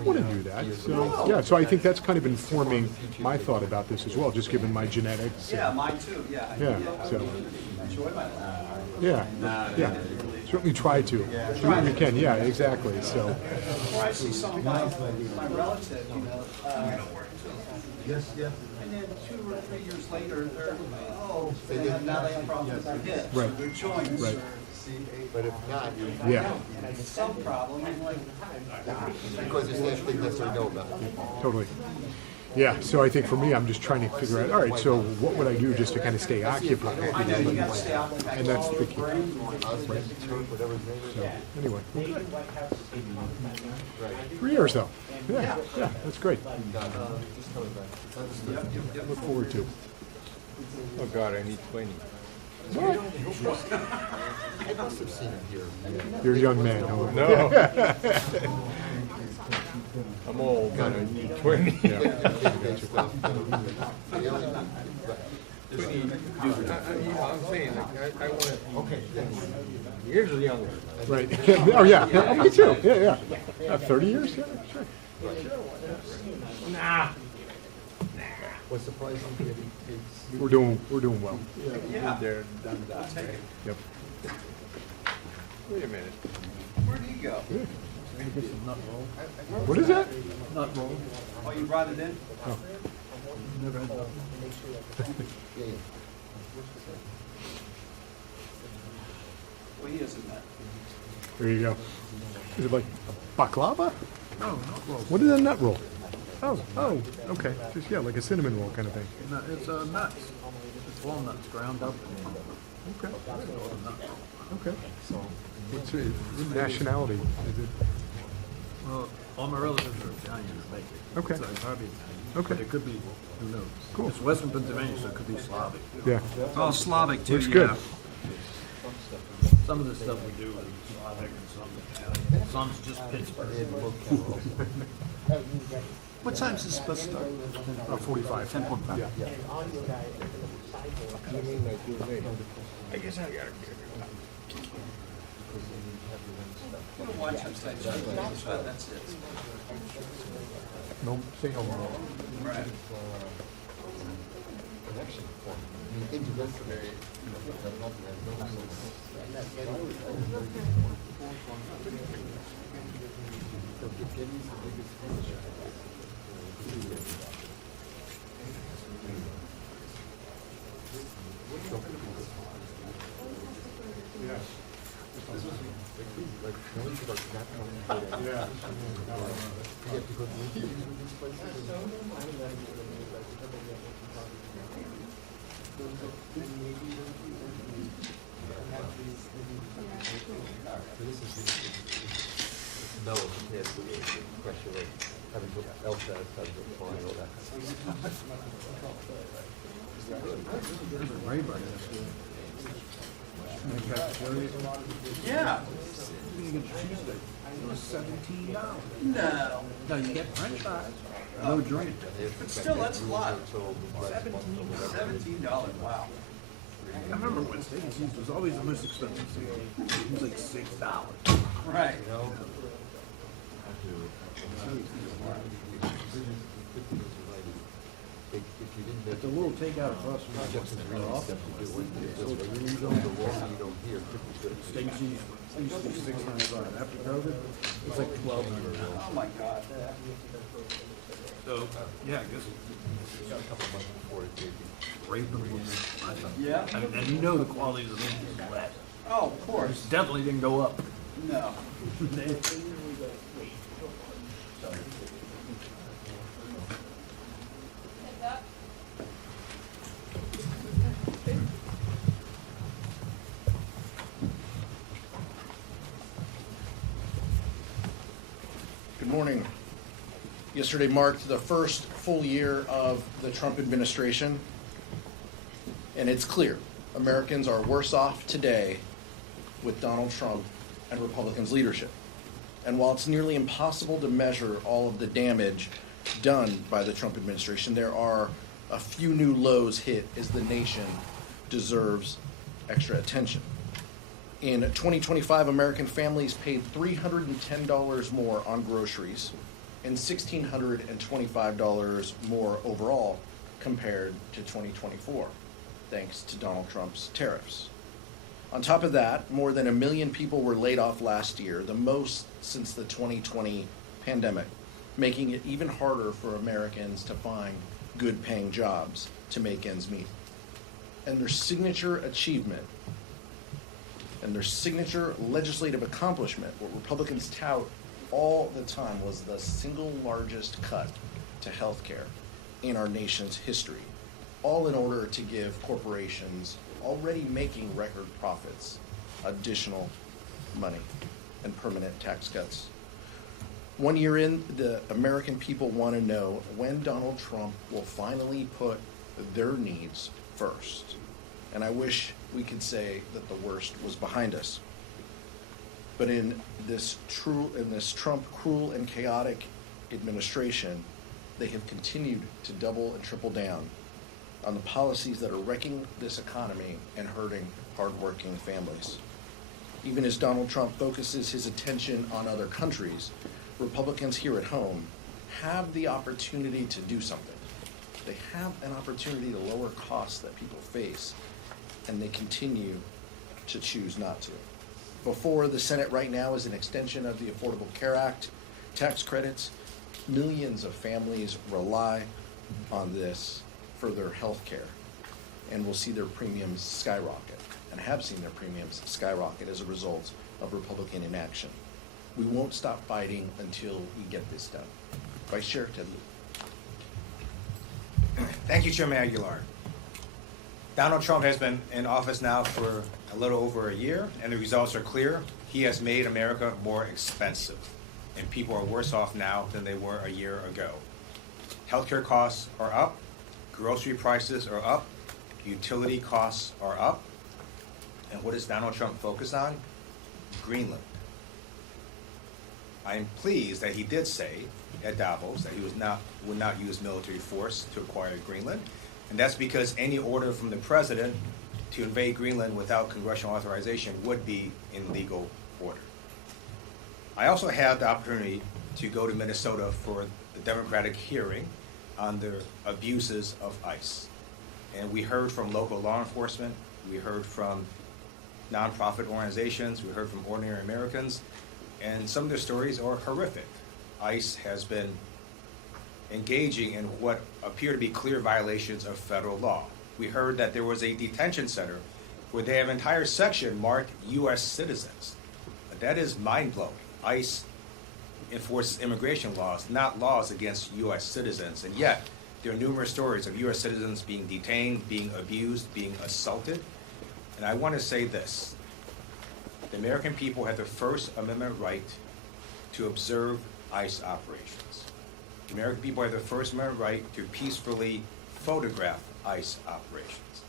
want to do that. So, yeah, so I think that's kind of informing my thought about this as well, just given my genetics. Yeah, mine too, yeah. Yeah, so. Enjoy my life. Yeah, yeah. Certainly try to. Do what you can. Yeah, exactly. So. Or I see some of my relatives, yes, yeah. And then 2 or 3 years later, they have now they have problems with their hips, right. or their joints, right. But if not, yeah. Some problem, and like, because it's that thing that they know about. Totally. Yeah, so I think for me, I'm just trying to figure out, all right, so what would I do just to kind of stay occupied? And that's the key. Right. So, anyway, good. 3 years though. Yeah, yeah, that's great. Look forward to. Oh God, I need 20. What? I must have seen it here. You're a young man. No. I'm old, but I need 20. Yeah. 20, dude, I'm saying, like, I want okay. Years are younger. Right. Oh, yeah. Oh, me too. Yeah, yeah. 30 years? Yeah, sure. Nah. What's the price on it? We're doing well. Yeah. They're done that. Right? Yep. Wait a minute. Where'd he go? What is that? Nut roll. Oh, you brought it in? Oh. Never had that. Well, he isn't that. There you go. Is it like baklava? No, nut roll. What is a nut roll? Oh, okay. Just, yeah, like a cinnamon roll kind of thing. No, it's nuts. It's walnuts ground up. Okay. Okay. What's your nationality? Is it? Well, all my relatives are Italian or Mexican. Okay. So it's probably Italian. Okay. But it could be, who knows? Cool. It's Western Pennsylvania, so it could be Slavic. Yeah. It's all Slavic too, Looks good. Some of the stuff we do is Slavic and some Italian. Some's just Pittsburgh. What time is this supposed to start? 45, 10:45. Yeah. I guess I gotta get it. Watch him say, that's it. No, say no more. Right. No, yes, question of having to Elsa, flying, all that kind of stuff. There's a rainbow. Yeah. You get Tuesday. It was $17. No. No, you get French fries. No drink. But still, that's a lot. $17. Wow. I remember when steak and cheese was always the most expensive thing. It was like $6. Right. It's a little takeout across from our office. Steak and cheese used to be $6.95. After COVID, it's like $12. Oh my God. So, yeah, I guess got a couple months before it great. Yeah. And you know the quality of the meat is less. Oh, of course. It definitely didn't go up. No. Yesterday marked the first full year of the Trump administration, and it's clear Americans are worse off today with Donald Trump and Republicans' leadership. And while it's nearly impossible to measure all of the damage done by the Trump administration, there are a few new lows hit as the nation deserves extra attention. In 2025, American families paid $310 more on groceries and $1,625 more overall compared to 2024, thanks to Donald Trump's tariffs. On top of that, more than 1 million people were laid off last year, the most since the 2020 pandemic, making it even harder for Americans to find good-paying jobs to make ends meet. And their signature achievement and their signature legislative accomplishment, what Republicans tout all the time, was the single largest cut to health care in our nation's history, all in order to give corporations already making record profits additional money and permanent tax cuts. 1 year in, the American people want to know when Donald Trump will finally put their needs first. And I wish we could say that the worst was behind us. But in this Trump cruel and chaotic administration, they have continued to double and triple down on the policies that are wrecking this economy and hurting hardworking families. Even as Donald Trump focuses his attention on other countries, Republicans here at home have the opportunity to do something. They have an opportunity to lower costs that people face, and they continue to choose not to. Before the Senate right now is an extension of the Affordable Care Act, tax credits. Millions of families rely on this for their health care and will see their premiums skyrocket and have seen their premiums skyrocket as a result of Republican inaction. We won't stop fighting until we get this done. Vice Chair Ted Lieu. Thank you, Chairman Aguilar. Donald Trump has been in office now for a little over a year, and the results are clear. He has made America more expensive, and people are worse off now than they were a year ago. Healthcare costs are up, grocery prices are up, utility costs are up, and what is Donald Trump focused on? Greenland. I am pleased that he did say at Davos that he would not use military force to acquire Greenland, and that's because any order from the president to invade Greenland without congressional authorization would be in legal order. I also had the opportunity to go to Minnesota for the Democratic hearing on the abuses of ICE. And we heard from local law enforcement, we heard from nonprofit organizations, we heard from ordinary Americans, and some of their stories are horrific. ICE has been engaging in what appear to be clear violations of federal law. We heard that there was a detention center where they have an entire section marked U.S. citizens. That is mind-blowing. ICE enforces immigration laws, not laws against U.S. citizens, and yet there are numerous stories of U.S. citizens being detained, being abused, being assaulted. And I want to say this: the American people have the First Amendment right to observe ICE operations. The American people have the First Amendment right to peacefully photograph ICE operations.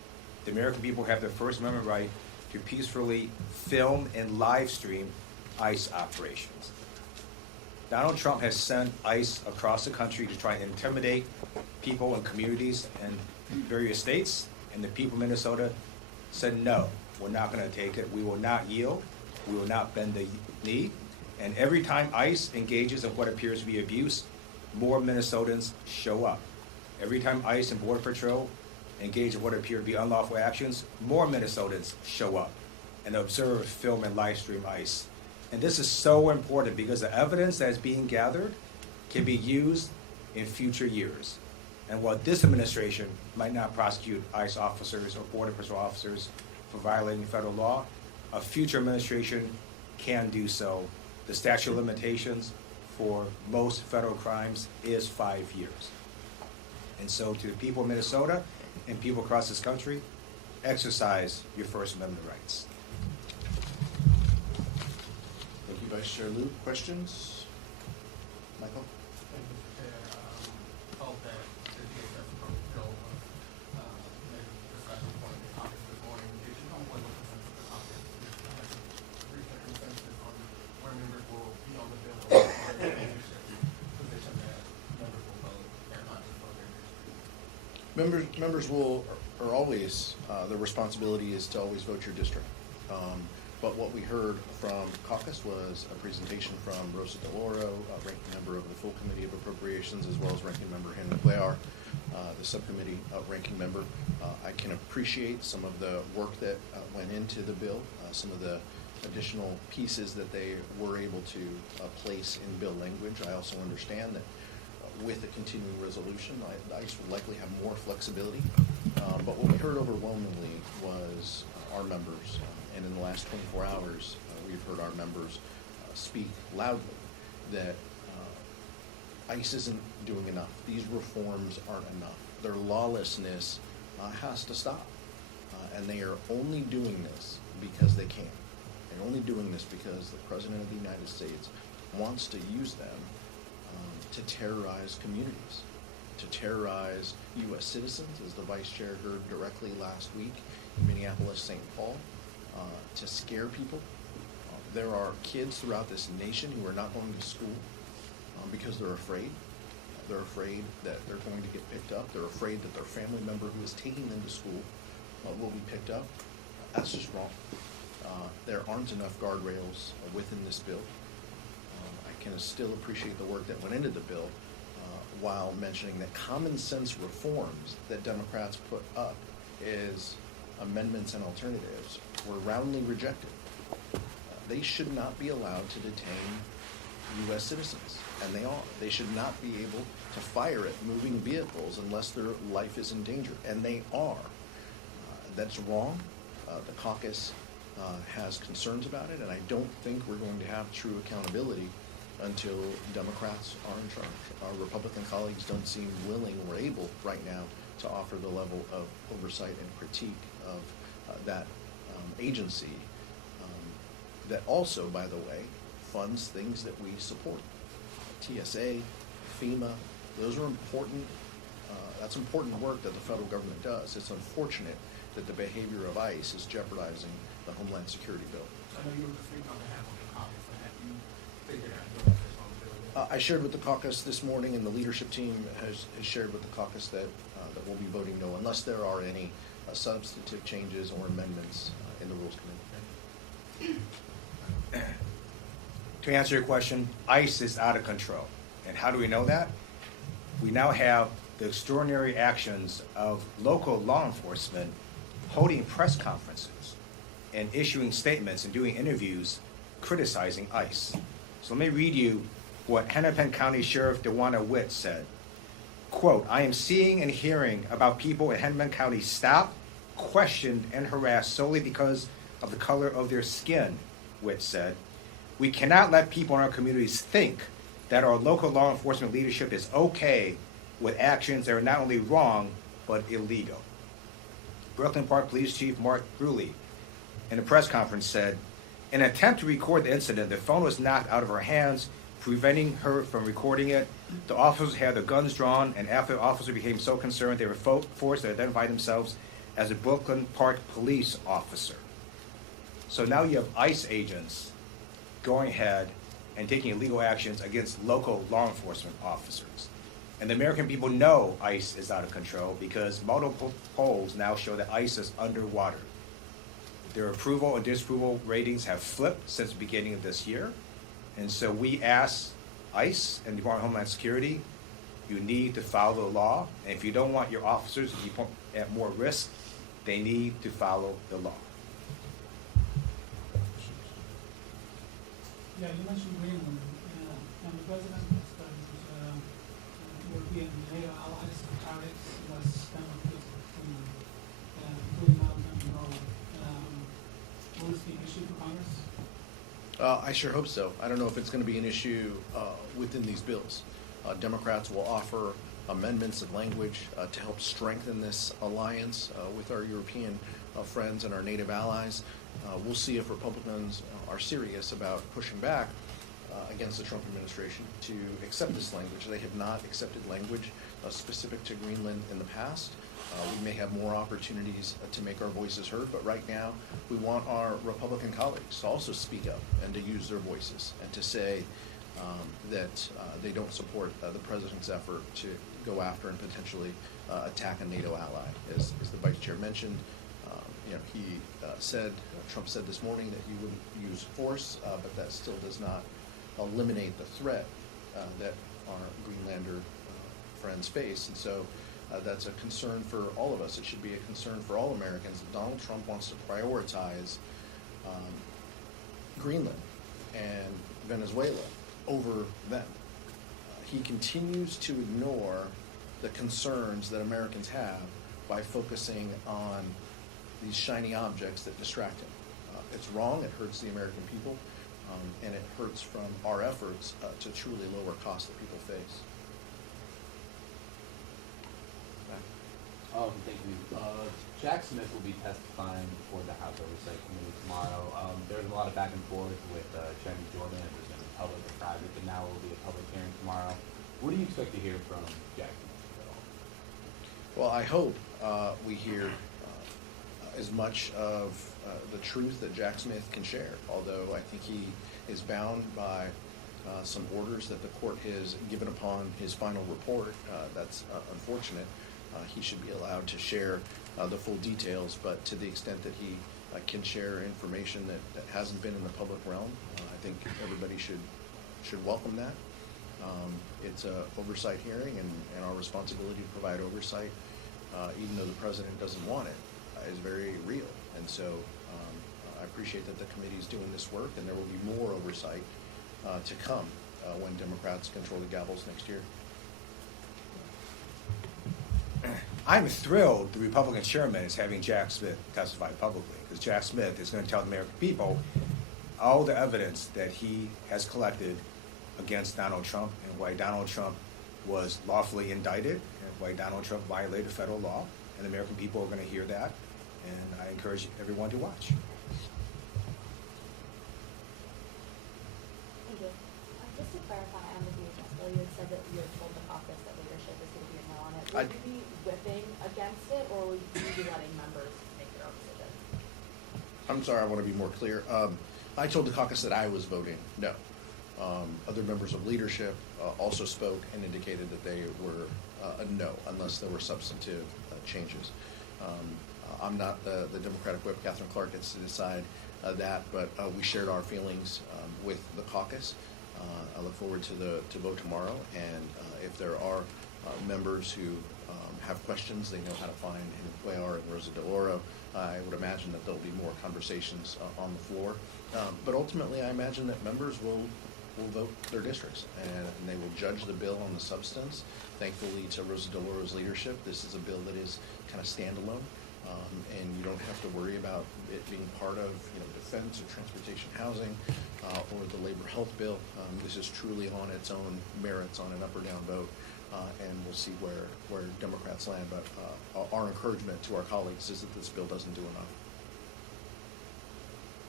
The American people have the First Amendment right to peacefully film and live stream ICE operations. Donald Trump has sent ICE across the country to try and intimidate people and communities in various states, and the people of Minnesota said, no, we're not going to take it. We will not yield. We will not bend the knee. And every time ICE engages in what appears to be abuse, more Minnesotans show up. Every time ICE and Border Patrol engage in what appear to be unlawful actions, more Minnesotans show up and observe, film, and live stream ICE. And this is so important because the evidence that is being gathered can be used in future years. And while this administration might not prosecute ICE officers or Border Patrol officers for violating federal law, a future administration can do so. The statute of limitations for most federal crimes is 5 years. And so to the people of Minnesota and people across this country, exercise your First Amendment rights. Thank you, Vice Chair Lieu. Questions? Michael? Members are always, their responsibility is to always vote your district. But what we heard from caucus was a presentation from Rosa DeLauro, ranking member of the full committee of appropriations, as well as ranking member Henry Cuellar, the subcommittee ranking member. I can appreciate some of the work that went into the bill, some of the additional pieces that they were able to place in bill language. I also understand that with a continuing resolution, ICE will likely have more flexibility. But what we heard overwhelmingly was our members, and in the last 24 hours, we've heard our members speak loudly that ICE isn't doing enough. These reforms aren't enough. Their lawlessness has to stop. And they are only doing this because they can. They're only doing this because the President of the United States wants to use them to terrorize communities, to terrorize U.S. citizens, as the Vice Chair heard directly last week in Minneapolis, St. Paul, to scare people. There are kids throughout this nation who are not going to school because they're afraid. They're afraid that they're going to get picked up. They're afraid that their family member who is taking them to school will be picked up. That's just wrong. There aren't enough guardrails within this bill. I can still appreciate the work that went into the bill while mentioning that common sense reforms that Democrats put up as amendments and alternatives were roundly rejected. They should not be allowed to detain U.S. citizens, and they are. They should not be able to fire at moving vehicles unless their life is in danger, and they are. That's wrong. The caucus has concerns about it, and I don't think we're going to have true accountability until Democrats are in charge. Our Republican colleagues don't seem willing or able right now to offer the level of oversight and critique of that agency that also, by the way, funds things that we support. TSA, FEMA, those are important. That's important work that the federal government does. It's unfortunate that the behavior of ICE is jeopardizing the Homeland Security bill. I know you were speaking on behalf of the caucus, and have you figured out your responsibility? I shared with the caucus this morning, and the leadership team has shared with the caucus that we'll be voting no unless there are any substantive changes or amendments in the Rules Committee. To answer your question, ICE is out of control. And how do we know that? We now have the extraordinary actions of local law enforcement holding press conferences and issuing statements and doing interviews criticizing ICE. So let me read you what Hennepin County Sheriff DeWanna Witt said. Quote, "I am seeing and hearing about people in Hennepin County stopped, questioned, and harassed solely because of the color of their skin," Witt said. "We cannot let people in our communities think that our local law enforcement leadership is okay with actions that are not only wrong, but illegal." Brooklyn Park Police Chief Mark Bruley, in a press conference, said, "In an attempt to record the incident, the phone was knocked out of her hands, preventing her from recording it. The officers had their guns drawn, and after the officer became so concerned, they were forced to identify themselves as a Brooklyn Park police officer." So now you have ICE agents going ahead and taking illegal actions against local law enforcement officers. And the American people know ICE is out of control because multiple polls now show that ICE is underwater. Their approval and disapproval ratings have flipped since the beginning of this year. And so we ask ICE and the Department of Homeland Security, you need to follow the law. And if you don't want your officers to be put at more risk, they need to follow the law. Yeah, you mentioned Greenland, and the president has European NATO allies, tariffs, was kind of including Malcolm and Norway. Will this be an issue for Congress? I sure hope so. I don't know if it's going to be an issue within these bills. Democrats will offer amendments of language to help strengthen this alliance with our European friends and our native allies. We'll see if Republicans are serious about pushing back against the Trump administration to accept this language. They have not accepted language specific to Greenland in the past. We may have more opportunities to make our voices heard, but right now we want our Republican colleagues to also speak up and to use their voices and to say that they don't support the president's effort to go after and potentially attack a NATO ally. As the vice chair mentioned, he said, Trump said this morning that he wouldn't use force, but that still does not eliminate the threat that our Greenlander friends face. And so that's a concern for all of us. It should be a concern for all Americans that Donald Trump wants to prioritize Greenland and Venezuela over them. He continues to ignore the concerns that Americans have by focusing on these shiny objects that distract him. It's wrong, it hurts the American people, and it hurts from our efforts to truly lower costs that people face. Thank you. Jack Smith will be testifying before the House Oversight Committee tomorrow. There's a lot of back and forth with Chairman Jordan. There's going to be public or private, but now will be a public hearing tomorrow. What do you expect to hear from Jack Smith? Well, I hope we hear as much of the truth that Jack Smith can share, although I think he is bound by some orders that the court has given upon his final report. That's unfortunate. He should be allowed to share the full details, but to the extent that he can share information that hasn't been in the public realm, I think everybody should welcome that. It's an oversight hearing, and our responsibility to provide oversight, even though the president doesn't want it, is very real. And so I appreciate that the committee is doing this work, and there will be more oversight to come when Democrats control the gavels next year. I'm thrilled the Republican chairman is having Jack Smith testify publicly, because Jack Smith is going to tell the American people all the evidence that he has collected against Donald Trump and why Donald Trump was lawfully indicted and why Donald Trump violated federal law. And the American people are going to hear that, and I encourage everyone to watch. Thank you. Just to clarify on the DHS bill, you had said that you had told the caucus that leadership is going to be a no on it. Would you be whipping against it, or would you be letting members make their own decision? I'm sorry, I want to be more clear. I told the caucus that I was voting no. Other members of leadership also spoke and indicated that they were a no, unless there were substantive changes. I'm not the Democratic whip. Catherine Clark gets to decide that, but we shared our feelings with the caucus. I look forward to vote tomorrow, and if there are members who have questions, they know how to find Henry Cuellar and Rosa DeLauro. I would imagine that there'll be more conversations on the floor. But ultimately, I imagine that members will vote their districts, and they will judge the bill on the substance. Thankfully, to Rosa DeLauro's leadership, this is a bill that is kind of standalone, and you don't have to worry about it being part of defense or transportation housing or the labor health bill. This is truly on its own merits on an up or down vote, and we'll see where Democrats land. But our encouragement to our colleagues is that this bill doesn't do enough.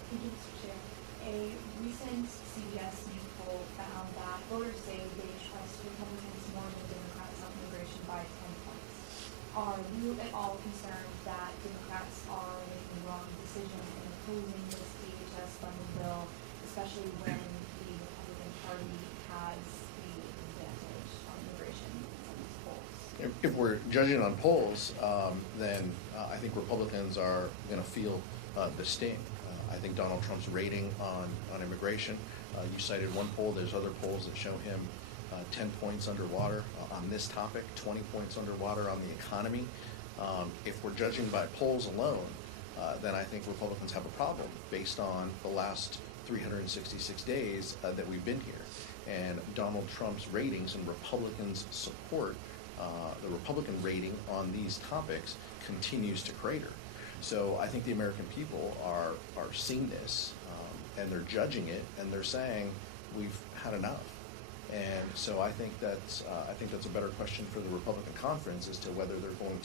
Thank you, Mr. Chair. A recent CBS News poll found that voters say they trust Republicans more than Democrats on immigration by 10 points. Are you at all concerned that Democrats are making the wrong decision in opposing this DHS funding bill, especially when the Republican Party has the advantage on immigration in some of these polls? If we're judging on polls, then I think Republicans are going to feel the sting. I think Donald Trump's rating on immigration, you cited one poll, there's other polls that show him 10 points underwater on this topic, 20 points underwater on the economy. If we're judging by polls alone, then I think Republicans have a problem based on the last 366 days that we've been here. And Donald Trump's ratings and Republicans' support, the Republican rating on these topics continues to crater. So I think the American people are seeing this, and they're judging it, and they're saying we've had enough. And so I think that's a better question for the Republican conference as to whether they're going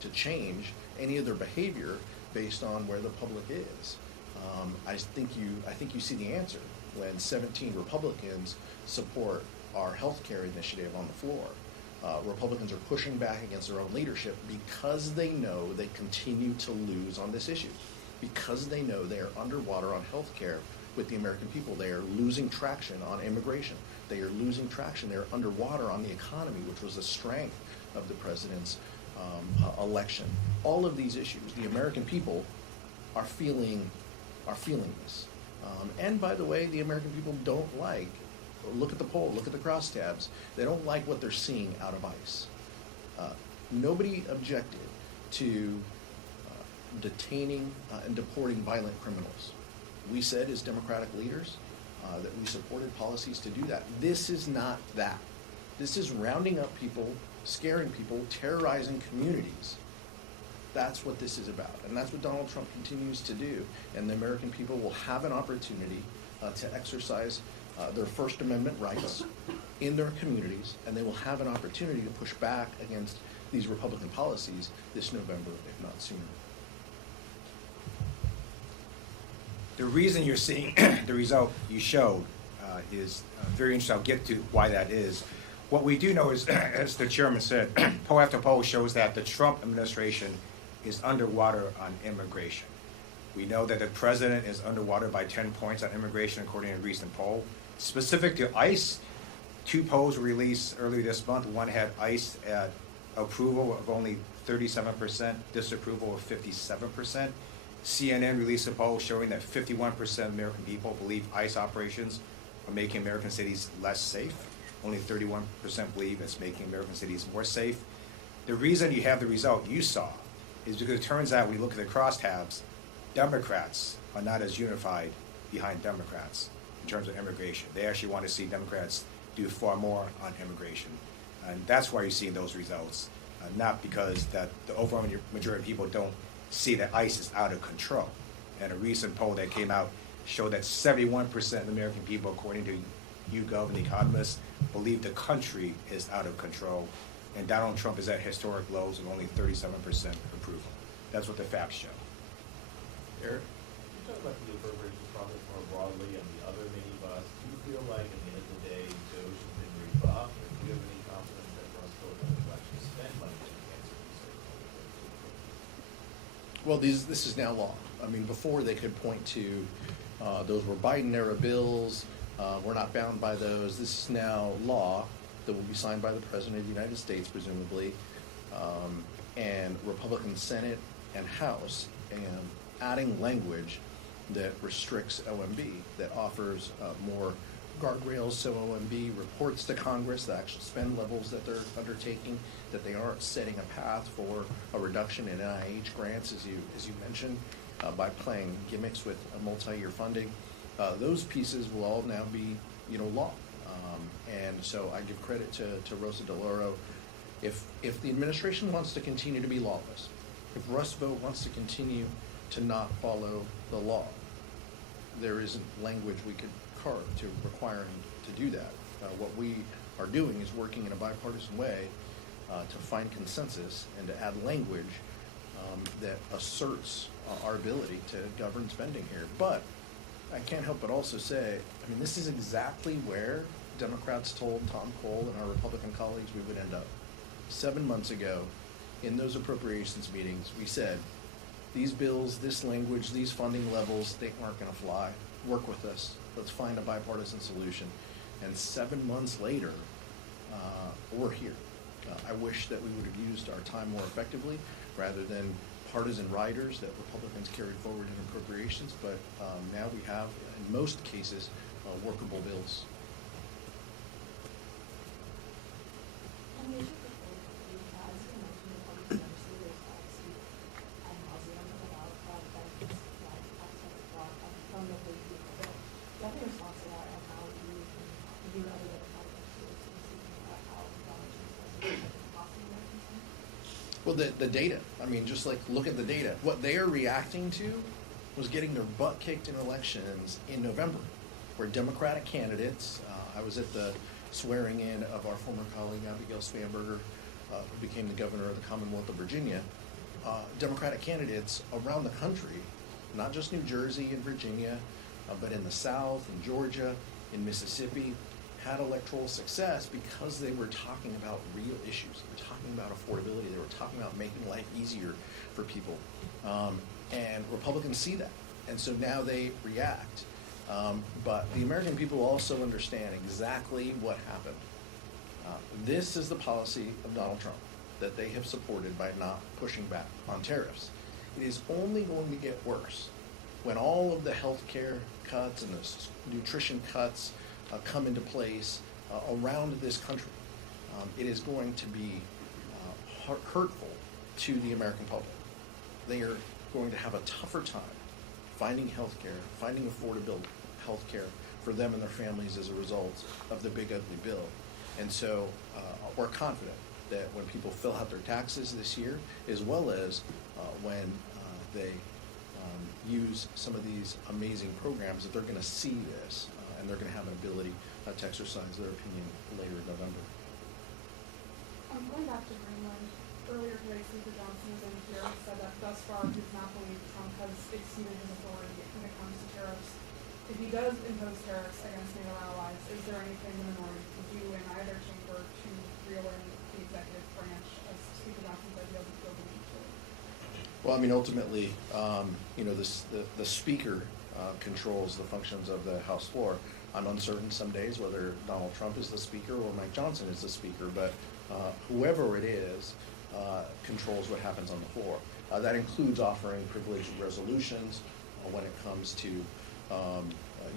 to change any of their behavior based on where the public is. I think you see the answer when 17 Republicans support our health care initiative on the floor. Republicans are pushing back against their own leadership because they know they continue to lose on this issue. Because they know they are underwater on health care with the American people. They are losing traction on immigration. They are losing traction. They're underwater on the economy, which was a strength of the president's election. All of these issues, the American people are feeling this. And by the way, the American people don't like, look at the poll, look at the crosstabs, they don't like what they're seeing out of ICE. Nobody objected to detaining and deporting violent criminals. We said as Democratic leaders that we supported policies to do that. This is not that. This is rounding up people, scaring people, terrorizing communities. That's what this is about. And that's what Donald Trump continues to do. And the American people will have an opportunity to exercise their First Amendment rights in their communities, and they will have an opportunity to push back against these Republican policies this November, if not sooner. The reason you're seeing the result you showed is very interesting. I'll get to why that is. What we do know is, as the chairman said, poll after poll shows that the Trump administration is underwater on immigration. We know that the president is underwater by 10 points on immigration, according to a recent poll. Specific to ICE, 2 polls were released earlier this month. One had ICE at approval of only 37%, disapproval of 57%. CNN released a poll showing that 51% of American people believe ICE operations are making American cities less safe. Only 31% believe it's making American cities more safe. The reason you have the result you saw is because it turns out, we look at the crosstabs, Democrats are not as unified behind Democrats in terms of immigration. They actually want to see Democrats do far more on immigration. And that's why you're seeing those results, not because that the overwhelming majority of people don't see that ICE is out of control. And a recent poll that came out showed that 71% of American people, according to YouGov and The Economist, believe the country is out of control. And Donald Trump is at historic lows with only 37% approval. That's what the facts show. Eric? Can you talk about the appropriations process more broadly and the other mini busts? Do you feel like at the end of the day, DOJ has been rebuffed, or do you have any confidence that Russ Vought will actually spend money to advance it? Well, this is now law. I mean, before they could point to those were Biden-era bills. We're not bound by those. This is now law that will be signed by the President of the United States, presumably, and Republican Senate and House, and adding language that restricts OMB, that offers more guardrails so OMB reports to Congress the actual spend levels that they're undertaking, that they aren't setting a path for a reduction in NIH grants, as you mentioned, by playing gimmicks with a multi-year funding. Those pieces will all now be, law. And so I give credit to Rosa DeLauro. If the administration wants to continue to be lawless, if Russ Vought wants to continue to not follow the law, there isn't language we could carve to require him to do that. What we are doing is working in a bipartisan way to find consensus and to add language that asserts our ability to govern spending here. But I can't help but also say, this is exactly where Democrats told Tom Cole and our Republican colleagues we would end up. 7 months ago, in those appropriations meetings, we said, these bills, this language, these funding levels, they aren't going to fly. Work with us. Let's find a bipartisan solution. And 7 months later, we're here. I wish that we would have used our time more effectively rather than partisan riders that Republicans carried forward in appropriations, but now we have, in most cases, workable bills. Well, the data, just like look at the data. What they are reacting to was getting their butt kicked in elections in November, where Democratic candidates, I was at the swearing in of our former colleague Abigail Spanberger, who became the governor of the Commonwealth of Virginia. Democratic candidates around the country, not just New Jersey and Virginia, but in the South, in Georgia, in Mississippi, had electoral success because they were talking about real issues. They were talking about affordability. They were talking about making life easier for people. And Republicans see that. And so now they react But the American people also understand exactly what happened. This is the policy of Donald Trump that they have supported by not pushing back on tariffs. It is only going to get worse when all of the health care cuts and the nutrition cuts come into place around this country. It is going to be hurtful to the American public. They are going to have a tougher time finding health care, finding affordable health care for them and their families as a result of the big ugly bill. And so we're confident that when people fill out their taxes this year, as well as when they use some of these amazing programs, that they're going to see this and they're going to have an ability to exercise their opinion later in November. Going back to Greenland, earlier today, Speaker Johnson was in here and said that thus far he does not believe Trump has exceeded his authority when it comes to tariffs. If he does impose tariffs against NATO allies, is there anything the minority can do in either chamber to reel in the executive branch, as Speaker Johnson said he doesn't feel the need to? Well, I mean, ultimately, the Speaker controls the functions of the House floor. I'm uncertain some days whether Donald Trump is the Speaker or Mike Johnson is the Speaker, but whoever it is controls what happens on the floor. That includes offering privileged resolutions when it comes to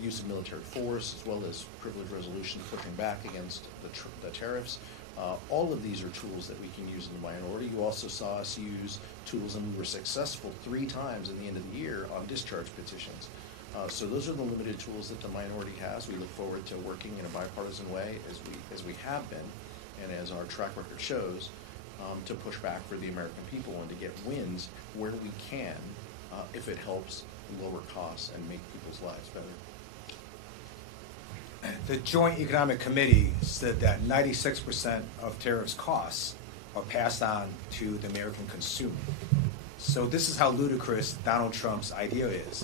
use of military force, as well as privileged resolutions pushing back against the tariffs. All of these are tools that we can use in the minority. You also saw us use tools, and we were successful 3 times in the end of the year on discharge petitions. So those are the limited tools that the minority has. We look forward to working in a bipartisan way, as we have been, and as our track record shows, to push back for the American people and to get wins where we can, if it helps lower costs and make people's lives better. The Joint Economic Committee said that 96% of tariffs costs are passed on to the American consumer. So this is how ludicrous Donald Trump's idea is.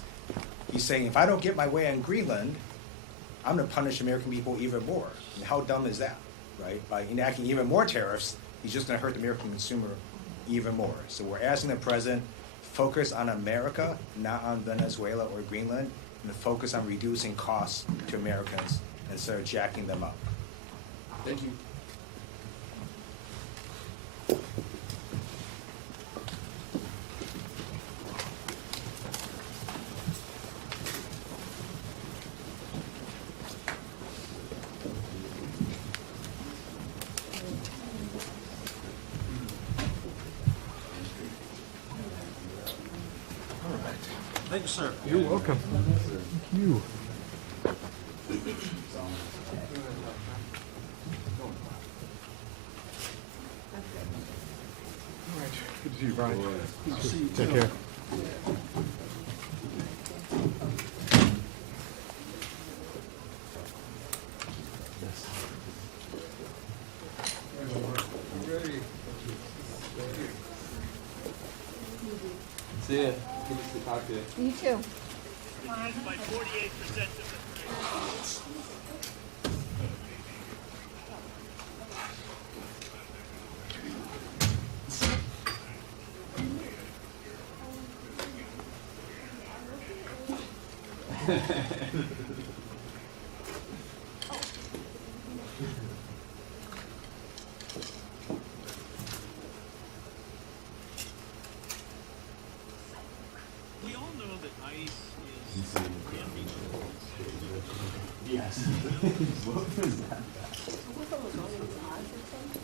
He's saying, if I don't get my way on Greenland, I'm going to punish American people even more. And how dumb is that, right? By enacting even more tariffs, he's just going to hurt the American consumer even more. So we're asking the president, focus on America, not on Venezuela or Greenland, and to focus on reducing costs to Americans instead of jacking them up. Thank you. Thank you, sir. You're welcome. Thank you. All right. Good to see you, Brian. Good to see you, Take too. care. See ya. Good to talk to you. You too. By 48% of We all know that ice is can be Yes. What was that?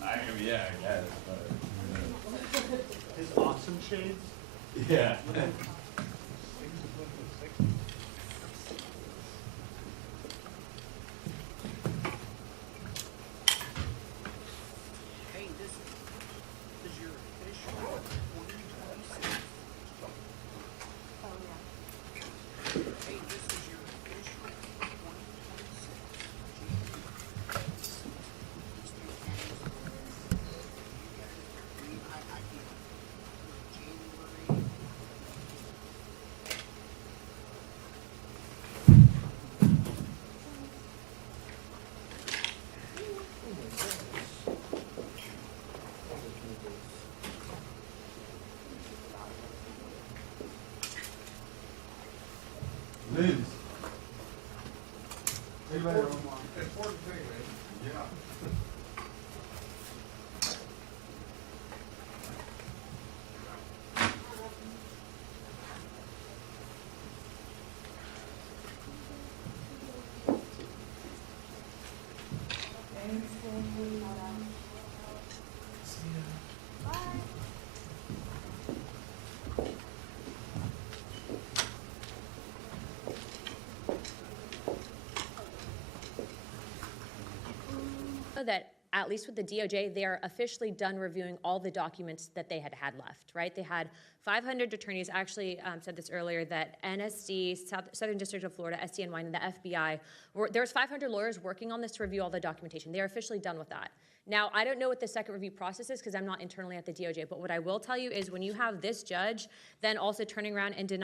I mean, yeah, I guess, but. His awesome shades? Yeah. Hey, this is your official 2026. Oh, yeah. Hey, this is your official 2026. Liz. at least with the DOJ, they are officially done reviewing all the documents that they had left, right? They had 500 attorneys. I actually said this earlier, that NSD, Southern District of Florida, SDNY, and the FBI, there's 500 lawyers working on this to review all the documentation. They're officially done with that. Now, I don't know what the second review process is because I'm not internally at the DOJ, but what I will tell you is when you have this judge then also turning around and denying